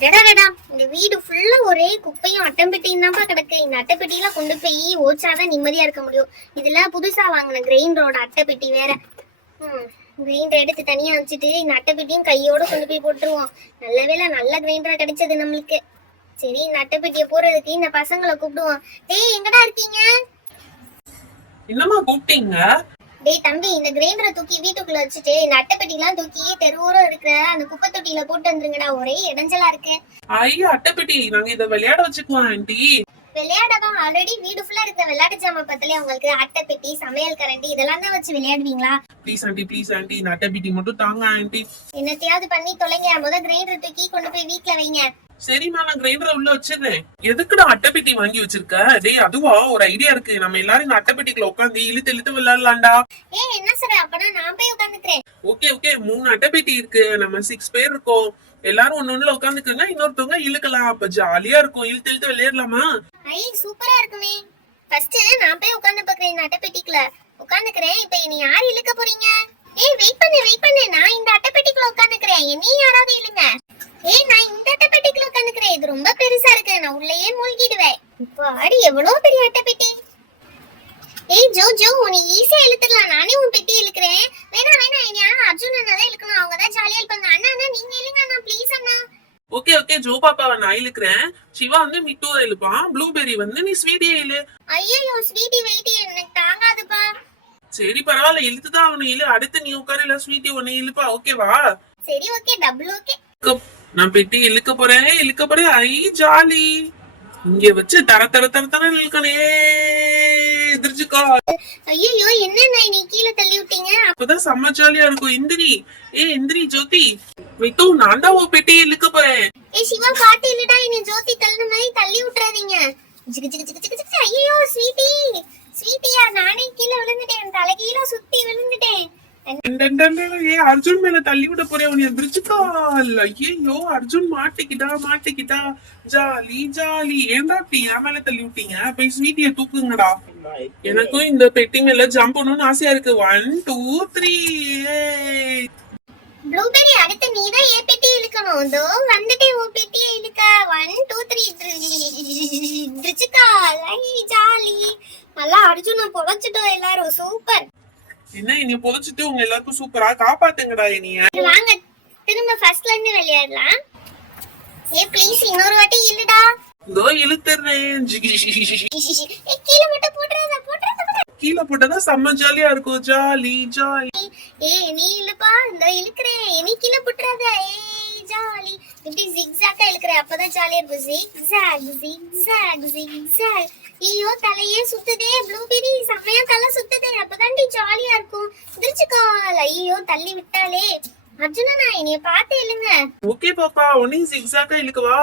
டடடடா, இந்த வீடு ஃபுல்லா ஒரே குப்பையும் அட்டைப்பெட்டியும் தான்ப்பா கிடக்கு. இந்த அட்டைப்பெட்டியெல்லாம் கொண்டு போய் ஓச்சாதான் நிம்மதியா இருக்க முடியும். இதுல புதுசா வாங்கின கிரைண்டரோட அட்டைப்பெட்டி வேற. கிரைண்டர் எடுத்து தனியா வச்சுட்டு இந்த அட்டைப்பெட்டியும் கையோட கொண்டு போய் போட்டுருவோம். நல்ல வேளை நல்ல கிரைண்டரா கிடைச்சது நம்மளுக்கு. சரி, இந்த அட்டைப்பெட்டியை போறதுக்கு இந்த பசங்களை கூப்பிடுவோம். டேய், எங்கடா இருக்கீங்க? என்னமா கூப்பிட்டீங்க? டேய் தம்பி, இந்த கிரைண்டரை தூக்கி வீட்டுக்குள்ள வச்சுட்டு இந்த அட்டைப்பெட்டிலாம் தூக்கி தெருவோரம் இருக்கிற அந்த குப்பை தொட்டியில போட்டு வந்துருங்கடா. ஒரே இடைஞ்சலா இருக்கு. ஐயா, அட்டைப்பெட்டி நாங்க இத விளையாட வச்சுக்குவோம் ஆண்டி. விளையாடதான் ஆல்ரெடி வீடு ஃபுல்லா இருக்கிற விளையாட்டு ஜாமா பத்தலே உங்களுக்கு அட்டைப்பெட்டி, சமையல் கரண்டி இதெல்லாம் தான் வச்சு விளையாடுவீங்களா? ப்ளீஸ் ஆண்டி இந்த அட்டைப்பெட்டி மட்டும் தாங்க ஆண்டி. என்னத்தையாவது பண்ணி தொலைங்க. முதல் கிரைண்டரை தூக்கி கொண்டு போய் வீட்டுல வைங்க. சரிம்மா, நான் கிரைண்டரை உள்ள வச்சிருக்கேன். எதுக்குடா அட்டைப்பெட்டி வாங்கி வச்சிருக்க? டேய், அதுவா ஒரு ஐடியா இருக்கு. நம்ம எல்லாரும் இந்த அட்டைப்பெட்டிக்குள்ள உட்காந்து இழுத்து இழுத்து விளையாடலாம்டா. என்ன சொல்ற? அப்பனா நான் போய் உட்காந்துக்கிறேன். ஓகே 3 அட்டைப்பெட்டி இருக்கு. நம்ம 6 பேர் இருக்கோம். எல்லாரும் ஒன்னொன்னுல உட்காந்துக்கங்க, இன்னொருத்தவங்க இழுக்கலாம். அப்ப ஜாலியா இருக்கும். இழுத்து இழுத்து விளையாடலாமா? ஐ, சூப்பரா இருக்குமே. ஃபர்ஸ்ட் நான் போய் உட்கார்ந்து பார்க்கறேன். இந்த அட்டைப்பெட்டிக்குள்ள உட்காந்துக்கிறேன். இப்போ இனி யார் இழுக்க போறீங்க? ஏய், வெயிட் பண்ணு. நான் இந்த அட்டைப்பெட்டிக்குள்ள உட்காந்துக்கிறேன். என்னையும் யாராவது இழுங்க. ஏய், நான் இந்த அட்டைப்பெட்டிக்குள்ள உட்காந்துக்கிறேன். இது ரொம்ப பெருசா இருக்கு. நான் உள்ளேயே மூழ்கிடுவேன். இப்போ அடி, எவ்வளவு பெரிய அட்டைப்பெட்டி. ஏய் ஜோ, உன்னை ஈஸியா இழுத்துடலாம். நானே உன் பெட்டி இழுக்கிறேன். வேணா இனியா அர்ஜுன் அண்ணா தான் இழுக்கணும். அவங்க தான் ஜாலியா இருப்பாங்க. அண்ணா நீங்க இழுங்க அண்ணா, ப்ளீஸ் அண்ணா. ஓகே ஜோ பாப்பாவை நான் இழுக்கிறேன். சிவா வந்து மிட்டுவை இழுப்பான். ப்ளூபெர்ரி வந்து நீ ஸ்வீட்டியை இழு. ஐயோ, ஸ்வீட்டி வெயிட் எனக்கு தாங்காதுப்பா. சரி, பரவாயில்ல, இழுத்துதான் அவனை இழு. அடுத்து நீ உட்காரு, இல்ல ஸ்வீட்டி உன்னை இழுப்பா. ஓகேவா? சரி, ஓகே, டபுள் ஓகே. நான் பெட்டி இழுக்க போறேன். ஐ ஜாலி. இங்க வச்சு தர இழுக்கணே. எதிர்ச்சுக்கோ. ஐயோ, என்ன நீ கீழே தள்ளி விட்டீங்க? அப்பதான் செம்ம ஜாலியா இருக்கும். எந்திரி ஜோதி. மிட்டு, நான் தான் உன் பெட்டியை இழுக்க போறேன். ஏய் சிவா, காட்டு இல்லடா. இனி ஜோதி தள்ளுன மாதிரி தள்ளி விட்டுறாதீங்க. ஐயோ, ஸ்வீட்டியா, நானே கீழே விழுந்துட்டேன். தலைகீழ சுத்தி விழுந்துட்டேன். அர்ஜுன் மேல தள்ளி விட போறேன். உன்னை எந்திரிச்சுக்கோ. ஐயோ, அர்ஜுன் மாட்டிக்கிட்டா. ஜாலி. ஏன்டா இப்படி என் மேல தள்ளி விட்டீங்க? போய் ஸ்வீட்டிய தூக்குங்கடா. எனக்கும் இந்த பெட்டி மேல ஜம்ப் பண்ணணும்னு ஆசையா இருக்கு. 1 2 3. ப்ளூபெர்ரி, அடுத்து நீ தான் ஏ பெட்டி இழுக்கணும். இதோ வந்துட்டே உன் பெட்டியை இழுக்க. 1 2 3. திருச்சுக்கா. ஜாலி. நல்லா அர்ஜுனை பொழைச்சிட்டோம் எல்லாரும். சூப்பர். என்ன இனி பொழைச்சிட்டு உங்க எல்லாருக்கும் சூப்பரா காப்பாத்துங்கடா. இனிய வாங்க, திரும்ப ஃபர்ஸ்ட்ல இருந்து விளையாடலாம். ஏ ப்ளீஸ், இன்னொரு வாட்டி இல்லடா. இதோ இழுத்துறேன். கீழே மட்டும் போட்றாத. கீழே போட்டா செம்ம ஜாலியா இருக்கும். ஜாலி. ஏய், நீ இல்லப்பா, இந்த இழுக்கிறேன். நீ கீழே போட்றாத. ஏய் ஜாலி. இப்படி ஜிக்ஸாக்கா இழுக்கிறேன். அப்பதான் ஜாலியா இருக்கும். ஜிக்ஸாக். ஐயோ, தலையே சுத்துதே. ப்ளூபெர்ரி, செம்மையா தலை சுத்துதே. அப்பதான் ஜாலியா இருக்கும். திருச்சுக்கோ. ஐயோ, தள்ளி விட்டாலே. அர்ஜுனா, என்னைய பார்த்து இல்லைங்க. ஓகே பாப்பா, உன்னை ஜிக்ஸாக்கா இழுக்கவா?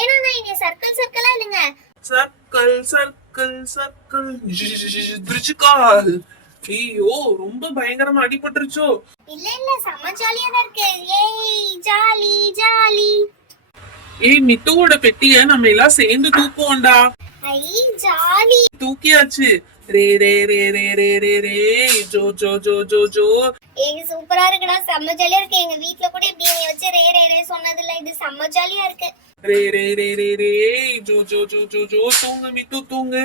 ஏன்னா என்னைய சர்க்கிளா இல்லைங்க. சர்க்கிள். திருச்சுக்கால். ஐயோ, ரொம்ப பயங்கரமா அடிபட்டுருச்சோ? இல்ல, செம்ம ஜாலியா தான் இருக்கு. ஏய் ஜாலி. ஏய், மிட்டுவோட பெட்டிய நம்ம எல்லாம் சேர்ந்து தூக்குவோம்டா. ஐ ஜாலி. தூக்கியாச்சு. ரே ஜோ. ஏய், சூப்பரா இருக்குடா. செம்ம ஜாலியா இருக்கு. எங்க வீட்ல கூட இப்படி நீ வச்சு ரே சொன்னது இல்ல. இது செம்ம ஜாலியா இருக்கு. ரே ஜோ. தூங்கு மிட்டு, தூங்கு.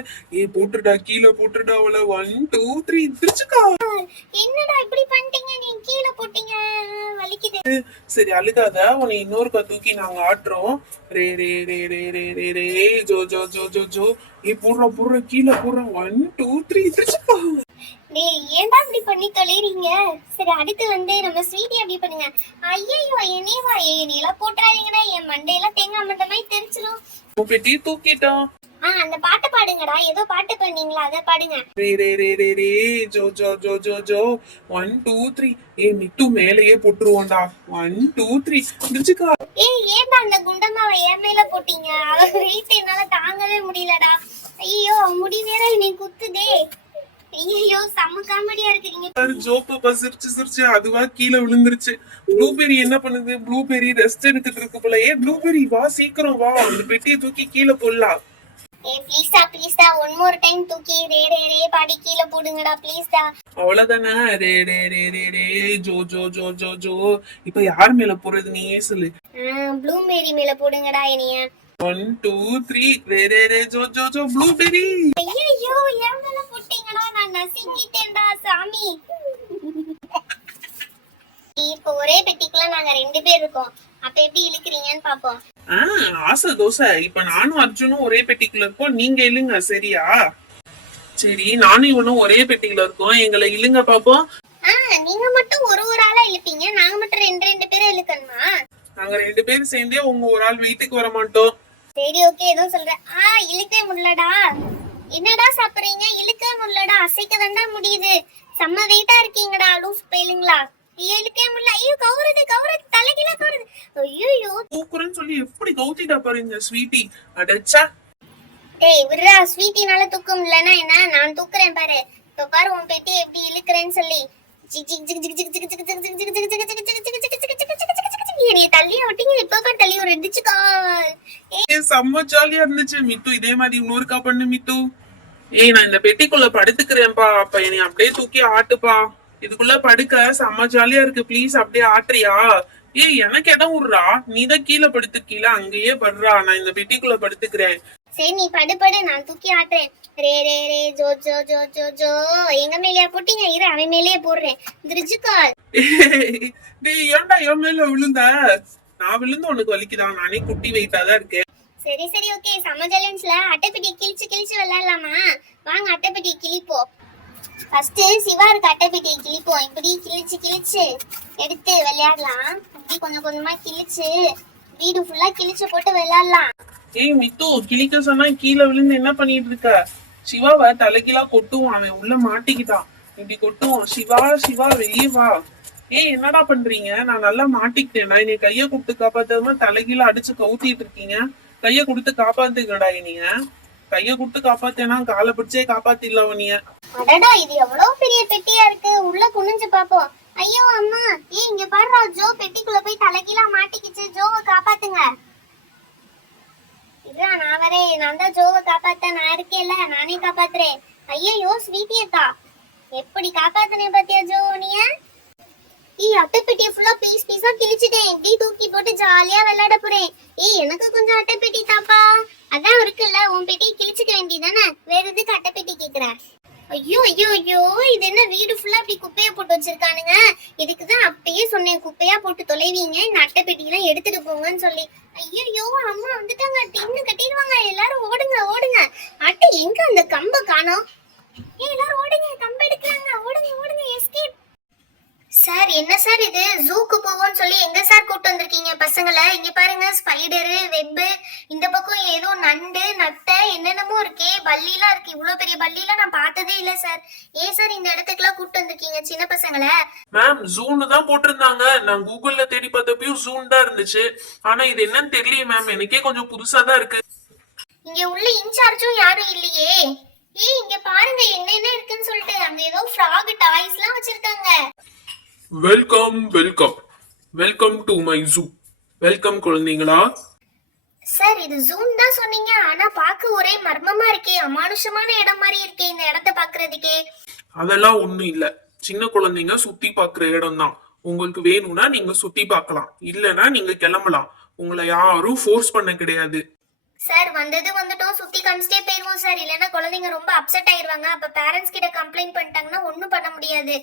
போட்டுடா, கீழே போட்டுடா அவள. 1 2 3. திருச்சுக்கா. என்னடா இப்படி பண்ணிட்டீங்க? நீ கீழே போட்டீங்க, வலிக்குது. சரி, அழுகாத. உன்னை இன்னொரு தூக்கி நாங்க ஆட்டுறோம். ரே ஜோ. புடுற கீழே புடுற. 1 2 3. திருச்சுக்கா. டேய், ஏன்டா இப்படி பண்ணி தொலைறீங்க? சரி, அடுத்து வந்து நம்ம ஸ்வீட்டி அப்படி பண்ணுங்க. ஐயோ, என்னேவா, என்னையெல்லாம் போட்டுறாதீங்கடா. என் மண்டையெல்லாம் தேங்காய் மண்டை மாதிரி தெரிச்சிடும். பெட்டி தூக்கிட்டான். அந்த பாட்டு பாடுங்கடா. ஏதோ பாட்டு பண்ணீங்களா, அதை பாடுங்க. ரே ஜோ. 1 2 3. மிட்டு மேலேயே போட்டுருவோம்டா. 1 2 3. திருச்சுக்கா. ஏய், ஏன்டா அந்த குண்டம்மாவை என் மேல போட்டீங்க? அவ வெயிட் என்னால தாங்கவே முடியலடா. ஐயோ, முடி வேற என்னை குத்துதே. ஐயோ, செம்ம காமெடியா இருக்கீங்க. ஜோ பாப்பா சிரிச்சு அதுவா கீழே விழுந்துருச்சு. ப்ளூபெர்ரி என்ன பண்ணுது? ப்ளூபெர்ரி ரெஸ்ட் எடுத்துட்டு இருக்கு போல. ப்ளூபெர்ரி வா, சீக்கிரம் வா. அந்த பெட்டியை தூக்கி கீழே போடலாம். ஏய் ப்ளீஸ்டா ஒன் மோர் டைம் தூக்கி ரே ரே ரே பாடி கீழ போடுங்கடா ப்ளீஸ்டா. அவ்வளவுதானே. ரே ரே ரே ரே ரே ஜோ ஜோ ஜோ ஜோ ஜோ. இப்ப யார் மேல போறது நீயே சொல்லு. ப்ளூபெரி மேல போடுங்கடா என்னைய. 1 2 3 ரே ரே ரே ஜோ ஜோ ஜோ ப்ளூபெரி. ஐயோ என் மேல போட்டீங்கடா, நான் நசுங்கிட்டேன்டா சாமி. இப்போ ஒரே பெட்டிக்குள்ள நாங்க 2 பேர் இருக்கோம், அப்ப எப்படி இழுக்கிறீங்கன்னு பாப்போம். ஆசை தோசை. இப்ப நானும் அர்ஜுனும் ஒரே பெட்டிக்குள்ள இருக்கோம், நீங்க இல்லுங்க சரியா? சரி, நானும் இவனும் ஒரே பெட்டிக்குள்ள இருக்கோம், எங்களை இல்லுங்க பாப்போம். நீங்க மட்டும் ஒரு ஆளா இழுப்பீங்க, நாங்க மட்டும் 2 பேரா இழுக்கணுமா? நாங்க 2 பேரும் சேர்ந்தே உங்க ஒரு ஆள் வெயிட்டுக்கு வர மாட்டோம். சரி ஓகே, ஏதோ சொல்றேன். இழுக்கவே முடியலடா. என்னடா சாப்பிடுறீங்க? இழுக்கவே முடியலடா, அசைக்க தாண்டா முடியுது. செம்ம வெயிட்டா இருக்கீங்கடா லூஸ் பேலுங்களா. இழுக்கவே முடியல. ஐயோ கவுருது தலைகீழ கவுருது. ஐயோ தூக்குறேன்னு சொல்லி எப்படி கவுத்திட்டா பாரு இந்த ஸ்வீட்டி. அடச்சா. டேய் விட்றா, ஸ்வீட்டினால தூக்க முடியலன்னா என்ன, நான் தூக்குறேன் பாரு. இப்ப பாரு உன் பெட்டி எப்படி இழுக்கிறேன்னு சொல்லி. என்னைய தள்ளியா விட்டீங்க, இப்ப தள்ளி ஒரு இடிச்சுக்கால். செம்ம ஜாலியா இருந்துச்சு மித்து. இதே மாதிரி இன்னொருக்கா பண்ணு மித்து. ஏய் நான் இந்த பெட்டிக்குள்ள படுத்துக்கிறேன்ப்பா, அப்ப என்னை அப்படியே தூக்கி ஆட்டுப்பா. இதுக்குள்ள படுக்க செம்ம ஜாலியா இருக்கு, ப்ளீஸ் அப்படியே ஆட்டுறியா? ஏய் எனக்கு இடம் விடுறா, நீதான் கீழே படுத்துக்கீழ, அங்கேயே படுறா, நான் இந்த பெட்டிக்குள்ள படுத்துக்கிறேன். சரி நீ படு, நான் தூக்கி ஆட்டுறேன். ரே ரே ரே ஜோ ஜோ ஜோ ஜோ ஜோ. எங்க மேலயா போட்டீங்க? இரு அவன் மேலேயே போடுறேன். திருச்சுக்கால். டேய் ஏன்டா என் மேல விழுந்த? நான் விழுந்து உனக்கு வலிக்குதா? நானே குட்டி வெயிட்டாதான் இருக்கேன். சரி ஓகே, சம்மர் சேலஞ்ச்ல அட்டைப்பெட்டி கிழிச்சு விளையாடலாமா? வாங்க அட்டைப்பெட்டி கிழிப்போம். ஃபர்ஸ்ட் சிவா இருக்க அட்டைப்பெட்டியை கிழிப்போம். இப்படி கிழிச்சு எடுத்து விளையாடலாம். இப்படி கொஞ்சம் கொஞ்சமா கிழிச்சு வீடு ஃபுல்லா கிழிச்சு போட்டு விளையாடலாம். ஏய் மித்து, கிழிக்க சொன்னா கீழே விழுந்து என்ன பண்ணிட்டு இருக்க? சிவாவை தலைகீழா கொட்டுவான், அவன் உள்ள மாட்டிக்கிட்டான். இப்படி கொட்டுவான். சிவா வெளியே வா. ஏய் என்னடா பண்றீங்க? நான் நல்லா மாட்டிக்கிட்டேன். நான் என்னை கைய கொடுத்து காப்பாத்தாம தலைகீழ அடிச்சு கவுத்திட்டு இருக்கீங்க. கைய கொடுத்து காப்பாத்துங்கடா. நீங்க கைய கொடுத்து காப்பாத்தேனா காலை பிடிச்சே காப்பாத்திடலாம் நீங்க. அடடா, இது எவ்வளவு பெரிய பெட்டியா இருக்கு. உள்ள குனிஞ்சு பாப்போம். ஐயோ அம்மா, இங்க பாருடா, ஜோ பெட்டிக்குள்ள போய் தலைகீழா மாட்டிக்கிச்சு. ஜோவை காப்பாத்துங்க. இதான் நான் வரேன், நான் தான் ஜோவை காப்பாத்த. நான் இருக்கேன்ல, நானே காப்பாத்துறேன். ஐயோ ஸ்வீட்டி அக்கா, எப்படி காப்பாத்துனே பாத்தியா ஜோ நீய? அட்டைப்பெட்டியை ஃபுல்லா பீஸா கிழிச்சிட்டேன். இப்படி தூக்கி போட்டு ஜாலியா விளையாட போறேன். எனக்கு கொஞ்சம் அட்டைப்பெட்டி தாப்பா. அதான் இருக்குல்ல, உன் பெட்டியை கிழிச்சுக்க வேண்டியதானே, வேற எதுக்கு அட்டைப்பெட்டி கேக்குற? ஐயோ இது என்ன வீடு ஃபுல்லா அப்படி குப்பையா போட்டு வச்சிருக்கானுங்க. இதுக்குதான் அப்பயே சொன்னேன், குப்பையா போட்டு தொலைவீங்க, இந்த அட்டைப்பெட்டியெல்லாம் எடுத்துட்டு போங்கன்னு சொல்லி. ஐயோ அம்மா வந்துட்டாங்க, டின்னு கட்டிடுவாங்க. எல்லாரும் ஓடுங்க. அட்டை எங்க? அந்த கம்ப காணோம். எல்லாரும் ஓடுங்க, கம்ப எடுக்கிறாங்க. ஓடுங்க எஸ்கேப். சார் என்ன சார் இது? ஜூக்கு போவோம்னு சொல்லி எங்க சார் கூட்டு வந்திருக்கீங்க பசங்களை? இங்க பாருங்க, ஸ்பைடரு, வெப்பு, இந்த பக்கம் ஏதோ நண்டு நட்டை என்னென்னமோ இருக்கே, பல்லிலாம் இருக்கு. இவ்வளவு பெரிய பல்லிலாம் நான் பார்த்ததே இல்ல சார். ஏன் சார் இந்த இடத்துக்குலாம் கூட்டு வந்திருக்கீங்க சின்ன பசங்களை? மேம் ஜூன் தான் போட்டிருந்தாங்க, நான் கூகுள்ல தேடி பார்த்தப்பயும் ஜூன் தான் இருந்துச்சு. ஆனா இது என்னன்னு தெரியலையே மேம், எனக்கே கொஞ்சம் புதுசா தான் இருக்கு. இங்க உள்ள இன்சார்ஜும் யாரும் இல்லையே. இங்க பாருங்க என்னென்ன இருக்குன்னு சொல்லிட்டு. அங்க ஏதோ ஃப்ராக் டாய்ஸ் எல்லாம் வச்சிருக்காங்க. Welcome to my zoo. Welcome குழந்தைங்களா. சார் இது ஜூன் தான் சொன்னீங்க, ஆனா பாக்க ஒரே மர்மமா இருக்கே, அமானுஷமான இடம் மாதிரி இருக்கே இந்த இடத்தை பாக்குறதுக்கே. அதெல்லாம் ஒண்ணும் இல்ல, சின்ன குழந்தைங்க சுத்தி பாக்குற இடம் தான். உங்களுக்கு வேணும்னா நீங்க சுத்தி பார்க்கலாம், இல்லனா நீங்க கிளம்பலாம். உங்களை யாரும் ஃபோர்ஸ் பண்ண கிடையாது. சார் வந்துட்டோம், சுத்தி காமிச்சிட்டே போயிருவோம் சார். இல்லன்னா குழந்தைங்க ரொம்ப அப்செட் ஆயிருவாங்க. அப்ப பேரண்ட்ஸ் கிட்ட கம்ப்ளைண்ட் பண்ணிட்டாங்கன்னா ஒண்ணும் பண்ண முடியாது.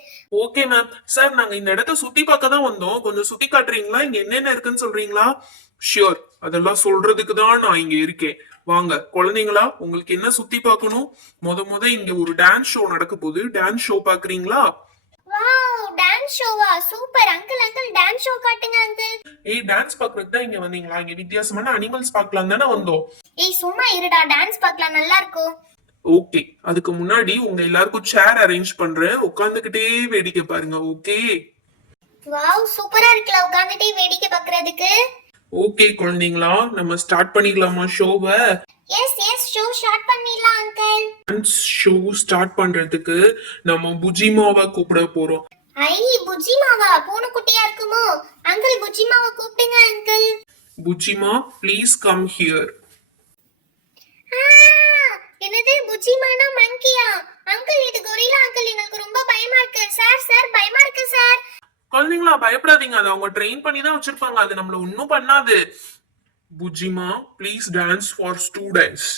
Okay ma'am. சார் நாங்க இந்த இடத்த சுத்தி பார்க்க தான் வந்தோம், கொஞ்சம் சுத்தி காட்டுறீங்களா? இங்க என்னென்ன இருக்குன்னு சொல்றீங்களா? ஷியோர், அதெல்லாம் சொல்றதுக்கு தான் நான் இங்க இருக்கேன். வாங்க குழந்தைங்களா, உங்களுக்கு என்ன சுத்தி பார்க்கணும்? முத இங்க ஒரு டான்ஸ் ஷோ நடக்க போகுது, டான்ஸ் ஷோ பாக்குறீங்களா? வாவ், டான்ஸ் ஷோவா? சூப்பர் அங்கிள், டான்ஸ் ஷோ காட்டுங்க அங்கிள். டான்ஸ் பாக்குறதுக்கு தான் இங்க வந்தீங்களா? இங்க வித்தியாசமான அனிமல்ஸ் பார்க்கலாம் தானே வந்தோம். சும்மா இருடா, டான்ஸ் பார்க்கலாம், நல்லா இருக்கும். ஓகே, அதுக்கு முன்னாடி உங்க எல்லாருக்கும் சேர் அரேஞ்ச் பண்றேன், உட்கார்ந்துகிட்டே வேடிக்கை பாருங்க. ஓகே. வாவ், சூப்பரா இருக்குல உட்கார்ந்துட்டே வேடிக்கை பார்க்கிறதுக்கு. ஓகே குழந்தைங்களா, நம்ம ஸ்டார்ட் பண்ணிக்கலாமா ஷோவை? எஸ் ஷோ ஸ்டார்ட் பண்ணிடலாம் அங்கிள். டான்ஸ் ஷோ ஸ்டார்ட் பண்றதுக்கு நம்ம புஜிமாவை கூப்பிட போறோம். புஜிமாவா? பூனைக்குட்டியா இருக்குமோ? அங்கிள் புஜிமாவை கூப்பிடுங்க அங்கிள். புஜிமா ப்ளீஸ் கம் ஹியர். என்னது புஜிமானா மங்கியா? அங்கிள் இது கொரில்லா அங்கிள், எனக்கு ரொம்ப பயமா இருக்கு சார். சார் பயமா இருக்கு சார். குழந்தைங்களா பயப்படாதீங்க, அதை அவங்க ட்ரெயின் பண்ணி தான் வச்சிருப்பாங்க, அது நம்மள ஒன்னும் பண்ணாது. புஜிமா ப்ளீஸ் டான்ஸ் ஃபார் ஸ்டூடெண்ட்ஸ்.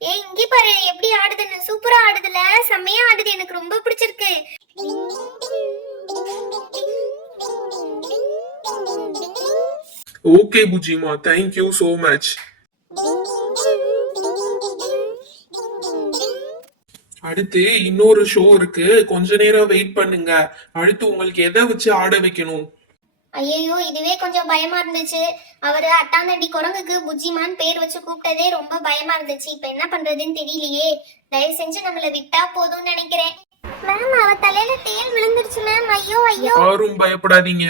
ஏய் இங்க பாரு எப்படி ஆடுதுன்னு, சூப்பரா ஆடுதுல, செம்மையா ஆடுது, எனக்கு ரொம்ப பிடிச்சிருக்கு. ஓகே புஜிமா, தேங்க்யூ சோ மச். அடுத்து இன்னொரு ஷோ இருக்கு, கொஞ்ச நேரம் வெயிட் பண்ணுங்க. அடுத்து உங்களுக்கு எதை வச்சு ஆட வைக்கணும்? ஐயோ இதுவே கொஞ்சம் பயமா இருந்துச்சு. அவரு அட்டாந்தண்டி குரங்குக்கு புஜிமான் பேர் வச்சு கூப்பிட்டதே ரொம்ப பயமா இருந்துச்சு. இப்ப என்ன பண்றதுன்னு தெரியலையே. தயவு செஞ்சு நம்மள விட்டா போதும்னு நினைக்கிறேன். மேம் அவ தலையில தேல் விழுந்துருச்சு மேம். ஐயோ ஐயோ. யாரும் பயப்படாதீங்க.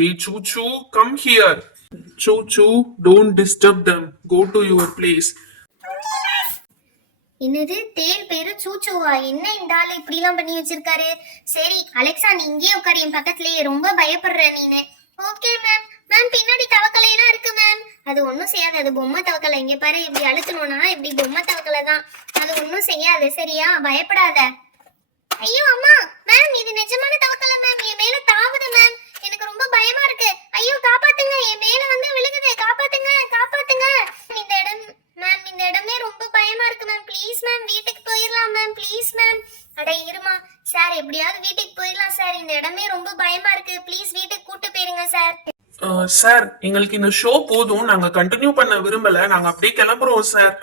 ஏய் சூச்சு, கம் ஹியர். சூச்சு, don't disturb them, go to your place. என்னது தேல் பேரு சூச்சுவா? என்ன இந்த ஆளு இப்படி எல்லாம் பண்ணி வச்சிருக்காரு? சரி அலெக்சா நீ இங்கே உட்காரு என் பக்கத்துலயே, ரொம்ப பயப்படுற நீனு. Okay ma'am. மேம் பின்னாடி தவக்கலை எல்லாம் இருக்கு மேம். அது ஒன்னும் செய்யாது, அது பொம்மை தவக்கலை. இங்க பாரு இப்படி அழுத்தணும்னா இப்படி பொம்மை தவக்கலை தான், அது ஒன்னும் செய்யாது சரியா, பயப்படாத. ஐயோ அம்மா மேம் இது நிஜமான தவக்கலை மேம், என் மேல தாவுது மேம், எனக்கு ரொம்ப பயமா இருக்கு. ஐயோ காப்பாத்துங்க, என் மேல வந்து விழுகுது, காப்பாத்துங்க காப்பாத்துங்க. இந்த இடம் மேம், இந்த இடமே ரொம்ப பயமா இருக்கு மேம். ப்ளீஸ் மேம் வீட்டுக்கு போயிடலாம் மேம், ப்ளீஸ் மேம். அட இருமா சார், எப்படியாவது வீட்டுக்கு போயிடலாம் சார், இந்த இடமே ரொம்ப பயமா இருக்கு, ப்ளீஸ் வீட்டுக்கு கூட்டு போயிருங்க சார். சார் எங்களுக்கு இந்த ஷோ போதும், நாங்க கண்டினியூ பண்ண விரும்பல, நாங்க அப்படியே கிளம்புறோம் சார்.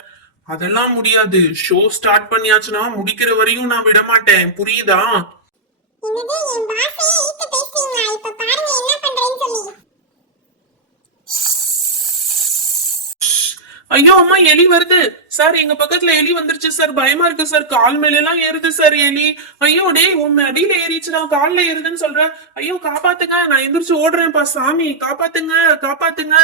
அதெல்லாம் முடியாது, ஷோ ஸ்டார்ட் பண்ணியாச்சுன்னா முடிக்கிற வரையும் நான் விட மாட்டேன், புரியுதா? என்னது என் பாஸே ஈட்டு பேசுறீங்களா? இப்ப பாருங்க என்ன பண்றேன்னு சொல்லி. ஐயோ அம்மா எலி வருது சார், எங்க பக்கத்துல எலி வந்துருச்சு சார், பயமா இருக்கு சார், கால் மேல எல்லாம் ஏறுது சார் எலி. ஐயோ டேய் உன் அடியில ஏறிச்சுடா, கால்ல ஏறுதுன்னு சொல்ற. ஐயோ காப்பாத்துங்க, நான் எந்திரிச்சு ஓடுறேன்ப்பா சாமி, காப்பாத்துங்க காப்பாத்துங்க.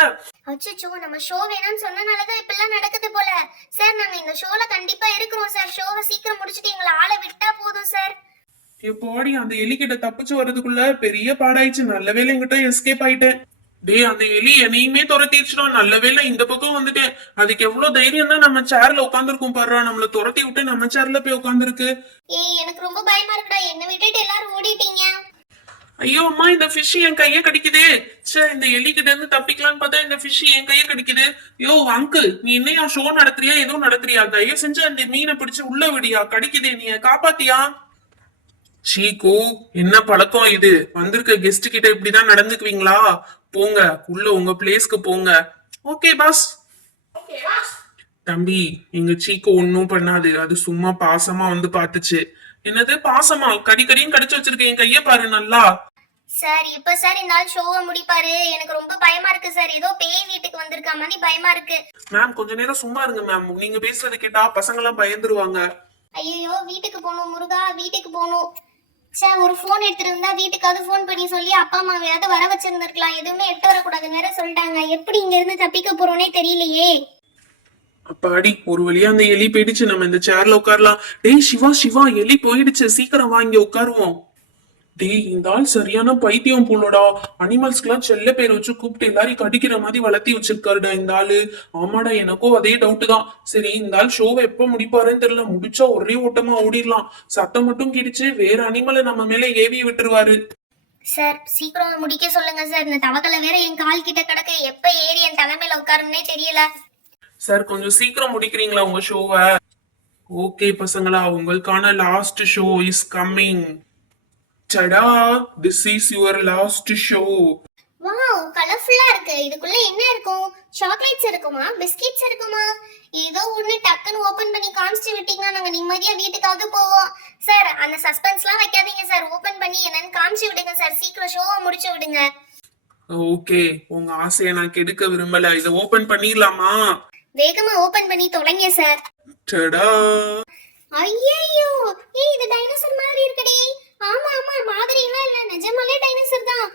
அச்சச்சோ நம்ம ஷோ வேணும்னு சொன்னனாலதான் இப்பெல்லாம் நடக்குது போல. சார் நாங்க இந்த ஷோல கண்டிப்பா இருக்கிறோம் சார், ஷோவை சீக்கிரம் முடிச்சிட்டு எங்களை ஆளை விட்டா போதும் சார். எப்போடி அந்த எலி கிட்ட தப்பிச்சு வர்றதுக்குள்ள பெரிய பாடாயிடுச்சு, நல்ல வேளை என்கிட்ட எஸ்கேப் ஆயிட்டேன். டேய் அந்த எலி என்னையுமே துரத்திடுச்சுடா, நல்ல வேளை இந்த பக்கம் வந்துட்டேன். அதுக்கு எவ்வளவு தைரியம் தான் நம்ம சேர்ல உட்காந்துருக்கோம் பாரு, நம்மள துரத்தி விட்டு நம்ம சேர்ல போய் உட்காந்துருக்கு. ஏய் எனக்கு ரொம்ப பயமா இருக்குடா, என்ன விட்டுட்டு எல்லாரும் ஓடிட்டீங்க. ஐயோ அம்மா இந்த ஃபிஷ் என் கைய கடிக்குதே. சே இந்த எலி கிட்ட இருந்து தப்பிக்கலான்னு பார்த்தா இந்த ஃபிஷ் என் கைய கடிக்குது. யோ அங்கிள் நீ என்னையா ஷோ நடத்துறியா எதுவும் நடத்துறியா? தயவு செஞ்சு அந்த மீனை பிடிச்சு உள்ள விடியா, கடிக்குதே, நீ காப்பாத்தியா? சீக்கு என்ன பழக்கம் இது, வந்திருக்க கெஸ்ட் கிட்ட இப்படிதான் நடந்துக்குவீங்களா? போங்க உள்ள உங்க பிளேஸ்க்கு போங்க. Okay boss. தம்பி எங்க சீக்கு ஒன்னும் பண்ணாது, அது சும்மா பாசமா வந்து பாத்துச்சு. என்னது பாசமா? கடிக்கடின்னு கடிச்சு வச்சிருக்கேன், என் கைய பாரு நல்லா. சார் இப்ப சார் இந்த ஆள் ஷோவை முடிப்பாரு, எனக்கு ரொம்ப பயமா இருக்கு சார், ஏதோ பேய் வீட்டுக்கு வந்திருக்க மாதிரி பயமா இருக்கு. மேம் கொஞ்ச நேரம் சும்மா இருங்க மேம், நீங்க பேசுறது கேட்டா பசங்க எல்லாம் பயந்துருவாங்க. ஐயோ வீட்டுக்கு போகணும் முருகா, வீட்டுக்கு போகணும். சார் ஒரு போன் எடுத்துட்டு இருந்தா வீட்டுக்காவது போன் பண்ணி சொல்லி அப்பா அம்மாவையாவது வர வச்சிருந்திருக்கலாம், எதுவுமே எடுத்து வரக்கூடாதுன்னு வேற சொல்லிட்டாங்க. எப்படி இங்க இருந்து தப்பிக்க போறோன்னே தெரியலையே. அப்பாடி ஒரு வழியா அந்த எலி போயிடுச்சு, நம்ம இந்த சேர்ல உட்காரலாம். டேய் சிவா சிவா எலி போயிடுச்சு, சீக்கிரம் வா இங்க உட்காருவோம். டேய் இந்த ஆள் சரியான பைத்தியம் போலடா, அனிமல்ஸ்க்குலாம் செல்ல பேர் வச்சு கூப்பிட்டு எல்லாரையும் கடிக்கிற மாதிரி வளர்த்தி வச்சிருக்காருடா இந்த ஆளு. ஆமாடா எனக்கும் அதே டவுட் தான். சரி இந்த ஆள் ஷோவை எப்ப முடிப்பாருன்னு தெரியல, முடிச்சா ஒரே ஓட்டமா ஓடிடலாம். சத்தம் மட்டும் கிடிச்சு வேற அனிமலை நம்ம மேல ஏவி விட்டுருவாரு. சார் சீக்கிரம் முடிக்க சொல்லுங்க சார், இந்த தவக்கலை வேற என் கால் கிட்ட கிடக்க, எப்ப ஏறி என் தலைமையில உட்காருன்னே தெரியல. சார் கொஞ்சம் சீக்கிரம் முடிக்கிறீங்களா உங்க ஷோவை? ஓகே பசங்களா, உங்களுக்கான லாஸ்ட் ஷோ இஸ் கம்மிங். டடா, this is your last show. Wow கலர்ஃபுல்லா இருக்கு, இதுக்குள்ள என்ன இருக்கும்? சாக்லேட்ஸ் இருக்குமா, பிஸ்கட்ஸ் இருக்குமா? ஏதோ ஒண்ணு டக்குன்னு ஓபன் பண்ணி காமிச்சு விட்டீங்கன்னா நாங்க நிம்மதியா வீட்டுக்காவது போவோம். சார் அந்த சஸ்பென்ஸ்லாம் வைக்காதீங்க சார், ஓபன் பண்ணி என்னன்னு காமிச்சு விடுங்க சார், சீக்கிரம் ஷோவை முடிச்சு விடுங்க. ஓகே உங்க ஆசையை நான் கெடுக்க விரும்பல, இதை ஓபன் பண்ணிடலாமா? வேகமா ஓபன் பண்ணி தொலைங்க சார். டடா. ஐயோ இது டைனோசர் மாதிரி இருக்குடி. ஆமா ஆமா மாதிரி எல்லாம் இல்ல, நிஜமாலே டைனோசர் தான்.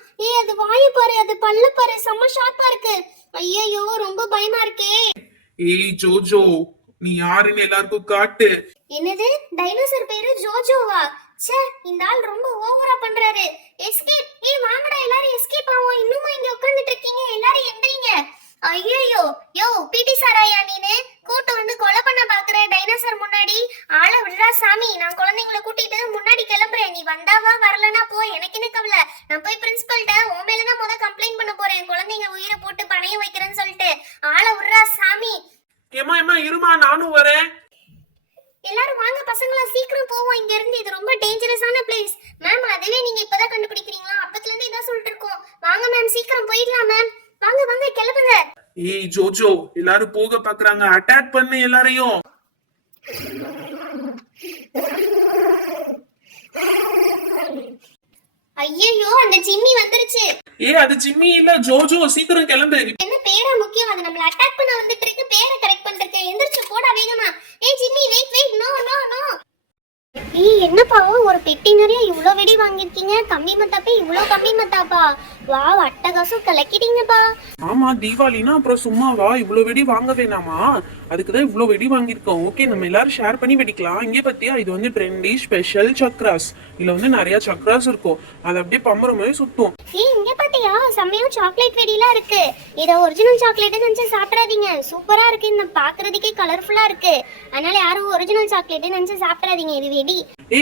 அது வாயை பாரு, அது பல்ல பாரு, செம்ம ஷார்ப்பா இருக்கு. ஐயோ ரொம்ப பயமா இருக்கே. ஏய் ஜோஜோ நீ யாருன்னு எல்லாருக்கும் காட்டு. என்னது டைனோசர் பேரு ஜோஜோவா? ச்சே, இந்த ஆள் ரொம்ப ஓவரா பண்றாரு. எஸ்கேப். ஏய் வாங்கடா எல்லாரும் எஸ்கேப் ஆவோம். இன்னுமா இங்க உட்கார்ந்துட்டு இருக்கீங்க? எல்லாரும் எந்திரிங்க. ஐயோ, யோ பிடி சாராயா நீனு கூட்டு வந்து கொலை பண்ண பாக்குற டைனோசர் முன்னாடி? ஆள விடுறா சாமி. நான் குழந்தைங்களை கூட்டிட்டு முன்னாடி கிளம்புறேன். நீ வந்தாவா வரலனா போ, எனக்கு என்ன கவலை. நான் போய் பிரின்சிபல்ட்ட உன் மேல தான் கம்ப்ளைண்ட் பண்ண போறேன். குழந்தைங்க உயிரை போட்டு பணைய வைக்கிறேன்னு சொல்லிட்டு. ஆள விடுறா சாமி. ஏமா ஏமா இருமா, நானும் வரேன். எல்லாரும் வாங்க பசங்களா, சீக்கிரம் போவோம் இங்க இருந்து. இது ரொம்ப டேஞ்சரஸான பிளேஸ். மேம் அதுவே நீங்க இப்பதான் கண்டுபிடிக்கிறீங்களா? அப்பத்துல இருந்து இதான் சொல்லிட்டு இருக்கோம். வாங்க மேம், சீக்கிரம் போயிடலாம் மேம். வாங்க வாங்க கிளம்புங்க. ஏய் ஜோஜோ, எல்லாரும் போக பாக்குறாங்க, அட்டாக் பண்ணு எல்லாரையும். ஐயோ, அந்த ஜிம்மி வந்துருச்சு. அது ஜிம்மி இல்ல ஜோஜோ, சீக்கிரம் கிளம்பு. என்ன பேரா முக்கியம்? அது நம்மள அட்டாக் பண்ண வந்துட்டு இருக்கு. பேரை கரெக்ட் பண்றதுக்கு எந்திரச்சு போடா வேகமா. ஏய் Jimmy, wait, no no no. ஏய் என்னப்பா, ஒரு பெட்டி நிறைய இவ்ளோ வெடி வாங்கிருக்கீங்க? கம்பி மத்தாப்பே இவ்ளோ கம்பி மத்தாப்பா? வாவ், அட்டகாசம் கலக்கிட்டீங்கப்பா. ஆமா, தீபாவளினா அப்புறம் சும்மாவா இவ்ளோ வெடி வாங்க வேணாமா? அதுக்குதான் இவ்ளோ வெடி வாங்கியிருக்கோம். ஓகே, நம்ம எல்லாரும் ஷேர் பண்ணி வெடிக்கலாம். இங்கே பத்தியா, இது வந்து ட்ரெண்டி ஸ்பெஷல் சக்ராஸ். இதுல வந்து நிறைய சக்ராஸ் இருக்கும். அது அப்படியே பம்பர மாதிரி சுத்தும். ஏய் இங்க பாத்தியா, செம்மையா சாக்லேட் வெடிலாம் இருக்கு. இத ஒரிஜினல் சாக்லேட் நினைச்சு சாப்பிடாதீங்க. சூப்பரா இருக்கு, இந்த பாக்குறதுக்கே கலர்ஃபுல்லா இருக்கு. அதனால யாரும் ஒரிஜினல் சாக்லேட் நினைச்சு சாப்பிடாதீங்க. இது வெடி.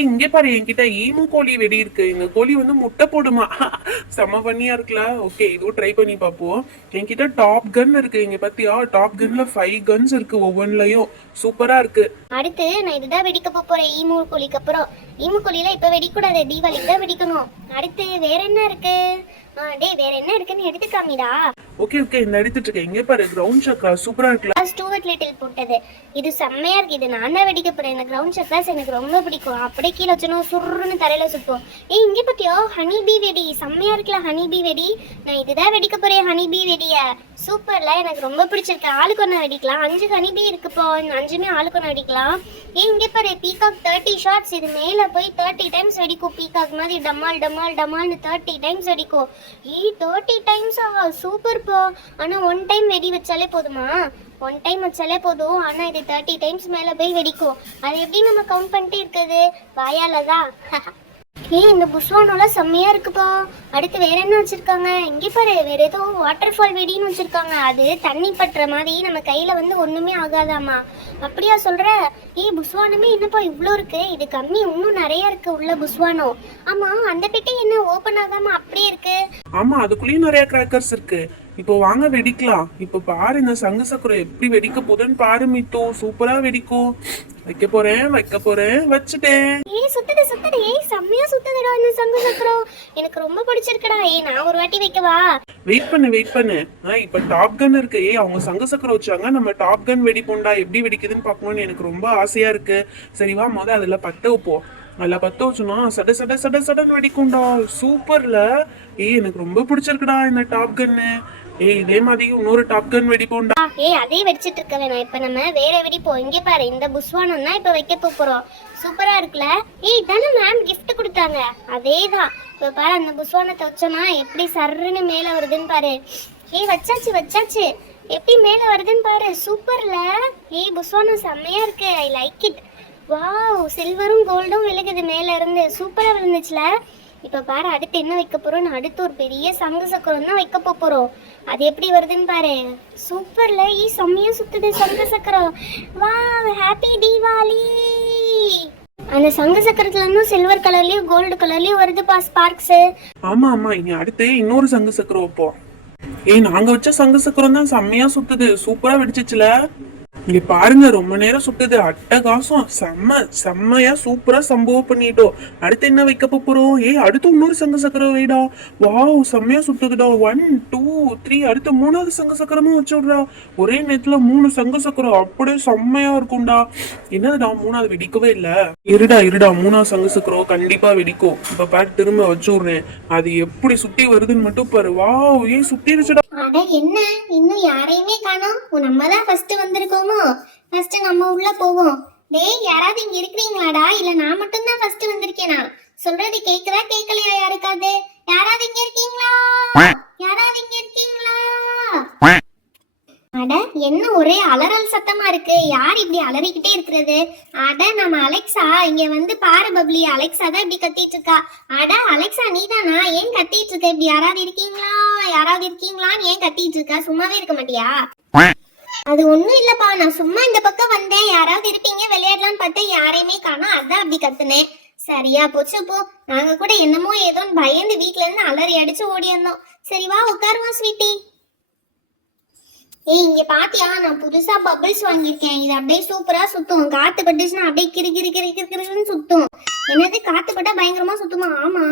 இங்க பாரு, என்கிட்ட ஈமு கோழி வெடி இருக்கு. இந்த கோழி வந்து முட்டை போடுமா, செம்ம பண்ணியா இருக்குல்ல. ஓகே, இதுவும் ட்ரை பண்ணி பார்ப்போம். என்கிட்ட டாப் கன் இருக்கு. இங்க பாத்தியா, டாப் கன்ல 5 கன்ஸ் இருக்கு ஒவ்வொன்லயும். சூப்பரா இருக்கு. அடுத்து நான் இதுதான் வெடிக்க போறேன். ஈமு கோழிக்கு அப்புறம். ஈமு கோழில இப்ப வெடிக்கூடாது, தீபாவளிக்கு தான் வெடிக்கணும். அடுத்து வேற என்ன இருக்கு? டேய் வேற என்ன இருக்குன்னு எடுத்து காமிடா. ஓகே இந்த எடுத்துட்டு இருக்கேன். இங்க பாரு, கிரவுண்ட் சக்ரா சூப்பரா இருக்குல்ல. ஸ்டூவர்ட் லிட்டில் போட்டது. இது செம்மையா இருக்கு. இது நான் தான் வெடிக்க போறேன். எனக்கு கிரவுண்ட் சக்ராஸ் எனக்கு ரொம்ப பிடிக்கும். அப்படியே கீழே வச்சணும், சுருன்னு தரையில சுத்தும். ஏய் இங்க பாத்தியா, ஹனி பீ வெடி. செம்மையா இருக்குல்ல ஹனி பீ வெடி. நான் இதுதான் வெடிக்க போறேன், ஹனி பீ வெடிய. சூப்பர்ல, எனக்கு ரொம்ப பிடிச்சிருக்கு. ஆளுக்கு ஒன்று வெடிக்கலாம். 5 ஹனி பீ இருக்குப்போ, 5மே ஆளுக்கு ஒன்று வெடிக்கலாம். ஏய் இங்க பாரு, பீகாக் 30 ஷாட்ஸ். இது மேல போய் 30 டைம்ஸ் வெடிக்கும். பீகாக் மாதிரி டமால் டமால் டமால்னு 30 டைம்ஸ் வெடிக்கும். 30 டைம்ஸா? சூப்பர் போ. ஆனா 1 டைம் வெடி வச்சாலே போதுமா? 1 டைம் வச்சாலே போதும். ஆனா இது 30 டைம்ஸ் மேல போய் வெடிக்கும். அது எப்படி நம்ம கவுண்ட் பண்ணிட்டே இருக்குது? வாயாலதான். ஏய் இந்த புஷ்வானோலாம் செம்மையா இருக்குப்பா. அடுத்து வேற என்ன வச்சிருக்காங்க? இங்கே பாரு, வேற ஏதோ வாட்டர் ஃபால் வெடின்னு வச்சிருக்காங்க. அது தண்ணி பட்டுற மாதிரி நம்ம கையில வந்து ஒண்ணுமே ஆகாதாமா. அப்படியா சொல்ற? ஏய் புஷ்வானமே என்னப்பா இவ்ளோ இருக்கு? இது கம்மி, இன்னும் நிறைய இருக்கு உள்ள புஷ்வானோ. ஆமா, அந்த பெட்டி என்ன ஓபன் ஆகாம அப்படியே இருக்கு? ஆமா, அதுக்குள்ளேயும் நிறைய கிராக்கர்ஸ் இருக்கு. இப்போ வாங்க வெடிக்கலாம். இப்போ பாரு, இந்த சங்கு சக்கரம் எப்படி வெடிக்க போதுன்னு பாரு மித்து. சூப்பரா வெடிக்கும். வைக்க போறேன், வச்சுட்டேன். ஏய் சுத்துது. ஏய் செம்மையா சுத்துதுடா இந்த சங்கு சக்கரம். எனக்கு ரொம்ப பிடிச்சிருக்குடா. ஏய் நான் ஒரு வாட்டி வைக்கவா? வெயிட் பண்ணு. இப்ப டாப் கன் இருக்கு. அவங்க சங்கு சக்கரம் வச்சாங்க, நம்ம டாப் கன் வெடிப்போம்டா. எப்படி வெடிக்குதுன்னு பார்க்கணும்னு எனக்கு ரொம்ப ஆசையா இருக்கு. சரி வா, அதுல பத்த வைப்போம். நல்லா பத்த வச்சோம்னா சட வெடிக்கும்டா. சூப்பர்ல. எனக்கு ரொம்ப பிடிச்சிருக்குடா இந்த டாப் கன்னு. இதே மாதிரி இன்னொரு டாப் கன் வெடிப்போம்டா. அதே வெடிச்சிட்டு இருக்க வேணாம். இப்ப நம்ம வேற வெடிப்போம். இங்க பாரு, இந்த புஷ்வானம் தான் இப்ப வைக்க போறோம். சூப்பரா இருக்குல்ல? இதானே மேம் gift கொடுத்தாங்க. அதேதான். இப்ப பாரு, அந்த புஷ்வானத்தை வச்சோம்னா எப்படி சர்ன்னு மேல வருதுன்னு பாரு. வச்சாச்சு. எப்படி மேல வருதுன்னு பாரு. சூப்பர்ல. புஷ்வானம் செம்மையா இருக்கு. I like it. வாவ், சில்வரும் கோல்டும் விழுகுது மேல இருந்து. சூப்பரா விழுந்துச்சுல. இப்ப பாரு, அடுத்து என்ன வைக்க போறோம்? அடுத்து ஒரு பெரிய சங்கு சக்கரம் தான் வைக்க போறோம். அது எப்படி வருதுன்னு பாரு. சூப்பர்ல. செம்மையா சுத்துது சங்கு சக்கரம். Wow, happy Deepavali. அந்த சங்கு சக்கரத்துல இருந்தும் சில்வர் கலர்லயும் கோல்டு கலர்லயும் வருதுப்பா ஸ்பார்க்ஸ். ஆமா இங்க அடுத்து இன்னொரு சங்கு சக்கரம் வைப்போம். நாங்க வச்ச சங்கு சக்கரம் தான் செம்மையா சுத்துது. சூப்பரா வெடிச்சிச்சுல. இங்க பாருங்க, ரொம்ப நேரம் சுட்டுது. அட்டகாசம். செம்மையா சூப்பரா சம்பவம் பண்ணிட்டோம். அடுத்து என்ன வைக்க போறோம்? அடுத்து இன்னொரு சங்கு சக்கரம் வைடா. வாவ், செம்மையா சுட்டுதுடா. 1 2 3. அடுத்து 3வது சங்கு சக்கரமும் வச்சு விடுறா. ஒரே நேரத்துல 3 சங்கு சக்கரம் அப்படியே செம்மையா இருக்கும்டா. என்னதுடா 3வது வெடிக்கவே இல்ல? இருடா 3வது சங்கு சக்கரம் கண்டிப்பா வெடிக்கும். இப்ப பாரு, திரும்ப வச்சு விடுறேன். அது எப்படி சுட்டி வருதுன்னு மட்டும் பாரு. வாவ், சுட்டிடுச்சுடா. அட என்ன, இன்னும் யாரையுமே காணோம். நம்ம தான் ஃபர்ஸ்ட் வந்திருக்கோமோ? ஃபர்ஸ்ட் நம்ம உள்ள போவோம். டேய் யாராவது இங்க இருக்கீங்களாடா? இல்ல நான் மட்டும் தான் ஃபர்ஸ்ட் வந்திருக்கேனா? சொல்றது கேக்குதா கேக்கலையா யாருக்காவது? யாராவது இங்க இருக்கீங்களா? அட என்ன ஒரே அலறல் சத்தமா இருக்கு, யார் இப்படி அலறிக்கிட்டே இருக்கிறது? அட நம்ம அலெக்சா, இங்க வந்து பாரு பப்ளி, அலெக்சா தான் இப்படி கத்திட்டு இருக்கா. அட அலெக்சா நீதானா? ஏன் கத்திட்டு இருக்க இப்படி? யாராவது இருக்கீங்களா, யாராவது இருக்கீங்களான்னு ஏன் கத்திட்டு இருக்க? சும்மாவே இருக்க மாட்டியா? அது ஒண்ணும் இல்லப்பா, நான் சும்மா இந்த பக்கம் வந்தேன், யாராவது இருப்பீங்க விளையாடலாம்னு பார்த்தேன், யாரையுமே காணோம், அதான் அப்படி கத்துனேன். சரியா போச்சு போ. நாங்க கூட என்னமோ ஏதோன்னு பயந்து வீட்ல இருந்து அலறி அடிச்சு ஓடி வந்தோம். சரி வா உட்காருவா ஸ்வீட்டி. ஏய் இங்க பாத்தியா, நான் புதுசா பபிள்ஸ் வாங்கியிருக்கேன். இது அப்படியே சூப்பரா சுத்தும். காத்து பட்டுச்சுன்னா அப்படியே கிரு கிரு கிரு கிரு கிருன்னு சுத்தும். என்னது காத்து பட்டா பயங்கரமா சுத்துமா? ஆமா.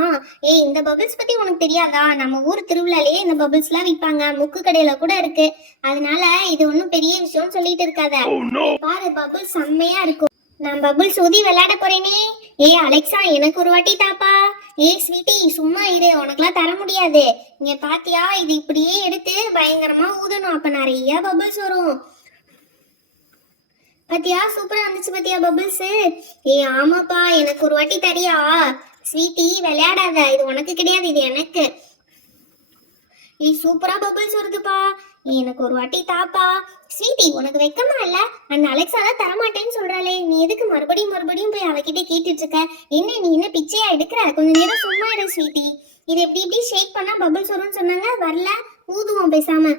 ஏய் இந்த பபிள்ஸ் பத்தி உனக்கு தெரியாதா? நம்ம ஊர் திருவிழாலயே இந்த பபிள்ஸ் எல்லாம் விற்பாங்க, முக்கு கடையில கூட இருக்கு. அதனால இது ஒன்னும் பெரிய விஷயம்னு சொல்லிட்டு இருக்காத. பாரு பபிள்ஸ் செம்மையா இருக்கும். நான் பபிள்ஸ் ஊதி விளையாட போறேனே. ஏய் அலெக்சா எனக்கு ஒரு வாட்டி தாப்பா. ஏய் ஸ்வீட்டி சும்மா இரு, உனக்குலாம் தர முடியாது. இங்க பாத்தியா, இது இப்படியே எடுத்து பயங்கரமா ஊதணும், அப்ப நிறைய பபிள்ஸ் வரும். பாத்தியா சூப்பரா வந்துச்சு பாத்தியா பபிள்ஸ்? ஏய் ஆமாப்பா, எனக்கு ஒரு வாட்டி தரியா? ஸ்வீட்டி விளையாடாத, இது உனக்கு கிடையாது, இது எனக்கு. ஏய் சூப்பரா பபிள்ஸ் வருதுப்பா, எனக்கு ஒரு வாட்டி தாப்பா. ஸ்வீட்டி உனக்கு வெக்கமா இல்ல? அந்த அலெக்சா தான் தரமாட்டேன்னு சொல்றாளே, நீ எதுக்கு மறுபடியும் மறுபடியும் போய் அவகிட்ட கேட்டுட்டு இருக்க? என்ன நீ என்ன பிச்சையா எடுக்கிற? கொஞ்ச நேரம் சும்மா இரு ஸ்வீட்டி. இது எப்படி இப்படி ஷேக் பண்ணா பபிள்ஸ் வரும்னு சொன்னாங்க, வரல, ஊதுவோம் பேசாம.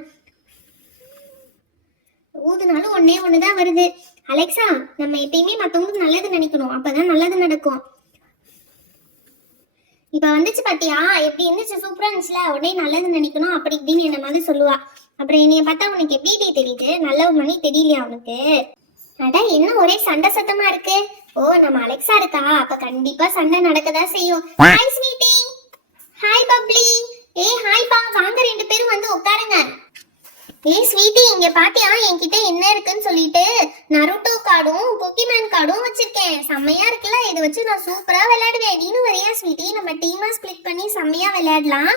ஊதுனாலும் ஒன்னே ஒண்ணுதான் வருது. அலெக்சா நம்ம எப்பயுமே மத்தவங்களுக்கு நல்லது நினைக்கணும், அப்பதான் நல்லது நடக்கும். இப்ப வந்துச்சு பாத்தியா, எப்படி இருந்துச்சு? சூப்பரா இருந்துச்சுல. உடனே நல்லது நினைக்கணும் அப்படி இப்படின்னு என்ன மாதிரி சொல்லுவா. அப்புறம் என்னைய பார்த்தா உனக்கு எப்படி தெரியுது? நல்ல மணி தெரியலையா உனக்கு? அட என்ன ஒரே சண்டை சத்தமா இருக்கு? ஓ நம்ம அலெக்சா இருக்கா, அப்ப கண்டிப்பா சண்டை நடக்கதான் செய்யும். Hi Sweetie. Hi Bubbly. ஏய் ஹாய் பா, வாங்க ரெண்டு பேரும் வந்து உட்காருங்க. ஏய் ஸ்வீட்டி இங்க பாத்தியா, என்கிட்ட என்ன இருக்குன்னு சொல்லிட்டு நருட்டோ கார்டும் பொக்கிமான் கார்டும் வச்சிருக்கேன். செம்மையா இருக்குல்ல, இதை வச்சு நான் சூப்பரா விளையாடுவேன். நீனும் வரையா ஸ்வீட்டி? நம்ம டீமா ஸ்பிளிட் பண்ணி செம்மையா விளையாடலாம்.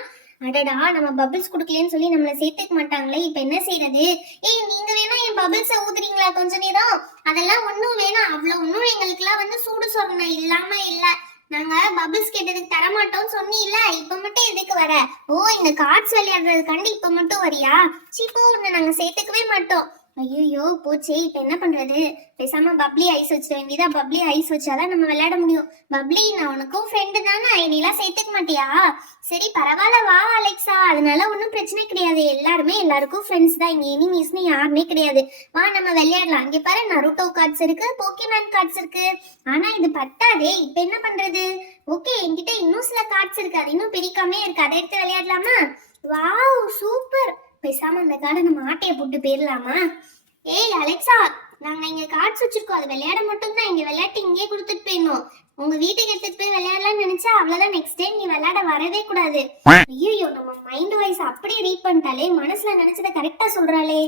அடடா நம்ம பபிள்ஸ் குடுக்கலன்னு சொல்லி நம்மள சேர்த்துக்க மாட்டாங்களே, இப்ப என்ன செய்யறது? ஏய் நீங்க வேணா என் பபிள்ஸ ஊதுறீங்களா கொஞ்ச நேரம்? அதெல்லாம் ஒண்ணும் வேணாம், அவ்வளவு ஒண்ணும் எங்களுக்கு எல்லாம் வந்து சூடு சொரணை இல்லாம இல்ல. நாங்க பபிள்ஸ் கேட்டதுக்கு தரமாட்டோம்னு சொன்னீல்ல, இப்ப மட்டும் எதுக்கு வர? ஓ இந்த கார்ட்ஸ் விளையாடுறதுக்காண்டி இப்ப மட்டும் வரியா? சீப்போ உன்னை நாங்க சேர்த்துக்கவே மாட்டோம். ஐயோ போச்சே, இப்ப என்ன பண்றது? பேசாம பப்ளி ஐஸ் வச்சிட வேண்டியதா. பப்ளி ஐஸ் வச்சாதான் நம்ம விளையாட முடியும். பப்ளி நான் உனக்கும் ஃப்ரெண்டு தானே, ஐடியெல்லாம் சேர்த்துக்க மாட்டியா? சரி பரவாயில்ல வா அலெக்சா, அதனால ஒன்றும் பிரச்சனை கிடையாது. எல்லாருமே எல்லாருக்கும் ஃப்ரெண்ட்ஸ் தான், இங்க எனிமீஸ்னு யாருமே கிடையாது. வா நம்ம விளையாடலாம். இங்க பாரு நருட்டோ கார்ட்ஸ் இருக்கு, போக்கிமான் கார்ட்ஸ் இருக்கு. ஆனா இது பத்தாதே, இப்ப என்ன பண்றது? ஓகே என்கிட்ட இன்னும் சில கார்ட்ஸ் இருக்கு, அது இன்னும் பிரிக்காமே இருக்கு, அதை எடுத்து விளையாடலாமா? Wow super. பேசாம அந்த கார்டை நம்ம ஆட்டையை போட்டு போயிடலாமா? ஏய் அலெக்சா நாங்க இங்க கார்ட்ஸ் வச்சிருக்கோம், அது விளையாட மட்டும் தான். இங்க விளையாட்டு இங்கே கொடுத்துட்டு போயிடணும். உங்க வீட்டுக்கு எடுத்துட்டு போய் விளையாடலாம்னு நினைச்சா அவ்வளவுதான், நெக்ஸ்ட் டைம் நீ விளையாட வரவே கூடாது. ஐயோ நம்ம மைண்ட் வாய்ஸ் அப்படியே ரீட் பண்ணிட்டாலே, மனசுல நினைச்சதை கரெக்டா சொல்றாளே.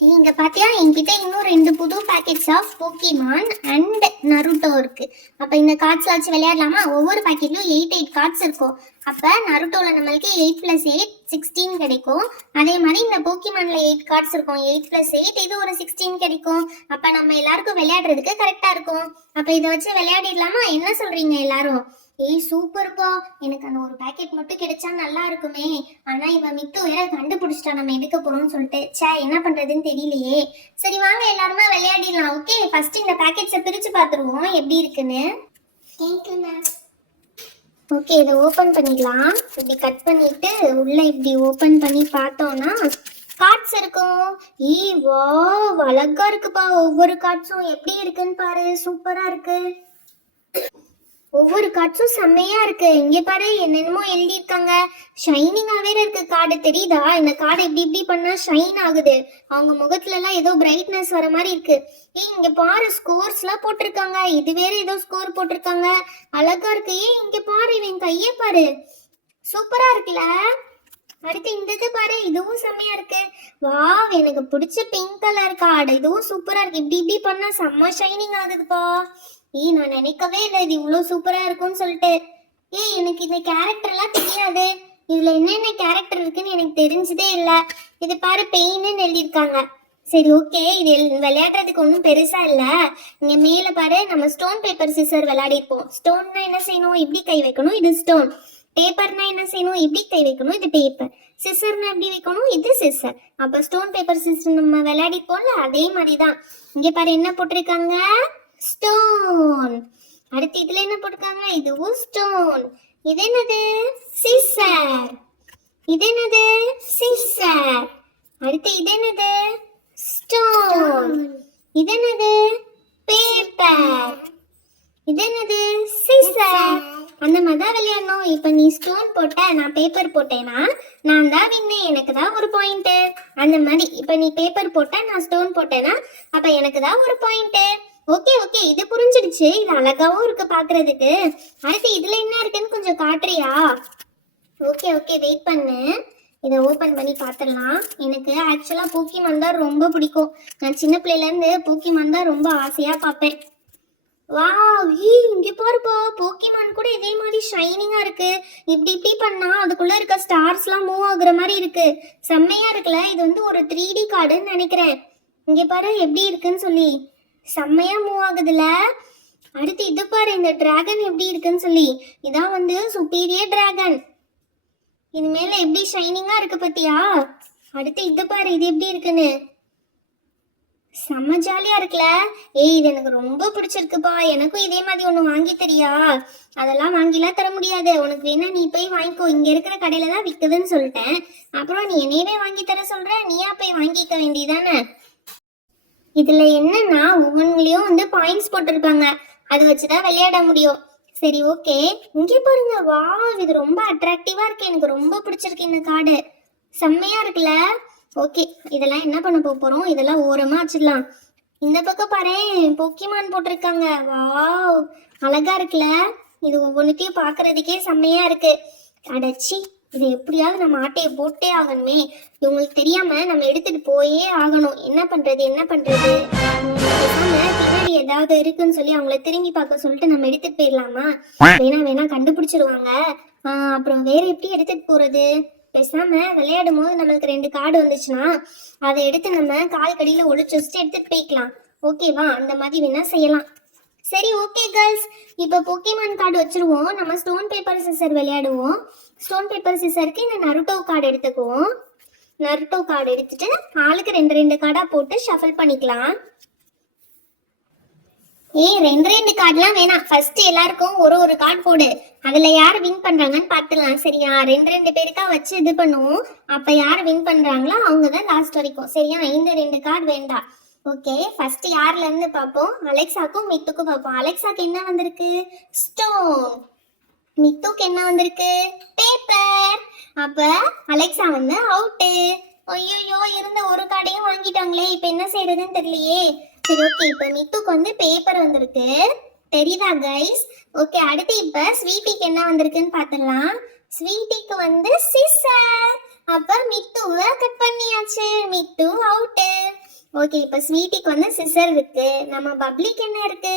இங்க பாத்தியா என்கிட்ட இன்னும் 2 புது packets of Pokemon and Naruto இருக்கு. அப்ப இந்த கார்ட்ஸ் வச்சு விளையாடலாமா? ஒவ்வொரு பேக்கெட்லயும் 8 கார்ட்ஸ் இருக்கும். அப்ப நருட்டோல நம்மளுக்கு 8 + 8 16 கிடைக்கும். அதே மாதிரி இந்த போக்கிமான்ல 8 கார்ட்ஸ் இருக்கும், 8 + 8 இது ஒரு 16 கிடைக்கும். அப்ப நம்ம எல்லாருக்கும் விளையாடுறதுக்கு கரெக்டா இருக்கும். அப்ப இதை வச்சு விளையாடிடலாமா? என்ன சொல்றீங்க எல்லாரும்? ஏய் சூப்பர்ப்பா, எனக்கு அந்த ஒரு பேக்கெட் மட்டும் கிடைச்சா நல்லா இருக்குமே. ஆனா இவ மித்து வேற கண்டுபிடிச்சிட்டா நம்ம எடுக்க போறோம்னு சொல்லிட்டு. சே என்ன பண்றதுன்னு தெரியலையே. சரி வாங்க எல்லாருமே விளையாடிடலாம். ஓகே ஃபர்ஸ்ட் இந்த பேக்கெட்ஸை பிரிச்சு பார்த்துருவோம் எப்படி இருக்குன்னு. ஓகே இதை ஓபன் பண்ணிடலாம். இப்படி கட் பண்ணிட்டு உள்ள இப்படி ஓபன் பண்ணி பார்த்தோம்னா கார்ட்ஸ் இருக்கும். வா அழகா இருக்குப்பா, ஒவ்வொரு கார்ட்ஸும் எப்படி இருக்குன்னு பாரு, சூப்பரா இருக்கு. ஒவ்வொரு கார்ட்ஸும் செம்மையா இருக்கு. இங்க பாரு என்னென்னமோ எழுதியிருக்காங்க, ஷைனிங்காவே இருக்கு கார்டு, தெரியுதா? இந்த கார்டு இப்படி இப்படி பண்ணா ஷைன் ஆகுது. அவங்க முகத்துல எல்லாம் ஏதோ பிரைட்னஸ் வர மாதிரி இருக்கு. இங்க பாரு ஸ்கோர்ஸ் எல்லாம் போட்டிருக்காங்க, இது வேற ஏதோ ஸ்கோர் போட்டிருக்காங்க, அழகா இருக்கு. இங்க பாரு இவன் கையே பாரு, சூப்பரா இருக்குல்ல. அடுத்து இந்த இது பாரு, இதுவும் செம்மையா இருக்கு. வாவ் எனக்கு பிடிச்ச பிங்க் கலர் கார்டு, இதுவும் சூப்பரா இருக்கு. இப்படி இப்படி பண்ணா செம்ம ஷைனிங் ஆகுதுப்பா. நான் நினைக்கவே இல்லை இது இவ்வளவு சூப்பரா இருக்கும்னு சொல்லிட்டு. எனக்கு இந்த கேரக்டர் எல்லாம் தெரியாது, இதுல என்னென்ன கேரக்டர் இருக்குன்னு எனக்கு தெரிஞ்சதே இல்ல. இது பாரு பெயின்னு எழுதியிருக்காங்க. சரி ஓகே இது விளையாடுறதுக்கு ஒன்றும் பெருசா இல்ல. இங்க மேல பாரு நம்ம ஸ்டோன் பேப்பர் சிசர் விளையாடி இருப்போம். ஸ்டோன்னா என்ன செய்யணும், இப்படி கை வைக்கணும், இது ஸ்டோன். பேப்பர்னா என்ன செய்யணும், இப்படி கை வைக்கணும், இது பேப்பர். சிசர்னா எப்படி வைக்கணும், இது சிசர். அப்ப ஸ்டோன் பேப்பர் சிசர் நம்ம விளையாடிப்போம்ல, அதே மாதிரி தான். இங்க பாரு என்ன போட்டிருக்காங்க, ஸ்டோன். அடுத்து இதுல என்ன போட்டிருக்காங்க, இதுவும் ஸ்டோன். இது என்னது, சிசர். இது என்னது, சிசர். அடுத்து இது என்னது, ஸ்டோன். இது என்னது, பேப்பர். இது என்னது, சிசர். அந்த மாதிரி தான் விளையாடணும். இப்ப நீ ஸ்டோன் போட்ட, நான் பேப்பர் போட்டேன்னா நான் தான் வின்னு, எனக்கு தான் ஒரு பாயிண்ட். அந்த மாதிரி இப்ப நீ பேப்பர் போட்ட, நான் ஸ்டோன் போட்டேன்னா அப்ப எனக்கு தான் ஒரு பாயிண்ட். ஓகே ஓகே, இது புரிஞ்சிடுச்சு. இது அழகாவும் இருக்கு பாக்குறதுக்கு. அடுத்து இதுல என்ன இருக்குன்னு கொஞ்சம் காட்டுறியா? ஓகே ஓகே, வெயிட் பண்ணு. இதை ஓபன் பண்ணி பார்த்துடலாம். எனக்கு ஆக்சுவலா போக்கிமான் தான் ரொம்ப பிடிக்கும். நான் சின்ன பிள்ளையில இருந்து போக்கிமான் தான் ரொம்ப ஆசையா பார்ப்பேன். வாவ், இங்க பாருப்பா, போக்கிமான் கூட இதே மாதிரி ஷைனிங்கா இருக்கு. இப்படி இப்படி பண்ணா அதுக்குள்ள இருக்க ஸ்டார்ஸ்லாம் மூவ் ஆகுற மாதிரி இருக்கு. செம்மையா இருக்குல்ல. இது வந்து ஒரு 3D கார்டுன்னு நினைக்கிறேன். இங்க பாரு எப்படி இருக்குன்னு சொல்லி, செம்மையா மூவ் ஆகுதுல. அடுத்து இது பாரு, இந்த டிராகன் எப்படி இருக்குன்னு சொல்லி, இதான் வந்து சுப்பீரியர் டிராகன். இது மேல எப்படி ஷைனிங்கா இருக்கு பத்தியா? அடுத்து இது பாரு, இது எப்படி இருக்குன்னு, செம்ம ஜாலியா இருக்குல்ல. இது எனக்கு ரொம்ப பிடிச்சிருக்குப்பா. எனக்கும் இதே மாதிரி ஒண்ணு வாங்கி தரியா? அதெல்லாம் வாங்கிலாம் தர முடியாது. உனக்கு வேணா நீ போய் வாங்கிக்கோ, இங்க இருக்கிற கடையில தான் விக்குதுன்னு சொல்லிட்டேன். அப்புறம் நீ என்னையவே வாங்கி தர சொல்ற, நீயா போய் வாங்கிக்க வேண்டியதானே. இதுல என்னன்னா ஒவ்வொன்றிலையும் வந்து பாயிண்ட்ஸ் போட்டிருப்பாங்க, அது வச்சுதான் விளையாட முடியும். சரி ஓகே, இங்கே பாருங்க. வா, இது ரொம்ப அட்ராக்டிவா இருக்கு. எனக்கு ரொம்ப பிடிச்சிருக்கு இந்த கார்டு. செம்மையா இருக்குல்ல. ஓகே, இதெல்லாம் என்ன பண்ண போறோம், இதெல்லாம் ஓரமா வச்சிடலாம். இந்த பக்கம் பாரு, போக்கிமான் போட்டிருக்காங்க. வாவ், அழகா இருக்குல்ல. இது ஒவ்வொன்றுத்தையும் பாக்குறதுக்கே செம்மையா இருக்கு. அடச்சி, இது எப்படியாவது நம்ம ஆட்டையை போட்டே ஆகணுமே. இவங்களுக்கு தெரியாம நம்ம எடுத்துட்டு போயே ஆகணும். என்ன பண்றது என்ன பண்றது, பின்னாடி ஏதாவது இருக்குன்னு சொல்லி அவங்கள திரும்பி பார்க்க சொல்லிட்டு நம்ம எடுத்துட்டு போயிடலாமா? வேணா கண்டுபிடிச்சிருவாங்க. அப்புறம் வேற எப்படி எடுத்துட்டு போறது? பேசாம விளையாடும் போது நம்மளுக்கு 2 கார்டு வந்துச்சுன்னா அதை எடுத்து நம்ம கால் கடியில ஒளிச்சு வச்சுட்டு எடுத்துட்டு போய்க்கலாம். ஓகேவா? அந்த மாதிரி வேணா செய்யலாம். சரி ஓகே கேர்ள்ஸ், இப்போ போக்கிமான் கார்டு வச்சிருவோம். நம்ம ஸ்டோன் பேப்பர் சிசர் விளையாடுவோம். ஸ்டோன் பேப்பர் சிசருக்கு இந்த நருட்டோ கார்டு எடுத்துக்குவோம். நருட்டோ கார்டு எடுத்துட்டு ஆளுக்கு 2 கார்டா போட்டு ஷஃபிள் பண்ணிக்கலாம். 2 கார்டுலாம் வேணாம். ஃபர்ஸ்ட் எல்லாருக்கும் ஒரு கார்டு போடு. அதுல யார் வின் பண்றாங்கன்னு பார்த்துலாம். சரியா? 2 பேருக்கா வச்சு இது பண்ணுவோம். அப்ப யார் வின் பண்றாங்களோ அவங்க தான் லாஸ்ட் வரைக்கும். சரியா? இந்த 2 கார்டு வேண்டாம். ஓகே, ஃபர்ஸ்ட் யார்ல இருந்து பார்ப்போம்? அலெக்சாக்கும் மித்துக்கும் பார்ப்போம். அலெக்சாக்கு என்ன வந்திருக்கு? ஸ்டோன். மித்துக்கு என்ன வந்திருக்கு? பேப்பர். அப்ப அலெக்சா வந்து அவுட்டு. ஐயோ, இருந்த ஒரு கார்டையும் வாங்கிட்டாங்களே. இப்ப என்ன செய்யறதுன்னு தெரியலையே. சரி ஓகே, இப்ப மித்துக்கு வந்து பேப்பர் வந்திருக்கு. தெரியுதா கைஸ்? ஓகே, அடுத்து இப்ப ஸ்வீட்டிக்கு என்ன வந்திருக்குன்னு பாத்துடலாம். ஸ்வீட்டிக்கு வந்து சிசர். அப்ப மித்துவை கட் பண்ணியாச்சு. மித்து அவுட்டு. ஓகே, இப்ப ஸ்வீட்டிக்கு வந்து சிசர் இருக்கு. நம்ம பப்ளிக்கு என்ன இருக்கு?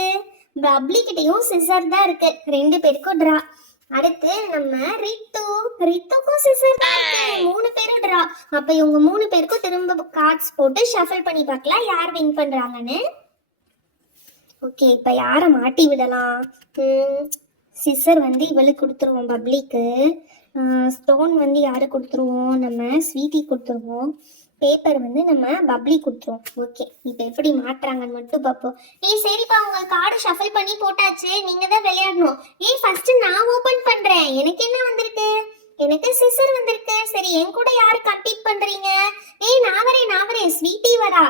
பப்ளிக்கிட்டையும் சிசர் தான் இருக்கு. 2 பேருக்கும் டிரா. அடுத்து நம்ம ரித்துக்கும் சிசர் தான் இருக்கு. 3 பேரும் டிரா. அப்ப இவங்க 3 பேருக்கும் திரும்ப கார்ட்ஸ் போட்டு ஷஃபிள் பண்ணி பார்க்கலாம் யார் வின் பண்றாங்கன்னு. ஓகே, இப்ப யாரை மாட்டி விடலாம்? சிசர் வந்து இவளுக்கு கொடுத்துருவோம், பப்ளிக்கு. ஸ்டோன் வந்து யாரு கொடுத்துருவோம்? நம்ம ஸ்வீட்டி கொடுத்துருவோம். பேப்பர் வந்து நம்ம பப்ளி கொடுத்துருவோம். ஓகே, இப்போ எப்படி மாட்டுறாங்கன்னு மட்டும் பார்ப்போம். சரிப்பா, உங்க கார்டு ஷஃபிள் பண்ணி போட்டாச்சு. நீங்க தான் விளையாடணும். ஃபர்ஸ்ட் நான் ஓபன் பண்றேன். எனக்கு என்ன வந்திருக்கு? எனக்கு சிசர் வந்திருக்கு. சரி, என் கூட யாரு கம்பீட் பண்றீங்க? நான் வரேன். ஸ்வீட்டி வரா.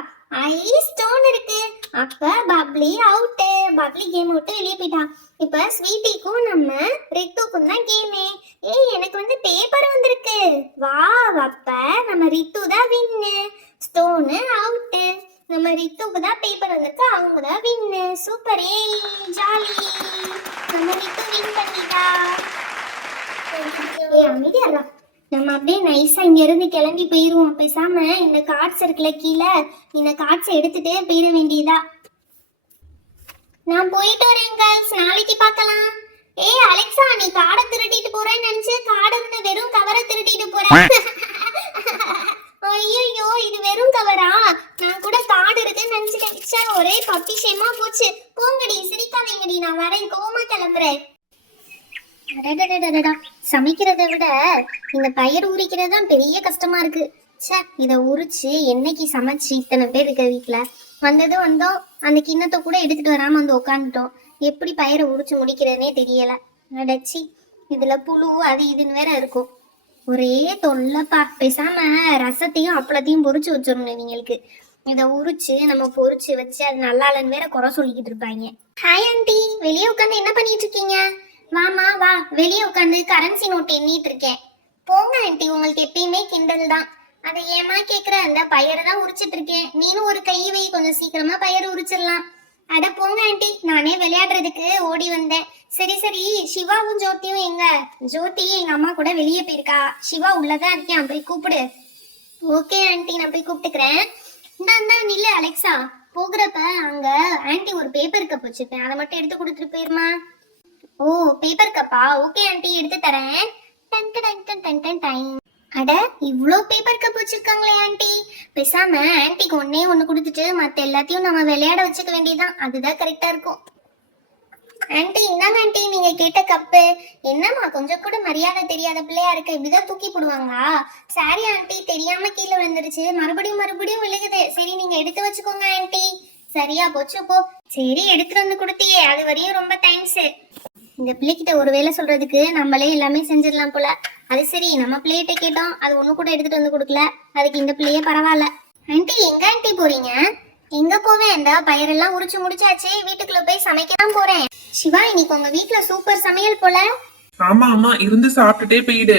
ஸ்டோன் இருக்கு. அப்ப பப்ளி அவுட். பப்ளி கேம் விட்டு வெளியே போயிட்டான். இப்ப ஸ்வீட்டிக்கும் நம்ம ரித்துக்கும் தான் கேமே. எனக்கு வந்து பேப்பர் வந்திருக்கு. வா, அப்ப நம்ம ரித்து தான் வின்னு. Stone out. நம்ம ரித்துக்கு தான் பேப்பர் வந்திருக்கு. அவங்க தான் வின்னு. சூப்பர். ஜாலி. நம்ம ரித்து வின் பண்ணிட்டா. அமைதியா நம்ம அப்படியே நைஸா இங்க இருந்து கிளம்பி போயிருவோம். பேசாம இந்த கார்ட்ஸ் இருக்குல்ல கீழே, இந்த கார்ட்ஸ் எடுத்துட்டே போயிட வேண்டியதா. நான் போயிட்டு வரேன் கேர்ள்ஸ், நாளைக்கு பார்க்கலாம். அலெக்சா, நீ கார்டை திருடிட்டு போறேன்னு நினைச்சு கார்டு இருந்த வெறும் கவரை திருடிட்டு போறேன். ஐயோ, இது வெறும் கவரா? நான் கூட கார்டு இருக்குன்னு நினைச்சுட்டேன். ஒரே பப்பி ஷேமா போச்சு. போங்கடி, சிரிக்காதீங்கடி. நான் வரேன், கோமா கிளம்புறேன். அடடடடடடா. சமைக்கிறதை விட இந்த பயிர் உரிக்கிறது தான் பெரிய கஷ்டமா இருக்கு. ச்சே, இதை உரிச்சு என்னைக்கு சமைச்சு இத்தனை பேர் இருக்க வீட்டுல வந்தோம், அந்த கிண்ணத்தை கூட எடுத்துட்டு வராம வந்து உட்காந்துட்டோம். எப்படி பயிரை உரிச்சு முடிக்கிறதுனே தெரியல. அடச்சி, இதுல புழு அது இதுன்னு வேற இருக்கும். ஒரே தொல்லைப்பா. பேசாம ரசத்தையும் அப்பளத்தையும் பொரிச்சு வச்சிடணும் இவங்களுக்கு. இதை உரிச்சு நம்ம பொரிச்சு வச்சு அது நல்லா இல்லைன்னு வேற குறை சொல்லிக்கிட்டு இருப்பாங்க. ஹாய் ஆண்டி, வெளியே உட்காந்து என்ன பண்ணிட்டு இருக்கீங்க? வாமா வா, வெளியே உட்காந்து கரன்சி நோட் எண்ணிட்டு இருக்கேன். போங்க ஆண்டி, உங்களுக்கு எப்பயுமே கிண்டல் தான். அதை ஏமா கேக்குற? அந்த பயிரை தான் உரிச்சிட்டு இருக்கேன். நீனும் ஒரு கை வை, கொஞ்சம் சீக்கிரமா பயிர் உரிச்சிடலாம். அட போங்க ஆண்டி, நானே விளையாடுறதுக்கு ஓடி வந்தேன். சரி சரி, சிவாவும் ஜோதியும் எங்க? ஜோதி எங்க அம்மா கூட வெளியே போயிருக்கா. சிவா உள்ளதான் இருக்கேன், போய் கூப்பிடு. ஓகே ஆண்டி, நான் போய் கூப்பிட்டுக்கிறேன். இந்தா நில்லு அலெக்சா. போகிறப்ப அங்க ஆண்டி ஒரு பேப்பர் கப் வச்சிருப்பேன், அதை மட்டும் எடுத்து கொடுத்துட்டு போயிருமா. ஓ, பேப்பர் கப்பா? ஓகே ஆண்டி, எடுத்து தரேன். Done done done done done done. அட, இவ்ளோ பேப்பர் கப் வச்சிருக்காங்களே ஆண்டி. பேசாம ஆண்டிக்கு ஒண்ணு கொடுத்துட்டு மத்த எல்லாத்தையும் நம்ம விளையாட வச்சுக்க வேண்டியதுதான். அதுதான் கரெக்டா இருக்கும். ஆண்டி இந்தாங்க ஆண்டி, நீங்க கேட்ட கப்பு. என்னம்மா கொஞ்சம் கூட மரியாதை தெரியாத பிள்ளையா இருக்கு, இப்படிதான் தூக்கி போடுவாங்களா? சாரி ஆண்டி, தெரியாம கீழே விழுந்துருச்சு. மறுபடியும் விழுகுது. சரி, நீங்க எடுத்து வச்சுக்கோங்க ஆண்டி. சரியா போச்சு போ. சரி, எடுத்துட்டு வந்து கொடுத்தியே, அது வரையும் ரொம்ப தேங்க்ஸ். இந்த பிள்ளைகிட்ட ஒரு வேலை சொல்றதுக்கு நம்மளே எல்லாமே செஞ்சிடலாம் போல. அது சரி, நம்ம பிள்ளைகிட்ட கேட்டோம், அது ஒண்ணு கூட எடுத்துட்டு வந்து கொடுக்கல. அதுக்கு இந்த பிள்ளையே பரவாயில்ல. ஆண்டி எங்க ஆண்டி போறீங்க? எங்க போவேன், இந்த பயிரெல்லாம் உரிச்சு முடிச்சாச்சு, வீட்டுக்குள்ள போய் சமைக்க தான் போறேன். சிவா, இன்னைக்கு உங்க வீட்டுல சூப்பர் சமையல் போல. ஆமா ஆமா, இருந்து சாப்பிட்டுட்டே போயிடு.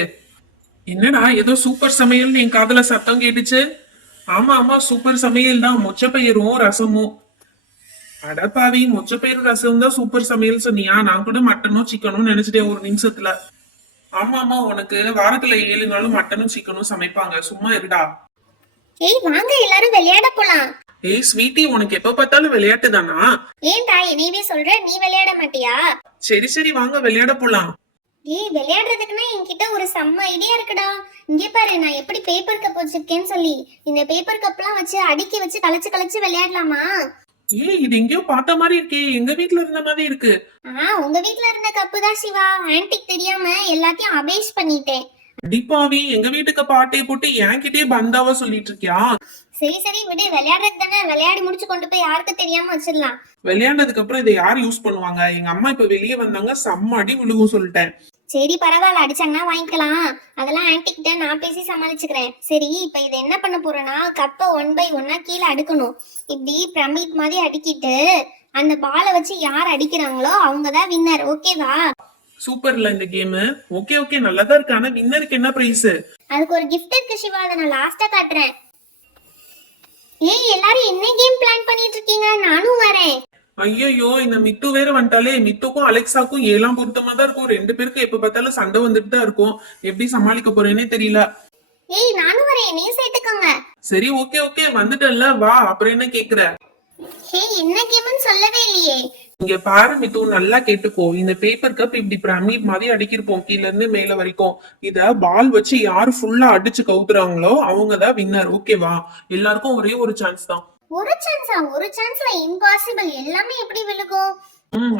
என்னடா ஏதோ சூப்பர் சமையல்னு என் காதுல சத்தம் கேட்டுச்சு. ஆமா ஆமா, சூப்பர் சமையல் தான். மொச்சப்பயிரும் ரசமும். அடப்பாவி, மொச்சப்பயிரும் ரசம் தான் சூப்பர் சமையல் சொன்னியா? நான் கூட மட்டனும் சிக்கனும் நினைச்சிட்டேன் ஒரு நிமிஷத்துல. ஆமா ஆமா, உனக்கு வாரத்துல 7 நாளும் மட்டனும் சிக்கனும் சமைப்பாங்க. சும்மா இருடா. ஏய் வாங்க, எல்லாரும் விளையாட போலாம். ஏய் ஸ்வீட்டி, உனக்கு எப்ப பார்த்தாலும் விளையாட்டு தானா? ஏன்டா என்னையவே சொல்ற? நீ விளையாட மாட்டியா? சரி சரி, வாங்க விளையாட போலாம். ஏய், விளையாடுறதுக்குன்னா என்கிட்ட ஒரு செம்ம ஐடியா இருக்குடா. இங்கே பாரு, நான் எப்படி பேப்பர் கப் வச்சிருக்கேன்னு சொல்லி. இந்த பேப்பர் கப்லாம் வச்சு அடுக்கி வச்சு கலைச்சு விளையாடலாமா? ஏய், இது எங்கேயோ பார்த்த மாதிரி இருக்கே, எங்க வீட்ல இருந்த மாதிரி இருக்கு. உங்க வீட்ல இருந்த கப்பு தான் சிவா. ஆன்டிக் தெரியாம எல்லாத்தையும் அபேஷ் பண்ணிட்டேன். அடிப்பாவி, எங்க வீட்டுக்கு பாட்டையை போட்டு என்கிட்டயே பந்தாவா சொல்லிட்டு இருக்கியா? சரி சரி விடு, விளையாடுறது தானே. விளையாடி முடிச்சு கொண்டு போய் யாருக்கு தெரியாம வச்சிடலாம். விளையாண்டதுக்கு அப்புறம் இதை யார் யூஸ் பண்ணுவாங்க? எங்க அம்மா இப்ப வெளியே வந்தாங்க, செம்ம அடி விழுகும் சொல்லிட்டேன். சரி பரவாயில்ல, அடிச்சாங்கன்னா வாங்கிக்கலாம். அதெல்லாம் ஆன்டி கிட்ட நான் பேசி சமாளிச்சுக்கிறேன். சரி, இப்ப இதை என்ன பண்ண போறேன்னா, கப்பை 1 by 1 கீழே அடுக்கணும். இப்படி பிரமிட் மாதிரி அடுக்கிட்டு அந்த பாலை வச்சு யார் அடிக்கிறாங்களோ அவங்கதான் வின்னர். ஓகேவா? சூப்பர்ல இந்த கேம். ஓகே ஓகே, நல்லாதான் இருக்கு. ஆனா வின்னருக்கு என்ன பிரைஸ்? அதுக்கு ஒரு கிஃப்ட் இருக்கு சிவா, அதை நான் லாஸ்டா காட்டுறேன். ஏய், எல்லாரும் என்ன கேம் பிளான் பண்ணிட்டு இருக்கீங்க? நானும் வரேன். ஐயோ, இந்த மித்து வேற வந்துட்டாலே. மித்துக்கும் அலெக்சாக்கும் 7 பொருத்தமா தான் இருக்கும். 2 பேருக்கு எப்ப பார்த்தாலும் சண்டை வந்துட்டு தான் இருக்கும். எப்படி சமாளிக்க போறேன்னே தெரியல. ஏய், நானும் வரேன், நீ சேர்த்துக்கோங்க. சரி ஓகே ஓகே, வந்துட்டல்ல, வா. அப்புறம் என்ன கேக்குற? ஏய், என்ன கேம்னு சொல்லவே இல்லையே. இங்க பாரு மித்து, நல்லா கேட்டுக்கோ. இந்த பேப்பர் கப் இப்படி பிரமிட் மாதிரி அடிக்கிருப்போம் கீழ இருந்து மேல வரைக்கும். இத பால் வச்சு யாரு ஃபுல்லா அடிச்சு கவுத்துறாங்களோ அவங்கதான் வின்னர். ஓகேவா? எல்லாருக்கும் ஒரே ஒரு சான்ஸ் தான். ஒரு சான்ஸா? ஒரு சான்ஸ்ல இம்பாசிபிள். எல்லாமே எப்படி விழுகும்?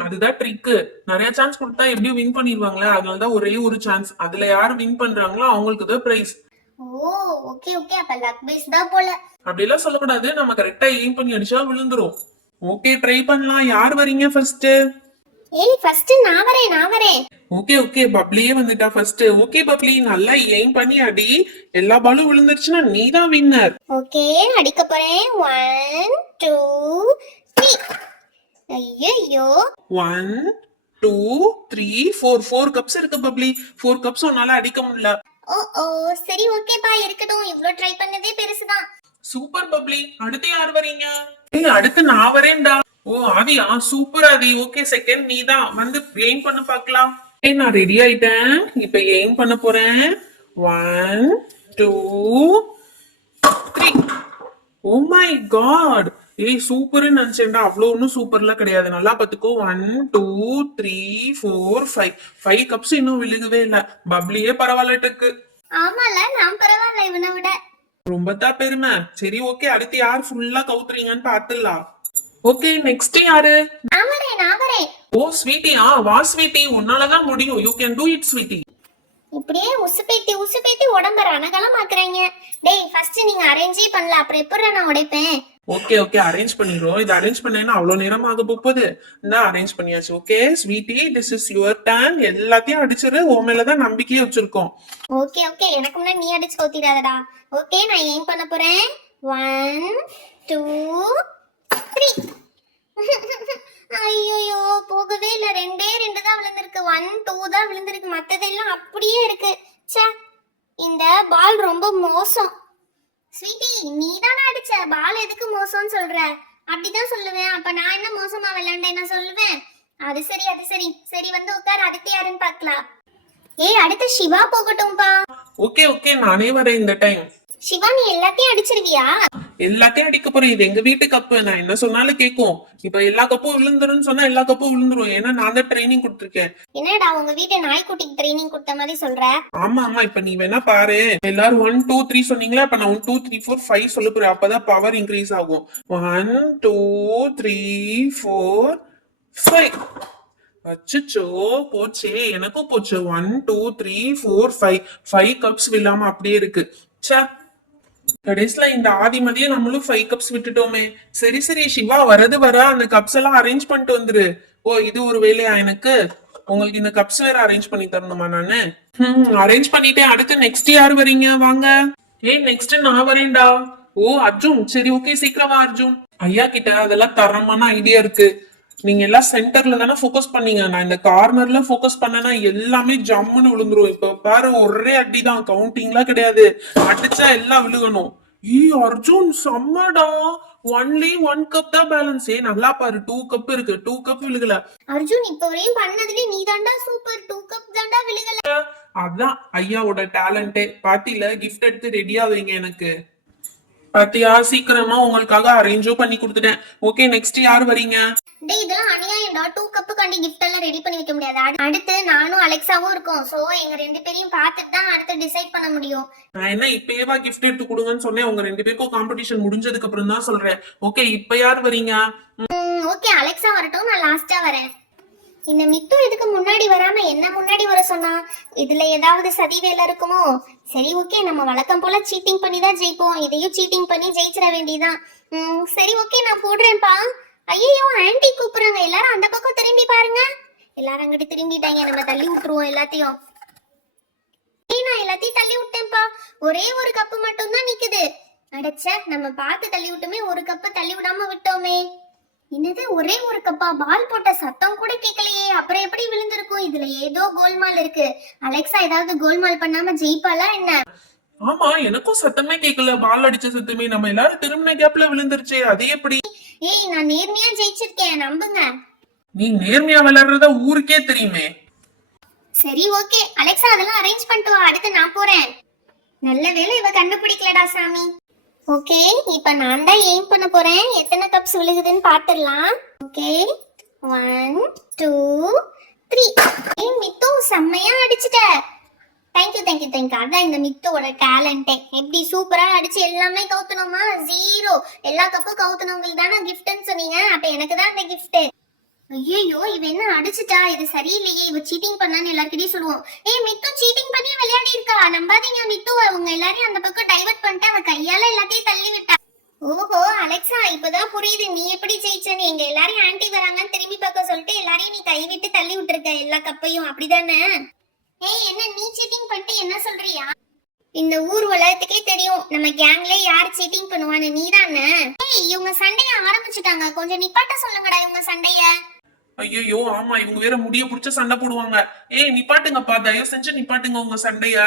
அதுதான் ட்ரிக்கு. நிறைய சான்ஸ் கொடுத்தா எப்படியும் வின் பண்ணிடுவாங்களே, அதனாலதான் ஒரே ஒரு சான்ஸ். அதுல யாரு வின் பண்றாங்களோ அவங்களுக்கு தான் பிரைஸ். ஓ, ஓகே ஓகே, அப்ப லக் பேஸ் தான் போல. அப்படி எல்லாம் சொல்லக்கூடாது. நம்ம கரெக்டா எய்ம் பண்ணி அடிச்சா விழுந்துரும். ஓகே, ட்ரை பண்ணலாம். யார் வரீங்க ஃபர்ஸ்ட்? ஏய், ஃபர்ஸ்ட் நான் வரேன். ஓகே ஓகே, பப்ளியே வந்துட்டா ஃபர்ஸ்ட். ஓகே பப்ளி, நல்லா எய்ம் பண்ணி அடி. எல்லா பாலும் விழுந்துருச்சுன்னா நீ தான் வின்னர். ஓகே, அடிக்க போறேன். 1 2 3. ஐயோ, 1 2 3 4 4 கப்ஸ் இருக்கு பப்ளி. 4 கப்ஸ் உன்னால அடிக்க முடியல. ஓ சரி ஓகேப்பா, இருக்கட்டும். இவ்ளோ ட்ரை பண்ணதே பெருசுதான். Super bubbly. அடுத்து யார் வரீங்க? ஏய், அடுத்து நான் வரேன்டா. ஓ ஆதியா, சூப்பர் ஆதி. ஓகே, செகண்ட் நீ தான். வந்து எய்ம் பண்ண பார்க்கலாம். ஏய், நான் ரெடி ஆயிட்டேன். இப்ப எய்ம் பண்ண போறேன். 1 2 3. Oh my god. ஏய், சூப்பர்னு நினைச்சேன்டா. அவ்வளவு ஒன்னும் சூப்பர்லாம் கிடையாது. நல்லா பாத்துக்கோ. 1 2 3 4 5 கப்ஸ் இன்னும் விழுகவே இல்ல. பப்ளியே பரவாயில்லட்டுக்கு. ஆமால, நான் பரவாயில்ல இவனை விட. ரொம்ப தான் பெருமை. சரி ஓகே, அடுத்து யார் ஃபுல்லா கவுத்துறீங்கன்னு பாத்துடலாம். ஓகே, நெக்ஸ்ட் யாரு? நான் வரேன். ஓ ஸ்வீட்டியா, வா ஸ்வீட்டி, உன்னாலதான் முடியும். You can do it Sweetie. இப்படியே உசுப்பேத்தி உடம்ப ரணகலமாக்குறீங்க. டேய் ஃபர்ஸ்ட் நீங்க அரேஞ்சே பண்ணல, அப்புறம் எப்படி நான் உடைப்பேன்? ஓகே ஓகே, அரேஞ்ச் பண்ணிடுறோம். இது அரேஞ்ச் பண்ணேன்னா அவ்வளவு நேரம் ஆக போகுது. நான் அரேஞ்ச் பண்ணியாச்சு. Okay Sweetie, this is your turn. எல்லாத்தையும் அடிச்சிரு, உன் மேலதான் நம்பிக்கையே வச்சிருக்கோம். ஓகே ஓகே, எனக்கு முன்னாடி நீ அடிச்சு கவுத்திடாதடா. ஓகே நான் எய்ம் பண்ண போறேன். 1 2 3. ஐயோ போகவே இல்ல. ரெண்டே ரெண்டு தான் விழுந்திருக்கு. 1 2 தான் விழுந்திருக்கு, மத்ததெல்லாம் அப்படியே இருக்கு. ச்சே, இந்த பால் ரொம்ப மோசம். ஸ்வீட்டி நீ தானே அடிச்ச பால், எதுக்கு மோசம்னு சொல்ற? அப்படிதான் சொல்லுவேன். அப்ப நான் என்ன மோசமா விளையாண்டேன் நான் சொல்லுவேன்? அது சரி அது சரி. சரி வந்து உட்கார், அடுத்து யாருன்னு பார்க்கலாம். ஏய் அடுத்து சிவா போகட்டும்பா. ஓகே ஓகே, நானே வரேன் இந்த டைம். சிவா நீ எல்லாத்தையும் அடிச்சிருவியா? எல்லாத்தையும் அடிக்க போறேன். இது எங்க வீட்டு கப்பு, நான் என்ன சொன்னாலும் கேட்கும். இப்ப எல்லா கப்பும் விழுந்துருன்னு சொன்னா எல்லா கப்பும் விழுந்துரும். ஏன்னா நான் தான் ட்ரைனிங் கொடுத்துருக்கேன். என்னடா உங்க வீட்டு நாய்க்குட்டிக்கு ட்ரைனிங் கொடுத்த மாதிரி சொல்ற? ஆமா ஆமா, இப்ப நீ வேணா பாரு. எல்லாரும் 1 2 3 சொன்னீங்களா, இப்ப நான் 1 2 3 4 5 சொல்ல போறேன். அப்பதான் பவர் இன்க்ரீஸ் ஆகும். 1 2 3 4 5. அச்சோ போச்சே, எனக்கும் போச்சு. 1 2 3 4 5 5 கப்ஸ் விழாம அப்படியே இருக்கு. ச்சே, கடைசில இந்த ஆதிமதியை நம்மளும் 5 கப்ஸ் விட்டுட்டோமே. சரி சரி சிவா, வரது வர அந்த கப்ஸ் எல்லாம் அரேஞ்ச் பண்ணிட்டு வந்துரு. ஓ இது ஒரு வேலையா எனக்கு? உங்களுக்கு இந்த கப்ஸ் வேற அரேஞ்ச் பண்ணி தரணுமா நானு? அரேஞ்ச் பண்ணிட்டேன். அடுத்து நெக்ஸ்ட் யார் வரீங்க? வாங்க. ஏய் நெக்ஸ்ட் நான் வரேன்டா. ஓ அர்ஜுன், சரி ஓகே சீக்கிரம் வா அர்ஜுன். ஐயா கிட்ட அதெல்லாம் தரமான ஐடியா இருக்கு. நீங்க எல்லாம் சென்டர்ல தானே போக்கஸ் பண்ணீங்க. நான் இந்த கார்னர்ல போக்கஸ் பண்ணனா எல்லாமே ஜம்முன்னு விழுந்துரும். இப்ப பாரு, ஒரே அடிதான், கவுண்டிங்லாம் கிடையாது. அடிச்சா எல்லாம் விழுகணும். அர்ஜுன் செம்மடா, ஒன்லி 1 கப் தான் பேலன்ஸ். நல்லா பாரு, 2 கப் இருக்கு, 2 கப் விழுகல. அர்ஜுன் இப்ப வரையும் பண்ணதுல நீ தாண்டா சூப்பர். 2 கப் தாண்டா விழுகல. அதான் ஐயாவோட டேலண்டே. பாட்டில கிஃப்ட் எடுத்து ரெடியா வைங்க எனக்கு. பாத்தியா, சீக்கிரமா உங்களுக்காக அரேஞ்சும் பண்ணி கொடுத்துட்டேன். ஓகே நெக்ஸ்ட் யார் வரீங்க? டேய் இதெல்லாம் அநியாயம்டா. 2 கப்புக்காண்டி கிஃப்ட் எல்லாம் ரெடி பண்ணி வைக்க முடியாது. அடுத்து நானும் அலெக்சாவும் இருக்கோம். சோ எங்க ரெண்டு பேரையும் பார்த்துட்டு தான் அடுத்து டிசைட் பண்ண முடியும். நான் என்ன இப்பயேவா கிஃப்ட் எடுத்து கொடுங்கன்னு சொன்னேன்? உங்க ரெண்டு பேருக்கும் காம்படிஷன் முடிஞ்சதுக்கு அப்புறம் தான் சொல்றேன். ஓகே இப்ப யார் வரீங்க? ஓகே அலெக்சா வரட்டும், நான் லாஸ்டா வரேன். இந்த மித்து இதுக்கு முன்னாடி வராம என்ன முன்னாடி வர சொன்னா? இதுல ஏதாவது சதி வேலை இருக்குமோ? சரி ஓகே, நம்ம வழக்கம் போல சீட்டிங் பண்ணி தான் ஜெயிப்போம். இதையும் சீட்டிங் பண்ணி ஜெயிச்சிட வேண்டியதான். சரி ஓகே நான் போடுறேன்ப்பா. ஐயோ ஆன்ட்டி கூப்பிடுறாங்க. எல்லாரும் அந்த பக்கம் திரும்பி பாருங்க. எல்லாரும் அங்கிட்டு திரும்பிட்டாங்க. நம்ம தள்ளி விட்டுருவோம் எல்லாத்தையும். நான் எல்லாத்தையும் தள்ளி விட்டேன்ப்பா. ஒரே ஒரு கப்பு மட்டும் தான் நிக்குது. அடச்ச, நம்ம பார்த்து தள்ளி விட்டோமே, ஒரு கப்பு தள்ளி விடாம விட்டோமே. என்னது ஒரே ஒரு கப்பா? பால் போட்ட சத்தம் கூட கேட்கலையே, அப்புறம் எப்படி விழுந்திருக்கும்? இதுல ஏதோ கோல்மால் இருக்கு. அலெக்சா ஏதாவது கோல்மால் பண்ணாம ஜெயிப்பாளா என்ன? ஆமா, எனக்கும் சத்தமே கேட்கல. பால் அடிச்ச சத்தமே. நம்ம எல்லாரும் திரும்பின கேப்ல விழுந்துருச்சு, அது எப்படி? ஏய் நான் நேர்மையா ஜெயிச்சிருக்கேன், நம்புங்க. நீ நேர்மையா விளையாடுறத ஊருக்கே தெரியுமே. சரி ஓகே அலெக்சா, அதெல்லாம் அரேஞ்ச் பண்ணிட்டு வா. அடுத்து நான் போறேன். நல்ல வேளை இவ கண்டுபிடிக்கலடா சாமி. ஓகே இப்ப நான் தான் எய்ம் பண்ண போறேன். எத்தனை கப்ஸ் விழுகுதுன்னு பாத்துடலாம். ஓகே 1 2 3. ஏய் மித்து செம்மையா அடிச்சிட்ட. Thank you thank you thank you. அதான் இந்த மித்துவோட டேலண்டே. எப்படி சூப்பரா அடிச்சு எல்லாமே கவுத்தணுமா? 0. எல்லா கப்பும் கவுத்தனவங்களுக்கு தானே கிஃப்ட்னு சொன்னீங்க. அப்ப எனக்கு தான் இந்த கிஃப்ட். ஐயோ இவ என்ன அடிச்சிட்டா? இது சரியில்லையே. இவ சீட்டிங் பண்ணான்னு எல்லார்கிட்டயும் சொல்லுவோம். ஏய் மித்து சீட்டிங் பண்ணி விளையாடி இருக்கா. நம்பாதீங்க மித்து. அவங்க எல்லாரையும் அந்த பக்கம் டைவர்ட் பண்ணிட்டு அவ கையால எல்லாத்தையும் தள்ளி விட்டா. ஓஹோ அலெக்சா, இப்பதான் புரியுது நீ எப்படி ஜெயிச்சன்னு. எங்க எல்லாரையும் ஆன்ட்டி வராங்கன்னு திரும்பி பார்க்க சொல்லிட்டு எல்லாரையும் நீ கைவிட்டு தள்ளி விட்டுருக்க எல்லா கப்பையும், அப்படிதானே? ஏய் என்ன நீ சீட்டிங் பண்ணிட்டு என்ன சொல்றியா? இந்த ஊர் உலகத்துக்கே தெரியும் நம்ம கேங்ல யார் சீட்டிங் பண்ணுவான்னு. நீதானே? ஏய் இவங்க சண்டைய ஆரம்பிச்சுட்டாங்க. கொஞ்சம் நிப்பாட்ட சொல்லுங்கடா இவங்க சண்டைய. ஐயோ ஆமா, இவங்க வேற முடிய புடிச்ச சண்டை போடுவாங்க. ஏய் நிப்பாட்டுங்கப்பா, தயவு செஞ்சு நிப்பாட்டுங்க உங்க சண்டைய.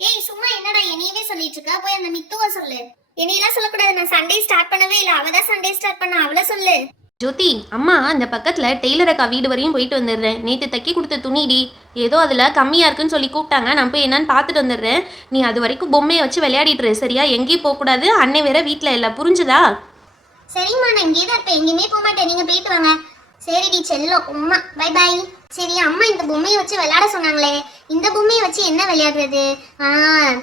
ஏய் சும்மா என்னடா என்னையவே சொல்லிட்டு இருக்க? போய் அந்த மித்துவ சொல்லு. என்னையெல்லாம் சொல்லக்கூடாது. நான் சண்டே ஸ்டார்ட் பண்ணவே இல்லை. அவதான் சண்டே ஸ்டார்ட் பண்ண. அவளை சொல்லு. ஜோதி அம்மா, அந்த பக்கத்தில் டெய்லர் அக்கா வீடு வரையும் போயிட்டு வந்துடுறேன். நேற்று தைக்கி கொடுத்த துணிடி ஏதோ அதில் கம்மியாக இருக்குன்னு சொல்லி கூப்பிட்டாங்க. நான் போய் என்னன்னு பார்த்துட்டு வந்துடுறேன். நீ அது வரைக்கும் பொம்மையை வச்சு விளையாடிட்டுரு சரியா? எங்கேயும் போகக்கூடாது. அன்னை வேற வீட்டில் இல்லை, புரிஞ்சுதா? சரிம்மா நான் இங்கே தான் இருப்பேன், எங்கேயுமே போக மாட்டேன். நீங்கள் போயிட்டு வாங்க. சரிடி செல்லம் உம்மா, பை பை. சரி அம்மா இந்த பொம்மையை வச்சு விளையாட சொன்னாங்களே, இந்த பொம்மையை வச்சு என்ன விளையாடுறது?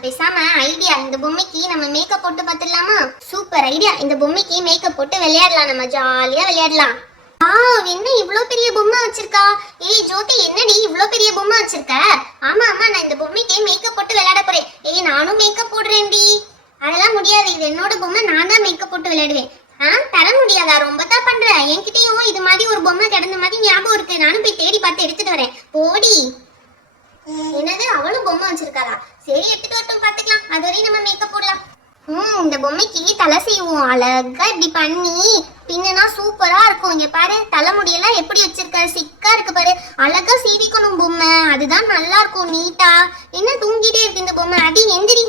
பேசாம ஐடியா, இந்த பொம்மைக்கு நம்ம மேக்கப் போட்டு பார்த்துடலாமா? Super idea. இந்த பொம்மைக்கு மேக்கப் போட்டு விளையாடலாம். நம்ம ஜாலியா விளையாடலாம். என்ன இவ்வளோ பெரிய பொம்மை வச்சிருக்கா. ஏய் ஜோதி, என்னடி இவ்ளோ பெரிய பொம்மை வச்சிருக்க? ஆமா ஆமா, நான் இந்த பொம்மைக்கு மேக்கப் போட்டு விளையாட போறேன். ஏய் நானும் மேக்கப் போடுறேன்டி. அதெல்லாம் முடியாது, இது என்னோட பொம்மை, நான் தான் மேக்கப் போட்டு விளையாடுவேன். தர முடியாதா? ரொம்ப தான் பண்ற. என்கிட்டயும் இது மாதிரி ஒரு பொம்மை கிடந்த மாதிரி ஞாபகம் இருக்கு, நானும் போய் தேடி பார்த்து எடுத்துட்டு வரேன். போடி. என்னது, அவளும் பொம்மை வச்சிருக்காளா? சரி எடுத்துட்டு வரட்டும், பாத்துக்கலாம். அது வரையும் நம்ம மேக்கப் போடலாம். இந்த பொம்மைக்கு தலை செய்வோம். அழகா இப்படி பண்ணி பின்னா சூப்பரா இருக்கும். இங்க பாரு, தலைமுடியெல்லாம் எப்படி வச்சிருக்க, சிக்கா இருக்கு பாரு. அழகா சீவிக்கணும் பொம்மை, அதுதான் நல்லா இருக்கும் நீட்டா. என்ன தூங்கிட்டே இருக்கு இந்த பொம்மை? அடி எந்திரி.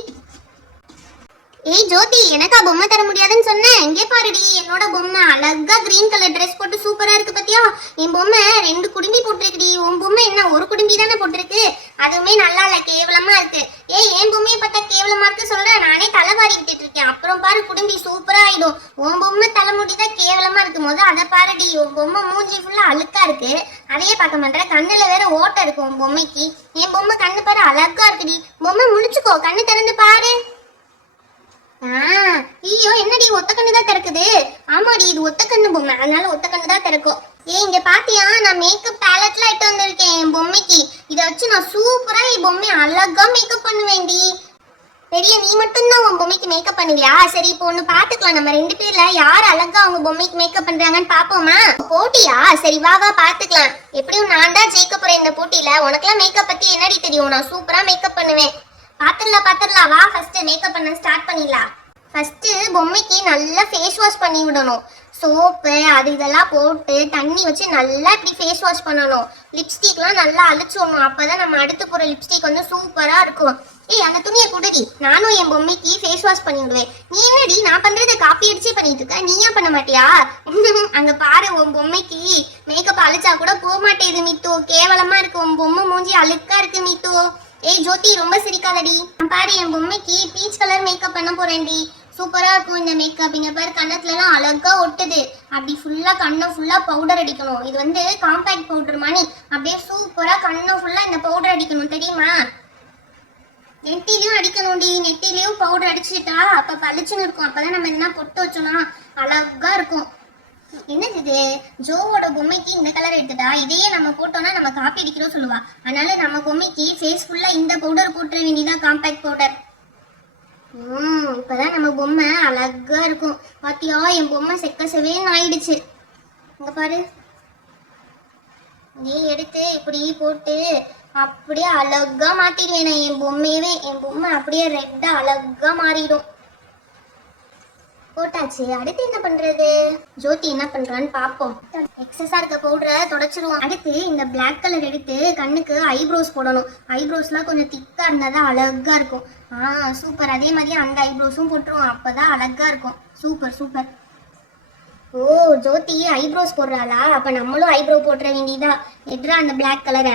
ஏய் ஜோதி, எனக்கா பொம்மை தர முடியாதுன்னு சொன்னேன்? இங்கே பாருடி, என்னோட பொம்மை அழகா கிரீன் கலர் ட்ரெஸ் போட்டு சூப்பரா இருக்கு பாத்தியா? என் பொம்மை 2 குடும்பி போட்டிருக்குடி. உன் பொம்மை என்ன ஒரு குடும்பி தானே போட்டிருக்கு? அதுவுமே நல்லா இல்ல, கேவலமா இருக்கு. ஏய் என் பொம்மையை பார்த்தா கேவலமா இருக்கு சொல்றேன், நானே தலை வாரி விட்டுட்டு இருக்கேன். அப்புறம் பாரு குடும்பி சூப்பரா ஆயிடும். உன் பொம்மை தலைமுடி தான் கேவலமா இருக்கும் போது அதை பாருடி. உன் பொம்மை மூஞ்சி ஃபுல்லா அழுக்கா இருக்கு, அதையே பார்க்க மாட்டேன். கண்ணுல வேற ஓட்டை இருக்கு உன் பொம்மைக்கு. என் பொம்மை கண்ணு பாரு அழகா இருக்குடி. பொம்மை முழிச்சுக்கோ, கண்ணு திறந்து பாரு. ஐயோ, என்னடி ஒத்த கண்ணு தான் திறக்குது? ஆமாடி, இது ஒத்த கண்ணு பொம்மை, அதனால ஒத்த கண்ணு தான் திறக்கும். ஏய் இங்க பாத்தியா, நான் மேக்கப் பேலட்லாம் இட்டு வந்திருக்கேன் என் பொம்மைக்கு. இதை வச்சு நான் சூப்பரா என் பொம்மையை அழகா மேக்கப் பண்ணுவேன்டி. பெரிய நீ மட்டும்தான் உன் பொம்மைக்கு மேக்கப் பண்ணுவியா? சரி, இப்போ ஒண்ணு பாத்துக்கலாம். நம்ம 2 பேர்ல யார் அழகா அவங்க பொம்மைக்கு மேக்கப் பண்றாங்கன்னு பாப்போமா? போட்டியா? சரி வா வா பாத்துக்கலாம். எப்படியும் நான் தான் ஜெயிக்க போறேன் இந்த போட்டியில. உனக்கெல்லாம் மேக்கப் பத்தி என்னடி தெரியும்? நான் சூப்பரா மேக்கப் பண்ணுவேன். பாத்துடலாம் வா. ஃபர்ஸ்ட் மேக்கப் பண்ண ஸ்டார்ட் பண்ணிடலாம். ஃபர்ஸ்ட் பொம்மைக்கு நல்லா ஃபேஸ் வாஷ் பண்ணி விடணும். சோப்பு அது இதெல்லாம் போட்டு தண்ணி வச்சு நல்லா இப்படி ஃபேஸ் வாஷ் பண்ணணும். லிப்ஸ்டிக்லாம் நல்லா அழிச்சிடணும், அப்பதான் நம்ம அடுத்து போற லிப்ஸ்டிக் வந்து சூப்பரா இருக்கும். ஏய் அந்த துணியை குடுடி, நானும் என் பொம்மைக்கு ஃபேஸ் வாஷ் பண்ணி விடுவேன். நீ என்னடி நான் பண்றதை காப்பி அடிச்சே பண்ணிட்டு இருக்க? நீ ஏன் பண்ண மாட்டியா? அங்க பாரு, உன் பொம்மைக்கு மேக்கப் அழிச்சா கூட போக மாட்டேது மித்து. கேவலமா இருக்கு உன் பொம்மை, மூஞ்சி அழுக்கா இருக்கு மித்து. ஏய் ஜோதி, ரொம்ப சிரிக்காதடி. பாரு, என் பொம்மைக்கு பீச் கலர் மேக்கப் பண்ண போறேன்டி. சூப்பரா இருக்கும் இந்த மேக்கப். இங்க பாரு, கண்ணத்துல எல்லாம் அழகா ஒட்டுது. அப்படி ஃபுல்லா கண்ணை ஃபுல்லா பவுடர் அடிக்கணும். இது வந்து காம்பேக்ட் பவுடர் மாதிரி அப்படியே சூப்பரா கண்ணை ஃபுல்லா இந்த பவுடர் அடிக்கணும், தெரியுமா? நெத்திலையும் அடிக்கணும்டி. நெத்திலையும் பவுடர் அடிச்சுட்டா அப்ப பளிச்சுன்னு இருக்கும். அப்பதான் நம்ம என்ன பொட்டு வச்சோம்னா அழகா இருக்கும். என்னது இது, ஜோவோட பொம்மைக்கு இந்த கலர் எடுத்துட்டா, இதையே நம்ம போட்டோம்னா நம்ம காப்பி அடிக்கிறோம் சொல்லுவா. அதனால நம்ம பொம்மைக்கு ஃபேஸ் ஃபுல்லா இந்த பவுடர் போட்டுற வேண்டியதான், காம்பேக்ட் பவுடர். இப்பதான் நம்ம பொம்மை அழகா இருக்கும். பாத்தியா, என் பொம்மை செக்க செவேன்னு ஆயிடுச்சு. இங்க பாரு, நீ எடுத்து இப்படி போட்டு அப்படியே அழகா மாத்திடுவேன் என் பொம்மையவே. என் பொம்மை அப்படியே ரெட்டா அழகா மாறிடும். போட்டாச்சு, அடுத்து என்ன பண்றது? ஜோதி என்ன பண்றான்னு பாப்போம். எக்ஸஸா இருக்க பவுடரை தொடச்சிருவோம். அடுத்து இந்த பிளாக் கலர் எடுத்து கண்ணுக்கு ஐப்ரோஸ் போடணும். ஐப்ரோஸ்லாம் கொஞ்சம் திக்கா இருந்தாதான் அழகா இருக்கும். சூப்பர். அதே மாதிரி அந்த ஐப்ரோஸும் போட்டுருவோம், அப்பதான் அழகா இருக்கும். Super super. ஓ ஜோதி ஐப்ரோஸ் போடுறாளா? அப்ப நம்மளும் ஐப்ரோ போட்டுற வேண்டியதா. எட்ரா அந்த பிளாக் கலரை.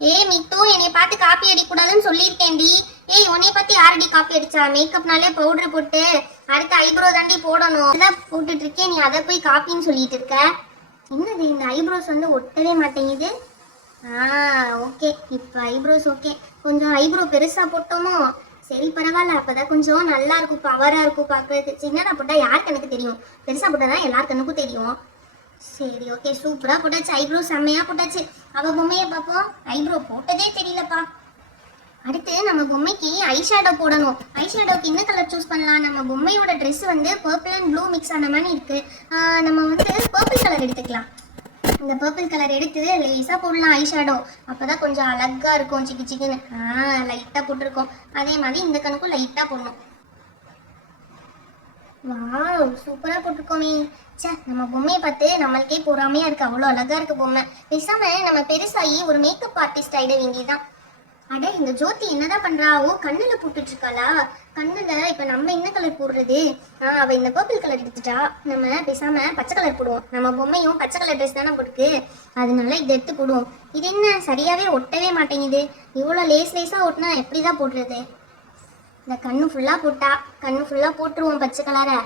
ஏய் மித்து, என்னை பார்த்து காப்பி அடிக்கூடாதுன்னு சொல்லியிருக்கேன்டி. ஏய் உன்னைய பார்த்து யாரடி காப்பி அடிச்சா? மேக்கப்னாலே பவுடர் போட்டு அடுத்து ஐப்ரோ தாண்டி போடணும். அதான் போட்டுட்டு இருக்கேன், நீ அதை போய் காப்பின்னு சொல்லிட்டு இருக்க. என்னது இந்த ஐப்ரோஸ் வந்து ஒட்டவே மாட்டேங்குது. ஓகே, இப்போ ஐப்ரோஸ் ஓகே. கொஞ்சம் ஐப்ரோ பெருசா போட்டோமோ? சரி பரவாயில்ல, அப்பதான் கொஞ்சம் நல்லா இருக்கும், பவரா இருக்கும் பார்க்கறதுக்கு. சின்னதா போட்டா யாருக்கு எனக்கு தெரியும், பெருசா போட்டாதான் எல்லாரு கண்ணுக்கும் தெரியும். சரி ஓகே, சூப்பரா போட்டாச்சு. ஐப்ரோ செம்மையா போட்டாச்சு. அவ பொம்மையை பார்ப்போம். ஐப்ரோ போட்டதே தெரியலப்பா. அடுத்து நம்ம பொம்மைக்கு ஐஷேடோ போடணும். ஐஷேடோக்கு என்ன கலர் சூஸ் பண்ணலாம்? நம்ம பொம்மையோட ட்ரெஸ் வந்து பர்பிள் அண்ட் ப்ளூ மிக்ஸ் ஆன மாதிரி இருக்கு. நம்ம வந்து பர்பிள் கலர் எடுத்துக்கலாம். இந்த பர்பிள் கலர் எடுத்து லேஸா போடலாம் ஐஷேடோ. அப்பதான் கொஞ்சம் அழகா இருக்கும், சிக்கு சிக்குன்னு. லைட்டா போட்டிருக்கோம். அதே மாதிரி இந்த கண்ணுக்கும் லைட்டா போடணும். வாவ், சூப்பரா போட்டிருக்கோமே. சே, நம்ம பொம்மையை பார்த்து நம்மளுக்கே பொறாமையா இருக்கு, அவ்வளோ அழகா இருக்கு பொம்மை. பேசாம நம்ம பெருசாகி ஒரு மேக்கப் ஆர்டிஸ்ட் ஆயிட வேண்டியதுதான். அட இந்த ஜோதி என்னதான் பண்றா? ஓ கண்ணுல போட்டுட்டு இருக்காளா? கண்ணுல இப்ப நம்ம என்ன கலர் போடுறது? அவ இந்த பர்பிள் கலர் எடுத்துட்டா. நம்ம பேசாம பச்சை கலர் போடுவோம். நம்ம பொம்மையும் பச்சை கலர் ட்ரெஸ் தானே போட்டுக்கு, அதனால இதை எடுத்து போடுவோம். இது என்ன சரியாவே ஒட்டவே மாட்டேங்குது. இவ்வளோ லேஸ் லேஸா ஒட்டினா எப்படிதான் போடுறது? இந்த கண்ணு ஃபுல்லா போட்டா, கண்ணு ஃபுல்லா போட்டுருவோம் பச்சை கலரை.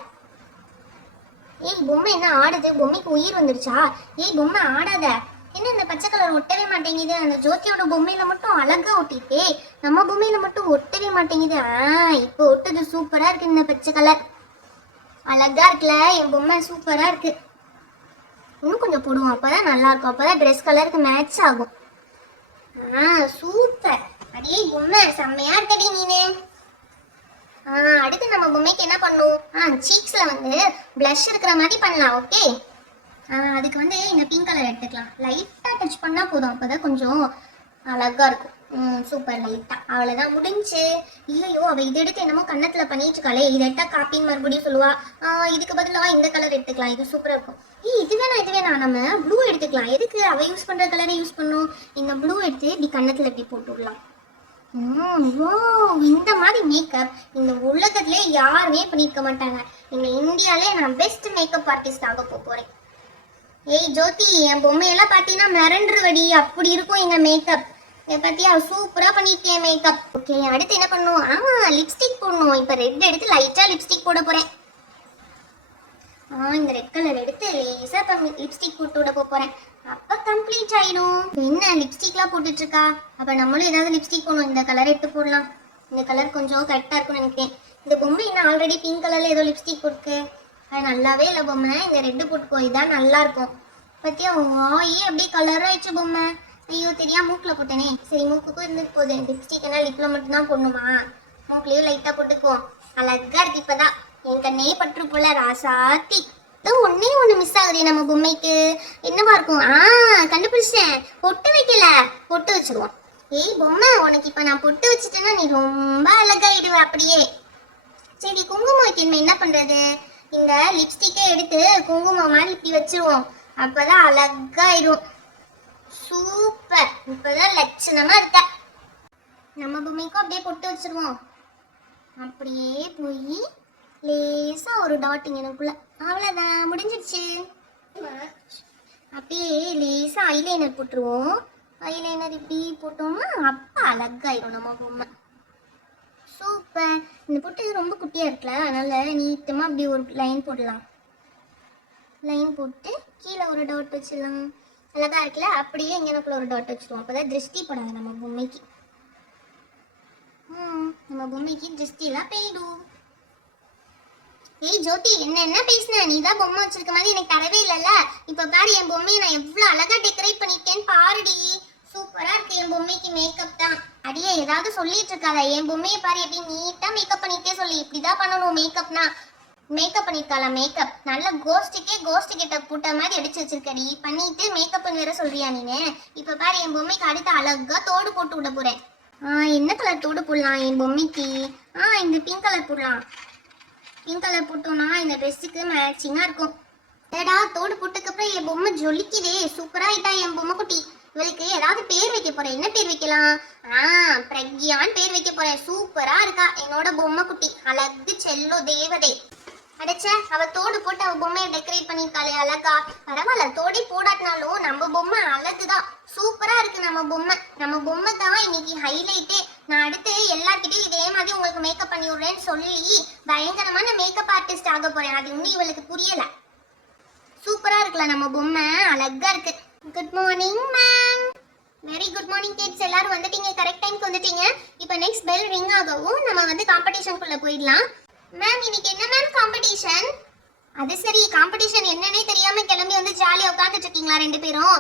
ஏய் பொம்மை என்ன ஆடுது? பொம்மைக்கு உயிர் வந்துருச்சா? ஏய் பொம்மை ஆடாத. என்ன இந்த பச்சை கலர் ஒட்டவே மாட்டேங்குது? அந்த ஜோதியோட பொம்மையில மட்டும் அழகா ஒட்டிட்டே, நம்ம பொம்மையில மட்டும் ஒட்டவே மாட்டேங்குது. இப்போ ஒட்டுது, சூப்பரா இருக்கு இந்த பச்சை கலர். அழகா இருக்குல்ல என் பொம்மை, சூப்பரா இருக்கு. இன்னும் கொஞ்சம் போடுவோம், அப்பதான் நல்லா இருக்கும், அப்பதான் ட்ரெஸ் கலருக்கு மேட்ச் ஆகும். சூப்பர். அடியே பொம்மை செம்மையா இருக்கடி நீனு. அடுத்து நம்ம பொம்மைக்கு என்ன பண்ணும், சீக்ஸ்ல வந்து blush இருக்கிற மாதிரி பண்ணலாம். ஓகே, அதுக்கு வந்து இந்த பிங்க் கலர் எடுத்துக்கலாம். லைட்டா டச் பண்ணா போதும், அப்பதான் கொஞ்சம் அழகா இருக்கும். சூப்பர், லைட்டா. அவ்வளவுதான், முடிஞ்சு. இல்லையோ, அவ இதை எடுத்து என்னமோ கண்ணத்துல பண்ணிட்டு இருக்காளே, இதை எடுத்தா காப்பின்னு மறுபடியும் சொல்லுவா. இதுக்கு பதிலா இந்த கலர் எடுத்துக்கலாம், இது சூப்பரா இருக்கும். இது வேணாம், நம்ம ப்ளூ எடுத்துக்கலாம். எதுக்கு அவ யூஸ் பண்ற கலரை யூஸ் பண்ணும்? இந்த ப்ளூ எடுத்து இப்படி கண்ணத்துல இப்படி போட்டு விடலாம். இந்த மாதிரி மேக்கப் இந்த உலகத்திலே யாருமே பண்ணிருக்க மாட்டாங்க. இந்த இந்தியாலே நான் பெஸ்ட் மேக்கப் ஆர்டிஸ்ட் ஆக போறேன். ஏய் ஜோதி, என் பொம்மையெல்லாம் பாத்தீங்கன்னா மிரண்டுருவடி, அப்படி இருக்கும் எங்க மேக்கப். பத்தியா, சூப்பரா பண்ணிருக்கேன் மேக்கப். ஓகே, அடுத்து என்ன பண்ணும், லிப்ஸ்டிக் போடணும். இப்ப ரெட் எடுத்து லைட்டா லிப்ஸ்டிக் போட போறேன். இந்த ரெட் கலர் எடுத்து லேசா லிப்ஸ்டிக் போட்டு விட போறேன். அப்ப கம்ப்ளீட் ஆயிடும். என்ன லிப்ஸ்டிக்லாம் போட்டுட்டு இருக்கா, அப்ப நம்மளும் ஏதாவது லிப்ஸ்டிக் போடணும். இந்த கலர் எடுத்து போடலாம். இந்த கலர் கொஞ்சம் கரெக்டா இருக்கும்னு நினைக்கிறேன். இந்த பொம்மை என்ன ஆல்ரெடி பிங்க் கலர்ல ஏதோ லிப்ஸ்டிக் போட்டுருக்கு, அது நல்லாவே இல்லை பொம்மை. இந்த ரெட்டு போட்டுக்கோ, இதான் நல்லா இருக்கும். பத்தியா, வாயே அப்படியே கலர் ஆயிடுச்சு பொம்மை. ஐயோ, தெரியாம மூக்குல போட்டேனே. சரி, மூக்குக்கும் இருந்துட்டு போகுது. லிப்ஸ்டிக் என்ன லிப்ல மட்டும் தான் போடணுமா? மூக்குலயும் லைட்டா போட்டுக்குவோம். அழகா இருக்கு. இப்பதான் என் கண்ணே பற்று போல ராசாத்தி. ஒன்னே ஒண்ணு மிஸ் ஆகுது நம்ம பொம்மைக்கு. என்னவா இருக்கும்? கண்டுபிடிச்சேன். பொட்டு வைக்கல, பொட்டு வச்சிருவோம். ஏய் பொம்மை, உனக்கு இப்ப நான் பொட்டு வச்சுட்டேன்னா நீ ரொம்ப அழகாயிடுவ அப்படியே. சரி, குங்குமம் வைக்கணும். என்ன பண்றது? இந்த லிப்ஸ்டிக்கை எடுத்து குங்குமம் மாதிரி இப்படி வச்சிருவோம், அப்பதான் அழகாயிடும். சூப்பர், இப்பதான் லட்சணமா இருக்க. நம்ம பொம்மைக்கும் அப்படியே பொட்டு வச்சிருவோம். அப்படியே போய் லேசா ஒரு டாட் எனக்குள்ள, அவ்வளவுதான், முடிஞ்சிடுச்சு. அப்படியே லேசா ஐலைனர் போட்டுருவோம். ஐலைனர் இப்படி போட்டோம்னா அப்ப அழகாயிரும் நம்ம பொம்மை. சூப்பர். இந்த பொட்டு ரொம்ப குட்டியா இருக்குல்ல, அதனால நீட்டமா அப்படி ஒரு லைன் போடலாம். லைன் போட்டு கீழே ஒரு டாட் வச்சிடலாம். அழகா இருக்குல்ல. அப்படியே இங்கனக்குள்ள ஒரு டாட் வச்சிருவோம், அப்பதான் திருஷ்டி போடாது நம்ம பொம்மைக்கு. நம்ம பொம்மைக்கு திருஷ்டி எல்லாம் போயிடும். ஏய் ஜோதி, என்ன பேசின? நீ தான் பொம்மை வச்சிருக்க மாதிரி எனக்கு தரவே இல்லைல்ல. இப்ப பாரு என் பொம்மையை நான் எவ்வளவு அழகா டெக்கரேட் பண்ணிருக்கேன்னு பாருடி. சூப்பரா இருக்கு என் பொம்மைக்கு மேக்கப் தான். அடியே ஏதாவது சொல்லிட்டு இருக்காளா? என் பொம்மையை பாரு எப்படி நீட்டா மேக்கப் பண்ணிட்டே சொல்லி. இப்படிதான் பண்ணணும் மேக்கப்னா. மேக்கப் பண்ணிருக்காளா? மேக்கப் நல்ல கோஸ்ட் கிட்ட போட்ட மாதிரி அடிச்சு வச்சிருக்கடி. பண்ணிட்டு மேக்கப்னு வேற சொல்றியா நீனு? இப்ப பாரு என் பொம்மைக்கு அடுத்து அழகா தோடு போட்டு விட போறேன். என்ன கலர் தோடு போடலாம் என் பொம்மைக்கு? இந்த பிங்க் கலர் போடலாம். பிங்க் கலர் போட்டோம்னா இந்த ட்ரெஸ்ஸுக்கு மேட்சிங்கா இருக்கும். ஏடா, தோடு போட்டதுக்கப்புறம் என் பொம்மை ஜொலிக்குதே. சூப்பரா ஆயிட்டா என் பொம்மை குட்டி. இவளுக்கு ஏதாவது பேர் வைக்க போறேன். என்ன பேர் வைக்கலாம்? பிரக்யான்னு பேர் வைக்க போறேன். சூப்பரா இருக்கா என்னோட பொம்மை குட்டி. அழகு செல்லோ தேவதை. அடைச்ச, அவ தோடு போட்டு அவ பொம்மையை டெக்கரேட் பண்ணிருக்காளே அழகா. பரவாயில்ல, தோடே போடாட்டினாலும் நம்ம பொம்மை அழகுதான். சூப்பரா இருக்கு நம்ம பொம்மை. நம்ம பொம்மை தான் இன்னைக்கு ஹைலைட்டே. நான் அடுத்து எல்லார்கிட்டையும் இதே மாதிரி உங்களுக்கு மேக்கப் பண்ணி விடுறேன்னு சொல்லி பயங்கரமான மேக்கப் ஆர்டிஸ்ட் ஆக போறேன். அது இன்னும் இவளுக்கு புரியல. சூப்பரா இருக்குல்ல நம்ம பொம்மை, அழகா இருக்கு. Good morning ma'am. Very good morning kids. எல்லாரும் வந்துட்டீங்க, கரெக்ட் டைம்க்கு வந்துட்டீங்க. இப்போ நெக்ஸ்ட் பெல் ரிங் ஆகவும் நம்ம வந்து காம்படிஷனுக்குள்ள போயிடலாம். மேம், இன்னைக்கு என்ன மேம் காம்படிஷன்? அது சரி, காம்படிஷன் என்னன்னே தெரியாம கிளம்பி வந்து ஜாலியா உட்காந்துட்டு இருக்கீங்களா ரெண்டு பேரும்?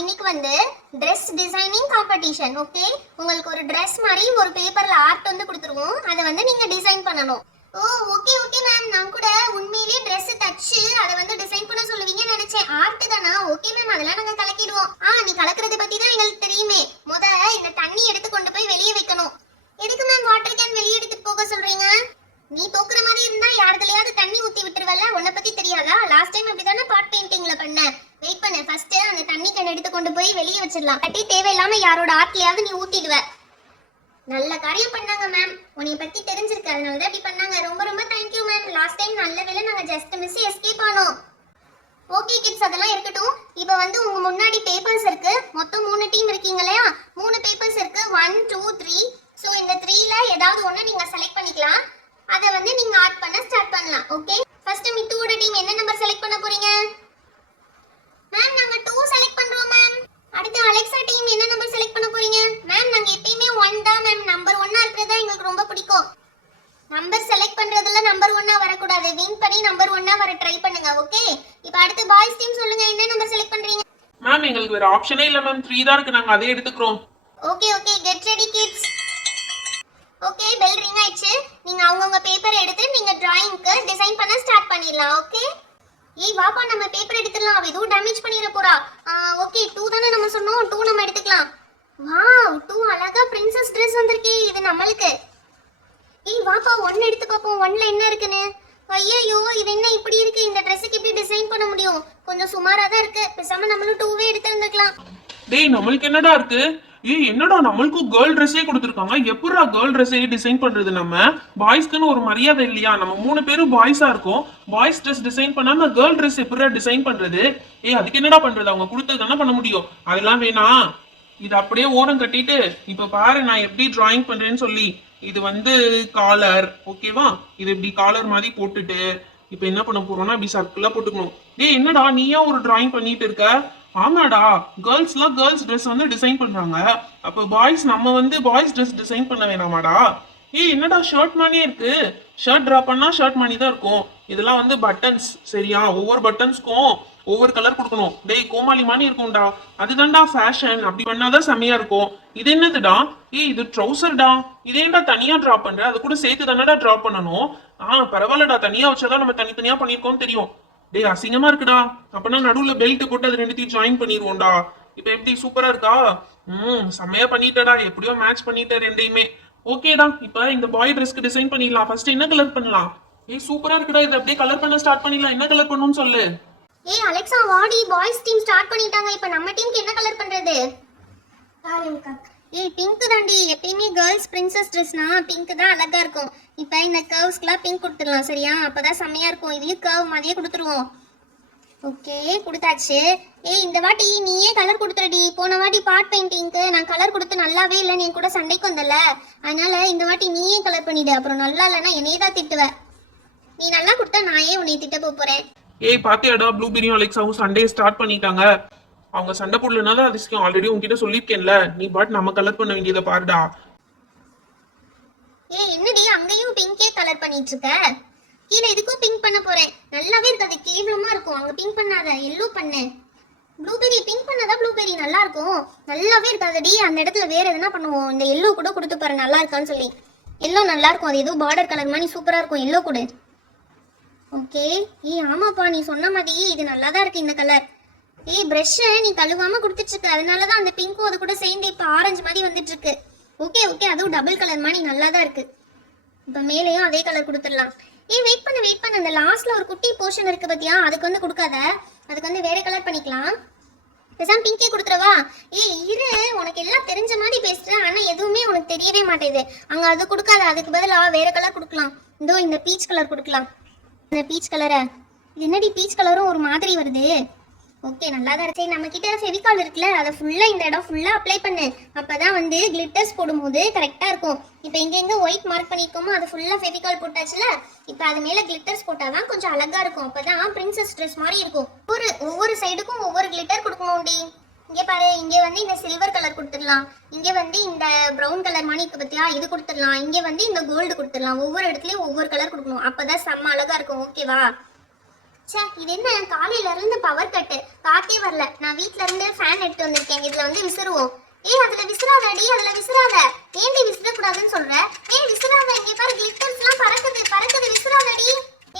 இன்னைக்கு வந்து ட்ரெஸ் டிசைனிங் காம்படிஷன். ஓகே, உங்களுக்கு ஒரு ட்ரெஸ் மாதிரி ஒரு பேப்பர்ல ஆர்ட் வந்து கொடுத்துருவோம். அதை வந்து நீங்க டிசைன் பண்ணணும். Okay ma'am. நான் கூட உண்மையிலேயே ட்ரெஸ் தச்சு அதை வந்து டிசைன் பண்ண சொல்லுவீங்கன்னு நினைச்சேன். ஆர்ட் தானா? ஓகே மேம், அதெல்லாம் நாங்க கலக்கிடுவோம். நீ கலக்குறத பத்தி தான் எங்களுக்கு தெரியுமே. இந்த தண்ணி எடுத்து கொண்டு போய் வெளியே வைக்கணும். எதுக்கு மேம் வாட்டர் கேன் வெளியே எடுத்துட்டு போக சொல்றீங்க? நீ தோக்குற மாதிரி இருந்தா யாருதுலயாவது தண்ணி ஊத்தி விட்டுருவல்ல, உன்னை பத்தி தெரியாதா? லாஸ்ட் டைம் அப்படிதானே பாட் பெயிண்டிங்ல பண்ண. வெயிட் பண்ணு, ஃபர்ஸ்ட் அந்த தண்ணி கேன் எடுத்து கொண்டு போய் வெளியே வச்சிடலாம். கட்டி தேவையில்லாம யாரோட ஆட்லயாவது நீ ஊத்திடுவ. நல்ல காரியம் பண்ணாங்க மேம். உன்னை பத்தி தெரிஞ்சிருக்கு, அதனால தான் இப்படி பண்ணாங்க. ரொம்ப ரொம்ப தேங்க்யூ மேம். லாஸ்ட் டைம் நல்ல வேளை நாங்க ஜஸ்ட் மிஸ் எஸ்கேப் ஆனோம். ஓகே கிட்ஸ், அதெல்லாம் இருக்கட்டும். இப்போ வந்து உங்க முன்னாடி பேப்பர்ஸ் இருக்கு. மொத்தம் 3 டீம் இருக்கீங்க இல்லையா? 3 பேப்பர்ஸ் இருக்கு. 1 2 3. ஸோ இந்த 3ல ஏதாவது ஒன்று நீங்க செலக்ட் பண்ணிக்கலாம். அதை வந்து நீங்க ஆட் பண்ண ஸ்டார்ட் பண்ணலாம். ஓகே, ஃபர்ஸ்ட் மித்துவோட டீம் என்ன நம்பர் செலக்ட் பண்ண போறீங்க? மேம், நாங்க 2 செலக்ட் பண்றோம் மேம். அடுத்து அலெக்சா டீம் என்ன நம்பர் செலக்ட் பண்ண போறீங்க? மேம், நாங்க எப்பயுமே 1 தான் மேம். நம்பர் 1 இருக்கிறது தான் எங்களுக்கு ரொம்ப பிடிக்கும். நம்பர் செலக்ட் பண்றதுல நம்பர் 1 வரக்கூடாது. வின் பண்ணி நம்பர் 1 வர ட்ரை பண்ணுங்க. ஓகே, இப்போ அடுத்து பாய்ஸ் டீம் சொல்லுங்க, என்ன வேற ஆப்ஷனே இல்ல மேம். 3 தான் இருக்கு, நாங்க அதே எடுத்துக்கிறோம். Okay okay, get ready kids. Okay, bell ring ஆயிடுச்சு. நீங்க அவங்கவங்க பேப்பர் எடுத்து நீங்க டிராயிங்க்கு டிசைன் பண்ண ஸ்டார்ட் பண்ணிடலாம். ஓகே, ஏய் வாப்பா, நம்ம பேப்பர் எடுத்துடலாம். அவ எதுவும் டேமேஜ் பண்ணிட போறா. ஓகே, 2 தானே நம்ம சொன்னோம், 2 நம்ம எடுத்துக்கலாம். வாவ், 2 அழகா பிரின்சஸ் Dress வந்திருக்கு. இது நம்மளுக்கு. ஏய் வாப்பா, 1 எடுத்து பாப்போம். 1ல என்ன இருக்குன்னு. ஐயோ, இது என்ன இப்படி இருக்கு? இந்த Dressக்கு எப்படி டிசைன் பண்ண முடியும்? கொஞ்சம் சுமாரா தான் இருக்கு. பேசாம நம்மளும் 2வே எடுத்துக்கலாம். டேய், நம்மளுக்கு என்னடா இருக்கு? ஏய், என்னடா நம்மளுக்கும் கேர்ள் ட்ரெஸ்ஸே கொடுத்துருக்காங்க. எப்படா கேர்ள் ட்ரெஸ்ஸே டிசைன் பண்றது? நம்ம பாய்ஸ்க்குன்னு ஒரு மரியாதை இல்லையா? நம்ம 3 பேரும் பாய்ஸா இருக்கோம். பாய்ஸ் ட்ரெஸ் டிசைன் பண்ணாம கேர்ள் ட்ரெஸ் எப்படா டிசைன் பண்றது? ஏய், அதுக்கு என்னடா பண்றது? அவங்க கொடுத்தது தானே பண்ண முடியும். அதெல்லாம் வேணாம். இது அப்படியே ஓரம் கட்டிட்டு இப்ப பாரு நான் எப்படி டிராயிங் பண்றேன்னு சொல்லி. இது வந்து காலர், ஓகேவா? இது இப்படி காலர் மாதிரி போட்டுட்டு இப்ப என்ன பண்ண போறோம்னா இப்படி சர்க்கிளா போட்டுக்கணும். டேய், என்னடா நீயா ஒரு டிராயிங் பண்ணிட்டு இருக்க? ஆமாடா, கேர்ள்ஸ்லாம் கேர்ள்ஸ் ட்ரெஸ் வந்து டிசைன் பண்றாங்க. அப்ப பாய்ஸ் நம்ம வந்து பாய்ஸ் ட்ரெஸ் டிசைன் பண்ண வேணாமாடா? ஏய், என்னடா ஷர்ட் மாதிரியே இருக்கு. ஷர்ட் டிரா பண்ணா ஷர்ட் மாதிரி தான் இருக்கும். இதெல்லாம் வந்து பட்டன்ஸ், சரியா? ஒவ்வொரு பட்டன்ஸ்க்கும் ஒவ்வொரு கலர் கொடுக்கணும். டேய், கோமாளி மாதிரி இருக்கும்டா. அதுதான்டா ஃபேஷன். அப்படி பண்ணாதான் செமையா இருக்கும். இது என்னதுடா? ஏய், இது ட்ரௌசர்டா. இதேண்டா தனியா டிரா பண்ற? அது கூட சேர்த்து தானடா டிரா பண்ணணும். பரவாயில்லடா, தனியா வச்சாதான் நம்ம தனித்தனியா பண்ணிருக்கோம்னு தெரியும். டேய், அசிங்கமா இருக்குடா. அப்பனா நடுவுல பெல்ட் போட்டு அது ரெண்டுத்தையும் ஜாயின் பண்ணிடுவோம்டா. இப்ப எப்படி சூப்பரா இருக்கா? செம்மையா பண்ணிட்டடா. எப்படியோ மேட்ச் பண்ணிட்ட ரெண்டையுமே. ஓகேடா, இப்ப இந்த பாய் ட்ரெஸ்க்கு டிசைன் பண்ணிடலாம். ஃபர்ஸ்ட் என்ன கலர் பண்ணலாம்? ஏய், சூப்பரா இருக்குடா. இது அப்படியே கலர் பண்ண ஸ்டார்ட் பண்ணிடலாம். என்ன கலர் பண்ணணும்னு சொல்லு. ஏய் அலெக்சா, வாடி, பாய்ஸ் டீம் ஸ்டார்ட் பண்ணிட்டாங்க. இப்போ நம்ம டீமுக்கு என்ன கலர் பண்றது? ஏய், பிங்க் தாண்டி. எப்பயுமே கேர்ள்ஸ் பிரின்சஸ் ட்ரெஸ்னா பிங்க் தான் அழகா இருக்கும். இப்போ இந்த கர்வ்ஸ்க்குலாம் பிங்க் கொடுத்துடலாம், சரியா? அப்பதான் செம்மையா இருக்கும். இதையும் கர்வ் மாதிரியே கொடுத்துருவோம். ஓகே, கொடுத்தாச்சு. ஏய், இந்த வாட்டி நீயே கலர் கொடுத்துறடி. போன வாட்டி பார்ட் பெயிண்டிங்க்கு நான் கலர் கொடுத்து நல்லாவே இல்லை, நீ கூட சண்டைக்கு வந்தல. அதனால இந்த வாட்டி நீயே கலர் பண்ணிடு. அப்புறம் நல்லா இல்லைன்னா என்னையே தான் திட்டுவ. நீ நல்லா கொடுத்தா நான் ஏன் உன்னை திட்ட போறேன்? ஏய், பாத்தியாடா, ப்ளூபெரியும் அலெக்ஸாவும் சண்டே ஸ்டார்ட் பண்ணிட்டாங்க. அவங்க சண்டை போடலனால அதிசயம். ஆல்ரெடி உங்ககிட்ட சொல்லியிருக்கேன்ல. நீ பாட் நம்ம கலர் பண்ண வேண்டியதை பாருடா. ஏய், என்னடி அங்கேயும் பிங்கே கலர் பண்ணிட்டு இருக்க? கீழே இதுக்கும் பிங்க் பண்ண போறேன். நல்லாவே இருக்காது, கேவலமா இருக்கும். அங்க பிங்க் பண்ணாத, எல்லோ பண்ணு. ப்ளூபெரி பிங்க் பண்ணாதான் ப்ளூபெரி நல்லா இருக்கும். நல்லாவே இருக்காதுடி. அந்த இடத்துல வேற எதுனா பண்ணுவோம். இந்த எல்லோ கூட கொடுத்து பாரு, நல்லா இருக்கான்னு சொல்லி. எல்லோ நல்லா இருக்கும். அது ஏதோ பார்டர் கலர் மாதிரி சூப்பரா இருக்கும். எல்லோ கொடு. ஓகே. ஏய் ஆமாப்பா, நீ சொன்ன மாதிரி இது நல்லா தான் இருக்கு இந்த கலர். ஏய், ப்ரஷ்ஷை நீ கழுவாம கொடுத்துட்டு இருக்க. அதனாலதான் அந்த பிங்க்கும் அது கூட சேர்ந்து இப்போ ஆரஞ்சு மாதிரி வந்துட்டு இருக்கு. ஓகே ஓகே, அதுவும் டபுள் கலர் மாதிரி நல்லா தான் இருக்கு. இப்போ மேலேயும் அதே கலர் கொடுத்துடலாம். ஏய், வெயிட் பண்ணு. அந்த லாஸ்ட்ல ஒரு குட்டி போர்ஷன் இருக்கு பாத்தியா? அதுக்கு வந்து கொடுக்காத. அதுக்கு வந்து வேற கலர் பண்ணிக்கலாம். பேசாம பிங்கே கொடுத்துறவா? ஏய் இரு, உனக்கு எல்லாம் தெரிஞ்ச மாதிரி பேசுறேன், ஆனா எதுவுமே உனக்கு தெரியவே மாட்டேது. அங்க அது கொடுக்காத. அதுக்கு பதிலா வேற கலர் கொடுக்கலாம். இதோ இந்த பீச் கலர் கொடுக்கலாம். இந்த பீச் கலரை. இது என்னடி பீச் கலரும் ஒரு மாதிரி வருது? ஓகே, நல்லா தான் இருக்கு. நம்ம கிட்ட ஃபெவிகால் இருக்குல்ல, அதை ஃபுல்லா இந்த இடம் ஃபுல்லா அப்ளை பண்ணு. அப்பதான் வந்து கிளிட்டர்ஸ் போடும்போது கரெக்டா இருக்கும். இப்போ எங்க ஒயிட் மார்க் பண்ணிருக்கோமோ அது ஃபுல்லா ஃபெவிகால் போட்டாச்சுல. இப்போ அது மேல கிளிட்டர்ஸ் போட்டாதான் கொஞ்சம் அழகா இருக்கும். அப்பதான் பிரின்சஸ் ட்ரெஸ் மாதிரி இருக்கும். ஒவ்வொரு சைடுக்கும் ஒவ்வொரு கிளிட்டர் கொடுக்கணும்டி. இங்கே பாரு, இங்க வந்து இந்த சில்வர் கலர் கொடுத்துடலாம். இங்க வந்து இந்த ப்ரௌன் கலர் மாதிரி இருக்கு பத்தியா, இது கொடுத்துடலாம். இங்க வந்து இந்த கோல்டு கொடுத்துடலாம். ஒவ்வொரு இடத்துலயும் ஒவ்வொரு கலர் கொடுக்கணும். அப்பதான் செம்ம அழகா இருக்கும். ஓகேவா? சே, இது என்ன காலையில இருந்து பவர் கட்டு, காத்தே வரல. நான் வீட்ல இருந்து ஃபேன் எடுத்து வந்திருக்கேன். இதுல வந்து விசிறுவோம். ஏய், அதுல விசிறாதடி, அதுல விசிறாத. ஏன்டி விசிற கூடாதுன்னு சொல்ற? ஏய் விசிறாத. இங்க பாரு, கிளிட்டர்ஸ் எல்லாம் பறக்குது, விசிறாதடி.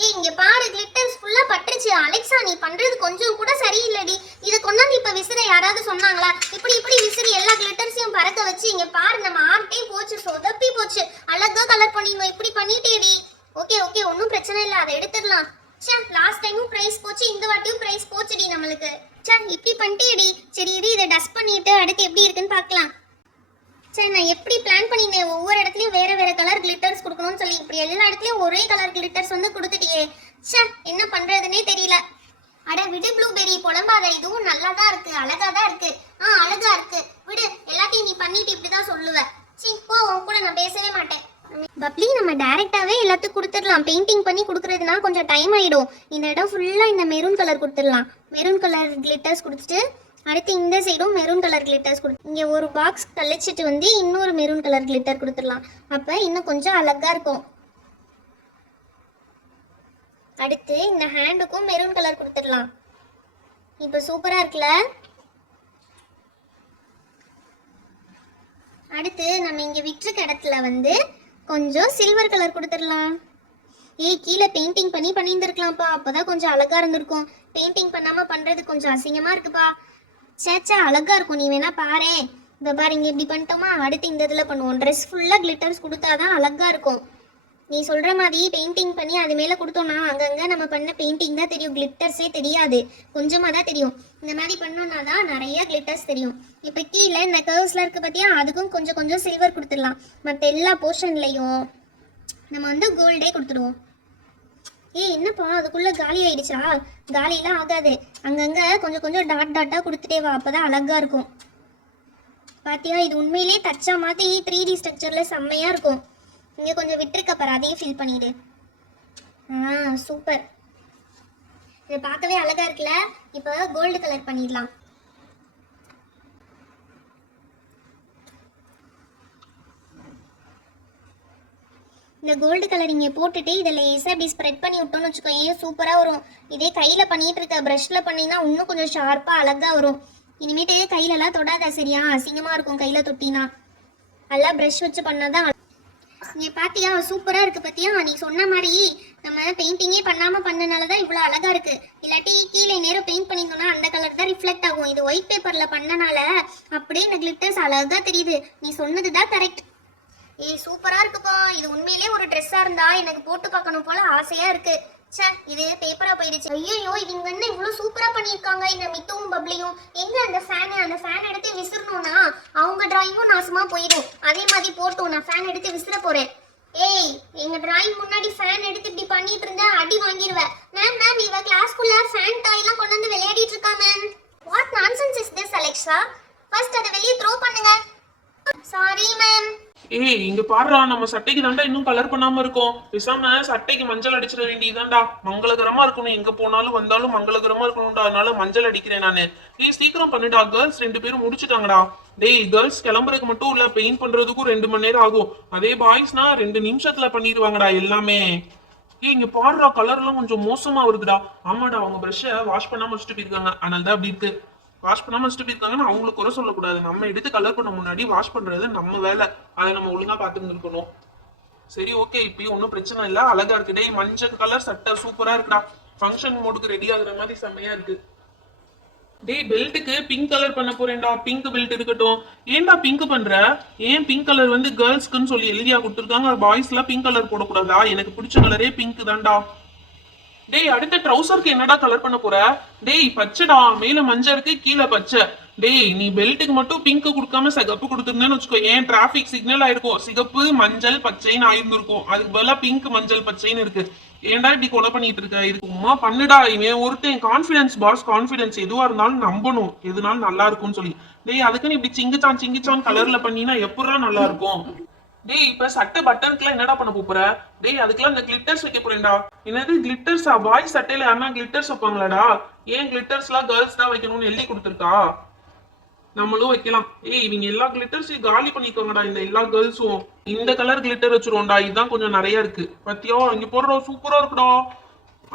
ஏய், இங்க பாரு, கிளிட்டர்ஸ் ஃபுல்லா பட்டுருச்சு. அலெக்சா, நீ பண்றது கொஞ்சம் கூட சரியில்லடி. இத கொண்டாந்து இப்ப விசிற யாராவது சொன்னாங்களா? இப்படி விசிறி எல்லா கிளிட்டர்ஸையும் பறக்க வச்சு இங்க பாரு, நம்ம ஆர்ட்டே போச்சு, சொதப்பி போச்சு. அழகா கலர் பண்ணிடணும். இப்படி பண்ணிட்டேடி. ஓகே ஓகே, ஒன்றும் பிரச்சனை இல்லை, அதை எடுத்துடலாம். சே, லாஸ்ட் டைமும் பிரைஸ் போச்சு, இந்த வாட்டியும் பிரைஸ் போச்சுடி நம்மளுக்கு. சே, இப்படி பண்ணிட்டேடி. சரி இரு, இதை டஸ்ட் பண்ணிட்டு அடுத்து எப்படி இருக்குன்னு பார்க்கலாம். சரி, நான் எப்படி பிளான் பண்ணினேன், ஒவ்வொரு இடத்துலயும் வேற வேற கலர் கிளிட்டர்ஸ் கொடுக்கணும்னு சொல்லி. இப்படி எல்லா இடத்துலயும் ஒரே கலர் கிளிட்டர்ஸ் வந்து கொடுத்துட்டியே. சே, என்ன பண்றதுன்னே தெரியல. அட விடு ப்ளூபெரி, புலம்பாத. இதுவும் நல்லா தான் இருக்கு, அழகா தான் இருக்கு. அழகா இருக்கு, விடு. எல்லாத்தையும் நீ பண்ணிட்டு இப்படிதான் சொல்லுவ. சீ போ, உன் கூட நான் பேசவே மாட்டேன். பப்ளி, நம்ம டைரக்டாவே எல்லாத்துக்கும் கொடுத்துடலாம். பெயிண்டிங் பண்ணி கொடுக்கறதுனா கொஞ்சம் டைம் ஆயிடும். இந்த இடம் ஃபுல்லா இந்த மெரூன் கலர் கொடுத்துடலாம். மெரூன் கலர் கிளிட்டர்ஸ் கொடுத்துட்டு அடுத்து இந்த சைடும் மெரூன் கலர் கிளிட்டர்ஸ் இங்க ஒரு பாக்ஸ் கழிச்சிட்டு வந்து இன்னொரு மெரூன் கலர் கிளிட்டர் கொடுத்துடலாம். அப்ப இன்னும் கொஞ்சம் அழகா இருக்கும். அடுத்து இந்த ஹேண்டுக்கும் மெரூன் கலர் கொடுத்துடலாம். இப்போ சூப்பரா இருக்குல்ல? அடுத்து நம்ம இங்க விட்டுருக்க இடத்துல வந்து கொஞ்சம் சில்வர் கலர் கொடுத்துடலாம். ஏய் கீழே பெயிண்டிங் பண்ணி பண்ணியிருந்திருக்கலாம்ப்பா, அப்போதான் கொஞ்சம் அழகா இருந்திருக்கும். பெயிண்டிங் பண்ணாம பண்றது கொஞ்சம் அசிங்கமா இருக்குப்பா. சேச்சா அழகா இருக்கும், நீ வேணா பாரு. இந்த பாரு இங்க இப்படி பண்ணிட்டோமா, அடுத்து இந்த இதுல பண்ணுவோம். ட்ரெஸ் ஃபுல்லா கிளிட்டர்ஸ் கொடுத்தாதான் அழகா இருக்கும். நீ சொல்ற மாதிரி பெயிண்டிங் பண்ணி அது மேல கொடுத்தோம்னா அங்கங்க நம்ம பண்ண பெயிண்டிங் தான் தெரியும், கிளிட்டர்ஸே தெரியாது, கொஞ்சமா தான் தெரியும். இந்த மாதிரி பண்ணோம்னா தான் நிறைய கிளிட்டர்ஸ் தெரியும். இப்ப கீழே இந்த கர்வ்ஸ்ல இருக்கு பாத்தியா, அதுக்கும் கொஞ்சம் கொஞ்சம் சில்வர் கொடுத்துடலாம். மற்ற எல்லா போர்ஷன்லையும் நம்ம வந்து கோல்டே கொடுத்துடுவோம். ஏய் என்னப்பா அதுக்குள்ள காலி ஆயிடுச்சா? காலியெல்லாம் ஆகாது, அங்கங்க கொஞ்சம் கொஞ்சம் டாட் டாட்டா கொடுத்துட்டே வா, அப்பதான் அழகா இருக்கும். பாத்தியா இது உண்மையிலேயே தச்சா மாதிரி 3D ஸ்ட்ரக்சர்ல செம்மையா இருக்கும். இங்க கொஞ்சம் விட்டுருக்க பாரு, அதையும் ஃபில் பண்ணிடு. சூப்பர், இது பார்க்கவே அழகா இருக்குல்ல. இப்போ கோல்டு கலர் பண்ணிடலாம். இந்த கோல்டு கலர் இங்கே போட்டுட்டு இதை லேசாக இப்படி ஸ்ப்ரெட் பண்ணி விட்டோம்னு வச்சுக்கோ, ஏன் சூப்பராக வரும். இதே கையில் பண்ணிட்டு இருக்க ப்ரஷ்ல பண்ணினா இன்னும் கொஞ்சம் ஷார்ப்பாக அழகாக வரும். இனிமேட்டு கையிலலாம் தொடாத சரியா, அசிங்கமாக இருக்கும் கையில் தொட்டினா. நல்லா ப்ரஷ் வச்சு பண்ணாதான். நீ பாத்தியா சூப்பரா இருக்கு பாத்தியா. நீ சொன்ன மாதிரி நம்ம பெயிண்டிங்கே பண்ணாம பண்ணனால தான் இவ்வளவு அழகா இருக்கு. இல்லாட்டி கீழே நேரம் பெயிண்ட் பண்ணிருந்தோம்னா அந்த கலர் தான் ரிஃப்ளெக்ட் ஆகும். இது ஒயிட் பேப்பர்ல பண்ணனால அப்படியே இந்த கிளிட்டர்ஸ் அழகா தெரியுது. நீ சொன்னதுதான் கரெக்ட். ஏய் சூப்பரா இருக்குப்பா, இது உண்மையிலேயே ஒரு ட்ரெஸ்ஸா இருந்தா எனக்கு போட்டு பார்க்கணும் போல ஆசையா இருக்கு. சே இது பேப்பரா போயிடுச்சு. ஐயோ இவங்க என்ன இவ்வளவு சூப்பரா பண்ணிருக்காங்க. இந்த மித்துவும் பப்ளியும் எங்க அந்த ஃபேன் எடுத்து விசிறணும்னா அவங்க டிராயிங்கும் நாசமா போயிடும். அதே மாதிரி போட்டோம், நான் ஃபேன் எடுத்து விசிற போறேன். ஏய் எங்க டிராயிங் முன்னாடி ஃபேன் எடுத்து இப்படி பண்ணிட்டு இருந்தா அடி வாங்கிடுவேன். மேம் இவ கிளாஸ்க்குள்ள ஃபேன் டாய் எல்லாம் கொண்டு வந்து விளையாடிட்டு இருக்கா ma'am. What nonsense is this Alexa? First அதை வெளியே த்ரோ பண்ணுங்க. Sorry ma'am. ஏய் இங்க பாடுறா, நம்ம சட்டைக்கு தாண்டா இன்னும் கலர் பண்ணாம இருக்கோம். பேசாம சட்டைக்கு மஞ்சள் அடிச்சிட வேண்டியதாண்டா. மங்களகரமா இருக்கணும், எங்க போனாலும் வந்தாலும் மங்களகரமா இருக்கணும்டா. அதனால மஞ்சள் அடிக்கிறேன் நானு. ஏய் சீக்கிரம் பண்ணுடா, கேர்ள்ஸ் 2 பேரும் முடிச்சுட்டாங்கடா. டேய் கேர்ள்ஸ் கிளம்புறதுக்கு மட்டும் இல்ல, பெயிண்ட் பண்றதுக்கும் 2 மணி நேரம் ஆகும். அதே பாய்ஸ்னா 2 நிமிஷத்துல பண்ணிடுவாங்கடா எல்லாமே. ஏய் இங்க பாடுறா, கலர் எல்லாம் கொஞ்சம் மோசமா வருதுடா. ஆமாடா அவங்க பிரஷ்ஷை வாஷ் பண்ணாம வச்சுட்டு போயிருக்காங்க, அதனால தான் அப்படி இருக்கு. வாஷ் பண்ணாம வச்சுட்டு போயிருக்காங்கன்னா அவங்களுக்கு குறை சொல்லக்கூடாது. நம்ம எடுத்து கலர் பண்ண முன்னாடி வாஷ் பண்றது நம்ம வேலை, அதை நம்ம ஒழுங்கா பார்த்துட்டு இருக்கணும். சரி ஓகே, இப்பயும் ஒன்றும் பிரச்சனை இல்லை, அழகா இருக்கு. டேய் மஞ்சள் கலர் சட்டை சூப்பரா இருக்குடா. ஃபங்க்ஷன் மோடுக்கு ரெடி ஆகுற மாதிரி செம்மையா இருக்கு. டேய் பெல்ட்டுக்கு பிங்க் கலர் பண்ண போறேன்டா. பிங்க் பெல்ட் இருக்கட்டும். ஏன்டா பிங்க் பண்ற? ஏன் பிங்க் கலர் வந்து கேர்ள்ஸ்க்குன்னு சொல்லி எழுதியா கொடுத்துருக்காங்க, பாய்ஸ் எல்லாம் பிங்க் கலர் போடக்கூடாதா? எனக்கு பிடிச்ச கலரே பிங்க் தான்டா. டேய் அடுத்த ட்ரௌசருக்கு என்னடா கலர் பண்ண போற? டேய் பச்சைடா, மேல மஞ்சள் இருக்கு கீழே பச்சை. டேய் நீ பெல்ட்டுக்கு மட்டும் பிங்க் கொடுக்காம சிகப்பு கொடுத்துருந்தேன்னு வச்சுக்கோ, ஏன் டிராபிக் சிக்னல் ஆயிருக்கும். சிகப்பு மஞ்சள் பச்சைன்னு ஆயிருந்திருக்கும், அதுக்கு பதிலா பிங்க் மஞ்சள் பச்சைன்னு இருக்கு. ஏன்டா இப்படி கொலை பண்ணிட்டு இருக்க? இது சும்மா பண்ணுடா. இவன் ஒருத்தன் கான்பிடன்ஸ் பாஸ், கான்பிடன்ஸ் எதுவா இருந்தாலும் நம்பணும், எதுனாலும் நல்லா இருக்கும்னு சொல்லி. டேய் அதுக்குன்னு இப்படி சிங்கிச்சான் கலர்ல பண்ணினா எப்படா நல்லா இருக்கும்? டேய் இப்ப சட்டை பட்டனுக்குலாம் என்னடா பண்ண போற? டேய் அதுக்கெல்லாம் இந்த கிளிட்டர்ஸ் வைக்க போறேன்டா. என்னது கிளிட்டர்ஸா? பாய்ஸ் சட்டையில யாருன்னா கிளிட்டர்ஸ் வைப்பாங்களாடா? ஏன் கிளிட்டர்ஸ் எல்லாம் கேர்ள்ஸ் தான் வைக்கணும்னு எழுதி கொடுத்துருக்கா? நம்மளும் வைக்கலாம். ஏய் இவங்க எல்லா கிளிட்டர்ஸையும் காலி பண்ணிக்கோங்கடா. இந்த எல்லா கேர்ள்ஸும் இந்த கலர் கிளிட்டர் வச்சிருவோம்டா. இதுதான் கொஞ்சம் நிறைய இருக்கு பத்தியோ. இங்க போடுறோம் சூப்பரா இருக்குடா.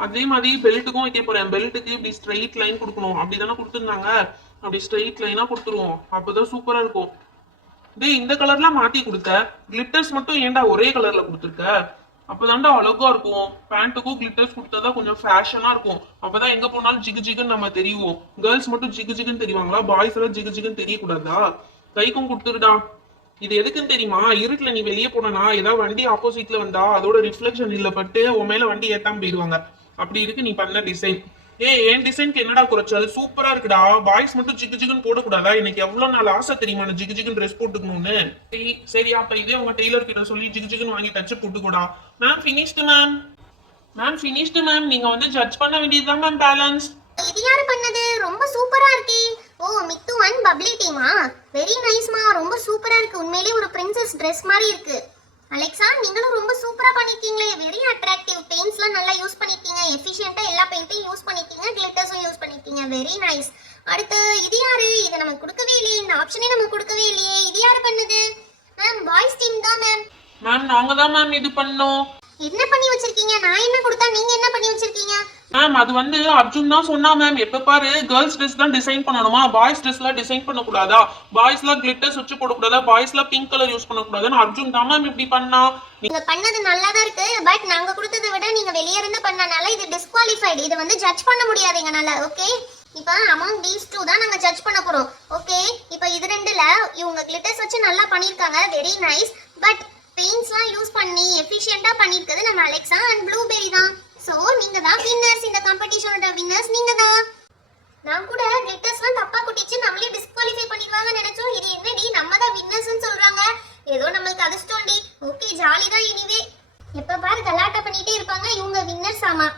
அதே மாதிரி பெல்ட்டுக்கும் வைக்க போறேன். பெல்ட்டுக்கு இப்படி ஸ்ட்ரெயிட் லைன் கொடுக்கணும், அப்படிதானே கொடுத்துருந்தாங்க. அப்படி ஸ்ட்ரெயிட் லைனா கொடுத்துருவோம், அப்பதான் சூப்பரா இருக்கும். டேய் இந்த கலர்லாம் மாத்தி கொடுத்த, கிளிட்டர்ஸ் மட்டும் ஏன்டா ஒரே கலர்ல கொடுத்துருக்க? அப்பதான்டா அழகா இருக்கும். பேண்ட்டுக்கும் கிளிட்டர்ஸ் கொடுத்தாதான் கொஞ்சம் ஃபேஷனா இருக்கும். அப்பதான் எங்க போனாலும் ஜிகு ஜிகுன்னு நம்ம தெரியும். கேர்ள்ஸ் மட்டும் ஜிகு ஜிகுன்னு தெரிவாங்களா? பாய்ஸ் எல்லாம் ஜிகு ஜிகுன்னு தெரியக்கூடாதா? கைக்கும் கொடுத்துருடா. இது எதுக்குன்னு தெரியுமா? இருட்டுல நீ வெளியே போனா ஏதாவது வண்டி ஆப்போசிட்ல வந்தா அதோட ரிஃப்ளெக்ஷன் இல்ல பட்டு உன் மேல வண்டி ஏத்தாம போயிடுவாங்க. அப்படி இருக்கு நீ பண்ண டிசைன். என் டிசைனுக்கு என்னடா குறைச்சல்? சூப்பரா இருக்குடா. பாய்ஸ் மட்டும் ஜிகு ஜிகுன்னு போடக்கூடாதா? எனக்கு எவ்வளவு நாள் ஆசை தெரியுமா நான் ஜிகு ஜிகுன்னு ட்ரெஸ் போட்டுக்கணும்னு. சரி அப்ப இதே உங்க டெய்லர் கிட்ட சொல்லி ஜிகு ஜிகுன்னு வாங்கி தச்சு போட்டுக்கூடா. Ma'am finished ma'am. Ma'am finished ma'am. நீங்க வந்து ஜட்ஜ் பண்ண வேண்டியதுதான் மேம் பேலன்ஸ். இது யாரு பண்ணது? ரொம்ப சூப்பரா இருக்கு. ஓ மித்து அண்ட் பப்ளி டீமா? வெரி நைஸ்மா, ரொம்ப சூப்பரா இருக்கு. உண்மையிலேயே ஒரு பிரின்சஸ் ட்ரெஸ் மாதிரி இருக்கு. அலெக்ஸா நீங்களும் ரொம்ப சூப்பரா பண்ணிருக்கீங்களே. Very attractive. பெயிண்ட்ஸ்லாம் நல்லா யூஸ் பண்ணிருக்கீங்க. எஃபிஷியன்ட்டா எல்லா பெயிண்ட்டையும் யூஸ் பண்ணிருக்கீங்க, கிளிட்டர்ஸும் யூஸ் பண்ணிருக்கீங்க. Very nice. அடுத்து இது யாரு? இதை நமக்கு கொடுக்கவே இல்லையே, இந்த ஆப்ஷனே நமக்கு கொடுக்கவே இல்லையே. இது யாரு பண்ணது? மேம் பாய்ஸ் டீம் தான் மேம். மேம் நாங்க தான் மேம் இது பண்ணோம். என்ன பண்ணி வச்சிருக்கீங்க? நான் என்ன கொடுத்தா நீங்க என்ன பண்ணி வச்சிருக்கீங்க? மேம் அது வந்து அர்ஜுன் தான் சொன்னா மேம். எப்ப பாரு கேர்ள்ஸ் ட்ரெஸ் தான் டிசைன் பண்ணணுமா, பாய்ஸ் ட்ரெஸ்லாம் டிசைன் பண்ணக்கூடாதா, பாய்ஸ்லாம் கிளிட்டர்ஸ் வச்சு போடக்கூடாதா, பாய்ஸ்லாம் பிங்க் கலர் யூஸ் பண்ணக்கூடாதுன்னு அர்ஜுன் தான் மேம் இப்படி பண்ணா. நீங்க பண்ணது நல்லா தான் இருக்கு, பட் நாங்க கொடுத்ததை விட நீங்க வெளிய இருந்து பண்ணனால இது டிஸ்குவாலிஃபைடு. இது வந்து ஜட்ஜ் பண்ண முடியாது எங்கனால. ஓகே, இப்போ அமௌங் தீஸ் டூ தான் நாங்க ஜட்ஜ் பண்ண போறோம். ஓகே, இப்போ இது ரெண்டுல இவங்க கிளிட்டர்ஸ் வச்சு நல்லா பண்ணிருக்காங்க, வெரி நைஸ். பட் பெயிண்ட்ஸ்லாம் யூஸ் பண்ணி எஃபிஷியண்டா பண்ணிருக்கிறது நம்ம அலெக்ஸா அண்ட் ப்ளூபெரி தான். சோ நீங்க தான் வின்னர்ஸ், இந்த காம்படிஷனோட வின்னர்ஸ் நீங்க தான். நான் கூட கிளிட்டர்ஸ்லாம் தப்பா குட்டிச்சு நம்மளே டிஸ்குவாலிஃபை பண்ணிடுவாங்கன்னு நினைச்சோம். இது என்னடி நம்ம தான் வின்னர்ஸ்னு சொல்றாங்க. ஏதோ நம்மளுக்கு அதிர்ஷ்டம்டி. ஓகே, ஜாலி தான். எனிவே எப்ப பாரு கலாட்டா பண்ணிட்டே இருப்பாங்க, இவங்க வின்னர்ஸ். ஆமா,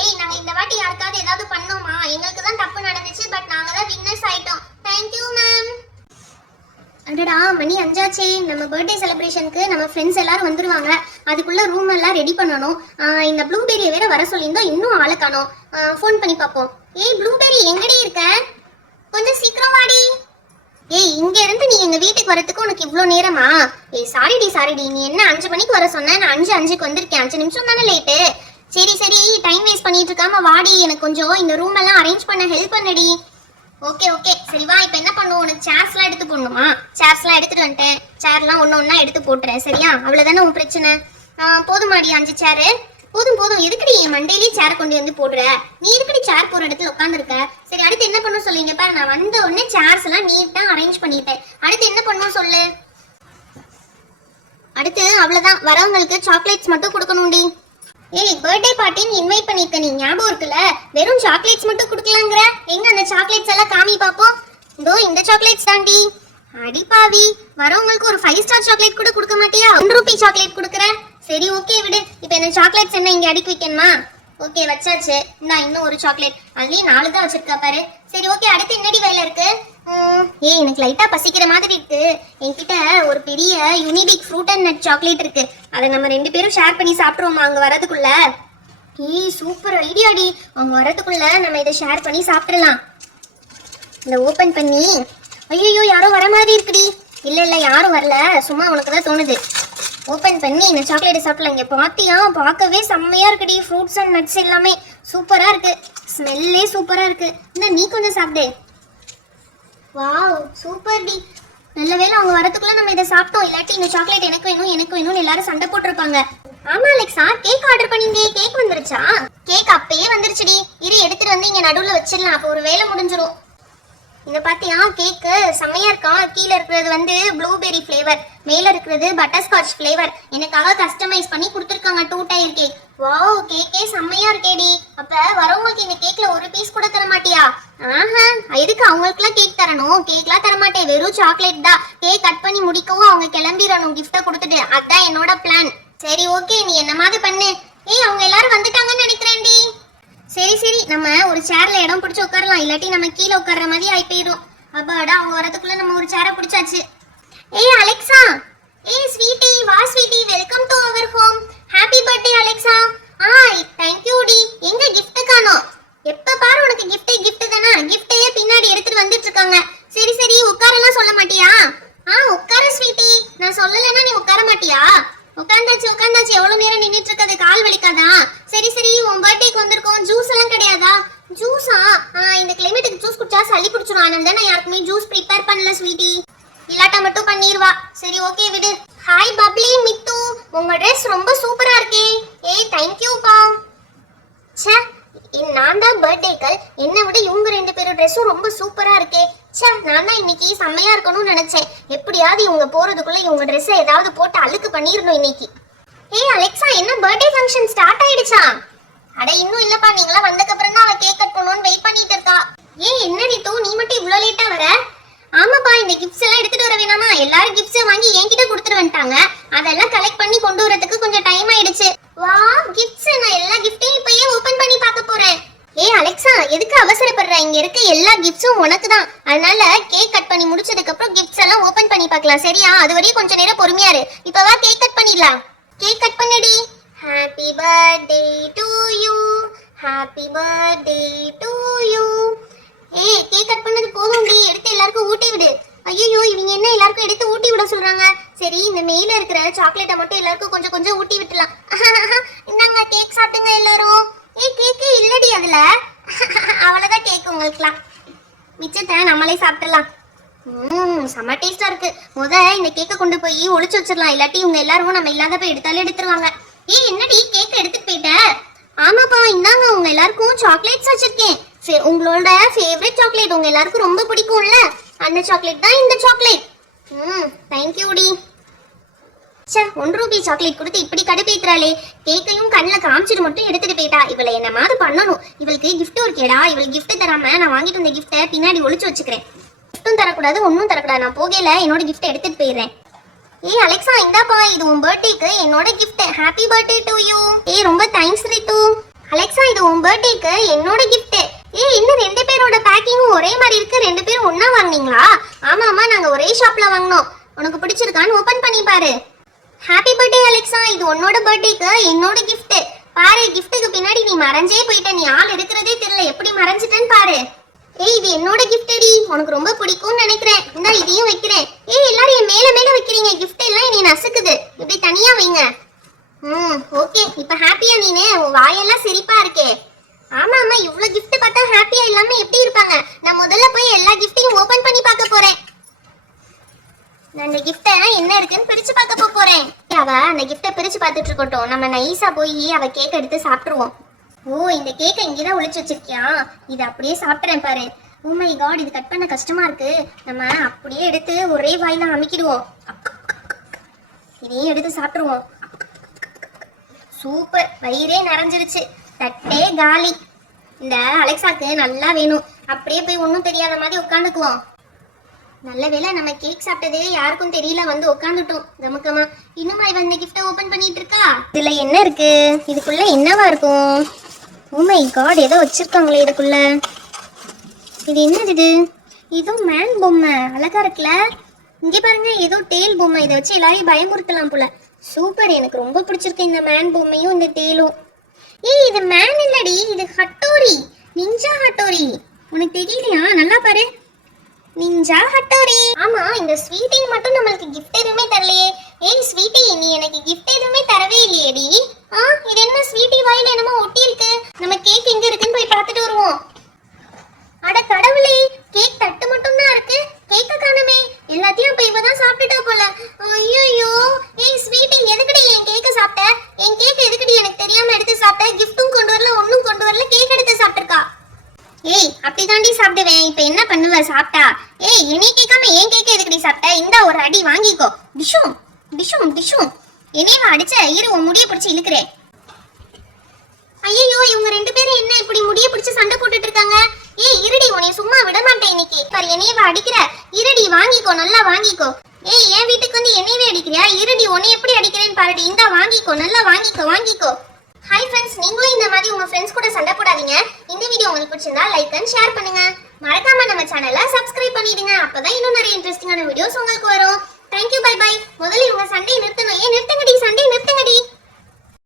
ஏய் நாங்க இந்த வாட்டி யாருக்காவது ஏதாவது பண்ணோமா? எங்களுக்கு தான் தப்பு நடந்துச்சு, பட் நாங்க தான் வின்னர்ஸ் ஆயிட்டோம். Thank you ma'am. அடடா, மணி 5 ஆச்சே. நம்ம பர்த்டே செலிப்ரேஷனுக்கு நம்ம ஃப்ரெண்ட்ஸ் எல்லாரும் வந்துருவாங்க. அதுக்குள்ள ரூம் எல்லாம் ரெடி பண்ணணும். இந்த ப்ளூபெரியை வேற வர சொல்லியிருந்தோம், இன்னும் ஆளை காணோம். ஃபோன் பண்ணி பார்ப்போம். ஏய் ப்ளூபெரி, எங்கடி இருக்க? கொஞ்சம் சீக்கிரம் வாடி. ஏய், இங்க இருந்து நீ எங்க வீட்டுக்கு வரதுக்கு உனக்கு இவ்ளோ நேரமா? ஏய் சாரிடி, நீ என்ன 5 மணிக்கு வர சொன்ன? நான் 5:05க்கு வந்திருக்கேன். 5 நிமிஷம் தானே லேட்டு. சரி, டைம் வேஸ்ட் பண்ணிட்டு இருக்காம வாடி. எனக்கு கொஞ்சம் இந்த ரூம் எல்லாம் அரேஞ்ச் பண்ண ஹெல்ப் பண்ணடி. ஓகே, சரி வா. இப்போ என்ன பண்ணுவோம்? உனக்கு சேர்ஸ்லாம் எடுத்து போடணுமா? சேர்ஸ்லாம் எடுத்துட்டு வந்துட்டேன். சேர்லாம் ஒண்ணா எடுத்து போட்டுறேன், சரியா? அவ்வளவுதானே உன் பிரச்சனை? போதுமாடி 5 சேரு? போதும். எதுக்குடி என் மண்டையிலேயே சேர் கொண்டு வந்து போடுற? நீ எதுக்குடி சேர் போற இடத்துல உட்காந்துருக்க? சரி, அடுத்து என்ன பண்ணுவோம் சொல்லுங்க பாரு. நான் வந்த உடனே சேர்ஸ் எல்லாம் நீட்டா அரேஞ்ச் பண்ணிட்டேன். அடுத்து என்ன பண்ணுவோம் சொல்லு? அடுத்து அவ்வளவுதான், வரவங்களுக்கு சாக்லேட்ஸ் மட்டும் கொடுக்கணும்டி. ஏய், பர்த்டே பார்ட்டின்னு இன்வைட் பண்ணிருக்க, நீ ஞாபகம் இருக்குல்ல? வெறும் சாக்லேட்ஸ் மட்டும் கொடுக்கலாங்கிற? எங்க அந்த சாக்லேட்ஸ் எல்லாம் காமி பாப்போம். இதோ இந்த சாக்லேட்ஸ் தாண்டி. அடிப்பாவி, வரவங்களுக்கு ஒரு 5 ஸ்டார் சாக்லேட் கூட கொடுக்க மாட்டியா? 1 ரூபி சாக்லேட் கொடுக்குற? சரி ஓகே விடு. இப்போ இந்த சாக்லேட்ஸ் என்ன இங்க அடுக்கி வைக்கணுமா? ஓகே, வச்சாச்சு. நான் இன்னும் ஒரு சாக்லேட், அதுலயும் 4 தான் வச்சிருக்கா பாரு. சரி ஓகே, அடுத்து என்னடி வேலை இருக்கு? ஏய், எனக்கு லைட்டா பசிக்கிற மாதிரி இருக்கு. என்கிட்ட ஒரு பெரிய Unibic fruit and nut chocolate இருக்கு. அதை நம்ம 2 பேரும் ஷேர் பண்ணி சாப்பிடுவோமா அங்க வரதுக்குள்ள? ஏய் சூப்பர் ஐடியாடி. அவங்க வரதுக்குள்ள நம்ம இதை ஷேர் பண்ணி சாப்பிடலாம். இதை ஓபன் பண்ணி, ஐயோ யாரோ வர மாதிரி இருக்குடி. இல்ல யாரும் வரல, சும்மா உனக்கு தான் தோணுது. ஓபன் பண்ணி இந்த சாக்லேட்டை சாப்பிடலாம். இங்க பாத்தியா, பார்க்கவே செம்மையா இருக்குடி. ஃப்ரூட்ஸ் அண்ட் நட்ஸ் எல்லாமே சூப்பரா இருக்கு. ஸ்மெல்லே சூப்பரா இருக்கு. இந்த நீ கொஞ்சம் சாப்பிடு. வாவ், சூப்பர் டி. நல்ல வேளை அவங்க வரதுக்குள்ள நம்ம இதை சாப்பிட்டோம். இல்லாட்டி இந்த சாக்லேட் எனக்கு வேணும்னு எல்லாரும் சண்டை போட்டிருப்பாங்க. ஆமா அலெக்ஸா, கேக் ஆர்டர் பண்ணிருந்தே, கேக் வந்துருச்சா? கேக் அப்பயே வந்துருச்சுடி. இரு எடுத்துட்டு வந்து இங்க நடுவுல வச்சிடலாம், அப்போ ஒரு வேலை முடிஞ்சிரும். இந்த பாத்தியா, கேக்கு செம்மையா இருக்கா. கீழே இருக்கிறது வந்து ப்ளூபெரி ஃப்ளேவர், மேல இருக்கிறது பட்டர்ஸ்காட்ச் ஃப்ளேவர். எனக்காக கஸ்டமைஸ் பண்ணி கொடுத்துருக்காங்க 2 டயர் கேக். வாவ், கேக்கே செம்மையா இருக்கேடி. அப்ப வரவங்களுக்கு இந்த கேக்ல ஒரு பீஸ் கூட தர மாட்டியா? ஆஹா, எதுக்கு அவங்களுக்குலாம் கேக் தரணும்? கேக்லாம் தர மாட்டேன், வெறும் சாக்லேட் தான். கேக் கட் பண்ணி முடிக்கவும் அவங்க கிளம்பிடணும் கிஃப்ட்டை கொடுத்துட்டு. அதான் என்னோட பிளான். சரி ஓகே, நீ என்ன மாதிரி பண்ணு. ஏய், அவங்க எல்லாரும் வந்துட்டாங்கன்னு நினைக்கிறேன்டி. சரி, நம்ம ஒரு சேர்ல இடம் பிடிச்சு உட்காரலாம். இல்லாட்டி நம்ம கீழே உட்கார்ற மாதிரி ஆகி போயிடும். அப்பாடா, அவங்க வரதுக்குள்ள நம்ம ஒரு சேரை பிடிச்சாச்சு. ஏய் அலெக்ஸா, ஏய் ஸ்வீட்டி, வா Sweetie, welcome to our home. Happy birthday Alexa. Thank you டி. எங்க கிஃப்ட் காணோம்? எப்ப பாரு உனக்கு கிஃப்ட் தானா? கிஃப்டையே பின்னாடி எடுத்துட்டு வந்துட்டு இருக்காங்க. சரி, உட்காரலாம் சொல்ல மாட்டியா? உட்கார ஸ்வீட்டி. நான் சொல்லலைன்னா நீ உட்கார மாட்டியா? உட்காந்தாச்சு. எவ்வளவு நேரம் நின்னுட்டு இருக்கிறது? கால் வலிக்காதா? சரி, உன் பர்த்டேக்கு வந்திருக்கோம். ஜூஸ் எல்லாம் கிடையாதா? ஜூஸா? இந்த கிளைமேட்டுக்கு ஜூஸ் குடிச்சா சளி பிடிச்சிரும். அதனால நான் யாருக்குமே ஜூஸ் ப்ரிப்பேர் பண்ணல ஸ்வீட்டி. இல்லாட்டா மட்டும் பண்ணிடுவா. சரி ஓகே விடு. ஹாய் பப்ளி, மித்து, உங்க ட்ரெஸ் ரொம்ப சூப்பரா இருக்கே. ஏய் தேங்க்யூப்பா. ச்சே, நான் தான் பர்த்டே கேர்ள், என்னை விட இவங்க 2 பேரும் ட்ரெஸ்ஸும் ரொம்ப சூப்பரா இருக்கே. நான் தான் இன்னைக்கு செம்மையா இருக்கணும்னு நினைச்சேன். எப்படியாவது இவங்க போறதுக்குள்ள இவங்க ட்ரெஸ்ஸை ஏதாவது போட்டு அழுக்கு பண்ணிடணும் இன்னைக்கு. ஏய் அலெக்ஸா, என்ன பர்த்டே ஃபங்க்ஷன் ஸ்டார்ட் ஆயிடுச்சா? அட இன்னும் இல்லப்பா, நீங்களா வந்ததுக்கு அப்புறம் தான் அவ கேக் கட் பண்ணணும்னு வெயிட் பண்ணிட்டு இருக்கா. ஏய் என்ன ரித்து, நீ மட்டும் இவ்ளோ லேட்டா வர? ஆமாப்பா, இந்த கிஃப்ட்ஸ் எல்லாம் எடுத்துட்டு வர வேணாமா? எல்லாரும் கிஃப்ட்ஸ் வாங்கி என்கிட்ட கொடுத்துட்டு வந்துட்டாங்க. அதெல்லாம் கலெக்ட் பண்ணி கொண்டு வரதுக்கு கொஞ்சம் டைம் ஆயிடுச்சு. வா கிஃப்ட்ஸ், நான் எல்லா கிஃப்ட்டையும் இப்பயே ஓபன் பண்ணி பார்க்க போறேன். ஏய் அலெக்ஸா, எதுக்கு அவசரப்படுற? இங்க இருக்க எல்லா கிஃப்ட்ஸும் உனக்கு தான். அதனால கேக் கட் பண்ணி முடிச்சதுக்கு அப்புறம் கிஃப்ட்ஸ் எல்லாம் ஓபன் பண்ணி பார்க்கலாம், சரியா? அது வரையும் கொஞ்ச நேரம் பொறுமையா இரு. இப்போ வா கேக் கட் பண்ணிடலாம். கேக் கட் பண்ணுடி. Happy birthday to you, happy birthday to you. ஏய் கேக் கட் பண்ணது போதும்டி, எடுத்து எல்லாருக்கும் ஊட்டி விடு. ஐயோ இவங்க என்ன எல்லாருக்கும் எடுத்து ஊட்டி விட சொல்றாங்க. சரி இந்த மேல இருக்கிற சாக்லேட்டை மட்டும் எல்லாருக்கும் கொஞ்சம் கொஞ்சம் ஊட்டி விட்டுலாம். இந்தாங்க கேக் சாப்பிடுங்க எல்லாரும். கேக்கே இல்லடி அதுல. அவ்வளவுதான் கேக் உங்களுக்குலாம். மிச்சத்தை நம்மளே சாப்பிடலாம். செம்ம டேஸ்டா இருக்கு. இந்த கேக்கை கொண்டு போய் ஒளிச்சு வச்சிடலாம். இல்லாட்டி இவங்க எல்லாரும் நம்ம இல்லாதப்ப எடுத்தாலும் எடுத்துருவாங்க. என்னடி கேக் எடுத்துட்டு போயிட்ட? ஆமாப்பா இந்தாங்க உங்க எல்லாருக்கும் சாக்லேட்ஸ் வச்சிருக்கேன். உங்களோட ஃபேவரட் சாக்லேட் உங்க எல்லாருக்கும் ரொம்ப பிடிக்கும்ல, அந்த சாக்லேட் தான் இந்த சாக்லேட். தேங்க்யூடி. சே 1 ரூபி சாக்லேட் கொடுத்து இப்படி கடுப்பேத்துறாளே. கேக்கையும் கண்ணில் காமிச்சிட்டு மட்டும் எடுத்துட்டு போயிட்டா. இவளை என்ன மாதிரி பண்ணணும். இவளுக்கு கிஃப்ட் ஒரு கேடா. இவளுக்கு கிஃப்ட் தராம நான் வாங்கிட்டு வந்த கிஃப்ட்டை பின்னாடி ஒளிச்சு வச்சுக்கிறேன். கிஃப்ட்டும் தரக்கூடாது ஒன்றும் தரக்கூடாது. நான் போகையில என்னோட கிஃப்ட் எடுத்துட்டு போயிடுறேன். அலெக்சா இந்தாப்பா இது உன் பர்த்டேக்கு என்னோட gift. Happy birthday to you. ரொம்ப தேங்க்ஸ் ரித்து. அலெக்சா இது உன் பர்த்டேக்கு என்னோட கிஃப்ட். இன்னும் 2 பேரோட பேக்கிங்கும் ஒரே மாதிரி இருக்கு. 2 பேரும் ஒண்ணா வாங்குனீங்களா? ஆமா நாங்க ஒரே ஷாப்ல வாங்கினோம். உனக்கு பிடிச்சிருக்கான்னு ஓபன் பண்ணி பாரு. ஹாப்பி பர்த்டே அலெக்சா இது உன்னோட பர்த்டேக்கு என்னோட கிஃப்ட். பாரு கிஃப்ட்டுக்கு பின்னாடி நீ மறைஞ்சே போயிட்ட. நீ ஆள் இருக்கிறதே தெரியல. எப்படி மறைஞ்சிட்டேன்னு பாரு. இது என்னோட கிஃப்ட் டி. உனக்கு ரொம்ப பிடிக்கும்னு நினைக்கிறேன். இந்தா இதையும் வைக்கிறேன். எல்லாரும் என் மேல வைக்கிறீங்க. கிஃப்ட் எல்லாம் என்னை நசுக்குது. இப்படி தனியா வைங்க. ஓகே இப்ப ஹாப்பியா நீனு? வாயெல்லாம் சிரிப்பா இருக்கே. ஆமா இவ்ளோ கிஃப்ட் பார்த்தா ஹாப்பியா இல்லாம எப்படி இருப்பாங்க? நான் முதல்ல போய் எல்லா கிஃப்ட்டையும் ஓபன் பண்ணி பார்க்க போறேன். நான் அந்த கிஃப்ட்டை என்ன இருக்குன்னு பிரிச்சு பார்க்க போறேன். அவ அந்த கிஃப்ட்டை பிரிச்சு பார்த்துட்டு இருக்கட்டும். நம்ம நைஸா போய் அவ கேக் எடுத்து சாப்பிட்டுருவோம். இந்த கேக்கை இங்கதான் ஒளிச்சு வச்சிருக்கியா? இது அப்படியே சாப்பிட்றேன் பாரு. ஓ மை காட் இது கட் பண்ண கஷ்டமா இருக்கு. நம்ம அப்படியே எடுத்து ஒரே வாயில அமுக்கிடுவோம். இதையும் எடுத்து சாப்பிட்டுருவோம். சூப்பர் வயிறே நிறைஞ்சிருச்சு. தட்டே காலி. இந்த அலெக்சாக்கு நல்லா வேணும். அப்படியே போய் ஒன்றும் தெரியாத மாதிரி உட்காந்துக்குவோம். நல்ல வேளை நம்ம கேக் சாப்பிட்டதே யாருக்கும் தெரியல. வந்து உட்காந்துட்டோம் கமக்கமா. இன்னுமா இவன் இந்த கிஃப்ட்டை ஓபன் பண்ணிட்டு இருக்கா? இதுல என்ன இருக்கு? இதுக்குள்ள என்னவா இருக்கும்? ஓ மை காட் ஏதோ வச்சிருக்காங்களே இதுக்குள்ள. இது என்னது இது? இதோ மேன் பொம்மை அழகா இருக்குல்ல. இங்க பாருங்க ஏதோ டேல் பொம்மை. இதை வச்சு எல்லாரையும் பயமுறுத்தலாம் போல. சூப்பர் எனக்கு ரொம்ப பிடிச்சிருக்கு இந்த மேன் பொம்மையும் இந்த டேலும். இது மேன் இல்லடி, இது ஹட்டோரி. Ninja Hattori. உனக்கு தெரியலையா? நல்லா பாரு. Ninja Hattori. ஆமா இந்த ஸ்வீட்டி மட்டும் நம்மளுக்கு கிஃப்ட் எதுவுமே தரலையே. ஸ்வீட்டி நீ எனக்கு கிஃப்ட் எதுவுமே தரவே இல்லையேடி. இது என்ன ஸ்வீட்டி வாயில என்னமோ ஒட்டி இருக்கு. நம்ம கேக் எங்க இருக்குன்னு போய் பார்த்துட்டு வருவோம். அட கடவுளே கேக் தட்டு மட்டும் தான் இருக்கு. கேக்க காணுமே. எல்லாத்தையும் இப்ப இவதான் சாப்பிட்டுட்டா போல. ஐயோ ஸ்வீட்டி எதுக்குடி என் கேக்க சாப்பிட்ட? என் கேக் எதுக்குடி எனக்கு தெரியாம எடுத்து சாப்பிட்ட? கிஃப்ட்டும் கொண்டு வரல ஒன்னும் கொண்டு வரல. கேக் எடுத்து சாப்பிட்டுருக்கா. அப்படிதாண்டி சாப்பிடுவேன். இப்ப என்ன பண்ணுவ சாப்பிட்டா? என்னை கேட்காம என் கேக்க எதுக்குடி சாப்பிட்ட? இந்தா ஒரு அடி வாங்கிக்கோ. டிஷும் டிஷும் டிஷும். என்னையவா அடிச்ச? இரு உன் முடிய பிடிச்சு இழுக்கிறேன். ஐயோ இவங்க 2 பேரும் என்ன இப்படி முடிய பிடிச்சு சண்டை போட்டுட்டு இருக்காங்க? இருடி உன்னை சும்மா விட மாட்டேன் இன்னைக்கு. பாரு என்னையவா அடிக்கிற. இருடி வாங்கிக்கோ நல்லா வாங்கிக்கோ. என் வீட்டுக்கு வந்து என்னையவே அடிக்கிறியா? இருடி உன்னை எப்படி அடிக்கிறேன்னு பாருடி. இந்தா வாங்கிக்கோ நல்லா வாங்கிக்கோ. ஹாய் ஃப்ரெண்ட்ஸ், நீங்களும் இந்த மாதிரி உங்க ஃப்ரெண்ட்ஸ் கூட சண்டை போடாதீங்க. இந்த வீடியோ உங்களுக்கு பிடிச்சிருந்தா லைக் அண்ட் ஷேர் பண்ணுங்க. மறக்காம நம்ம சேனலை சப்ஸ்கிரைப் பண்ணிடுங்க. அப்பதான் இன்னும் நிறைய இன்ட்ரெஸ்டிங்கான வீடியோஸ் உங்களுக்கு வரும். Thank you bye bye. முதல்ல இவங்க சண்டையை நிறுத்தணும். நிறுத்துங்கடி சண்டையை நிறுத்துங்கடி.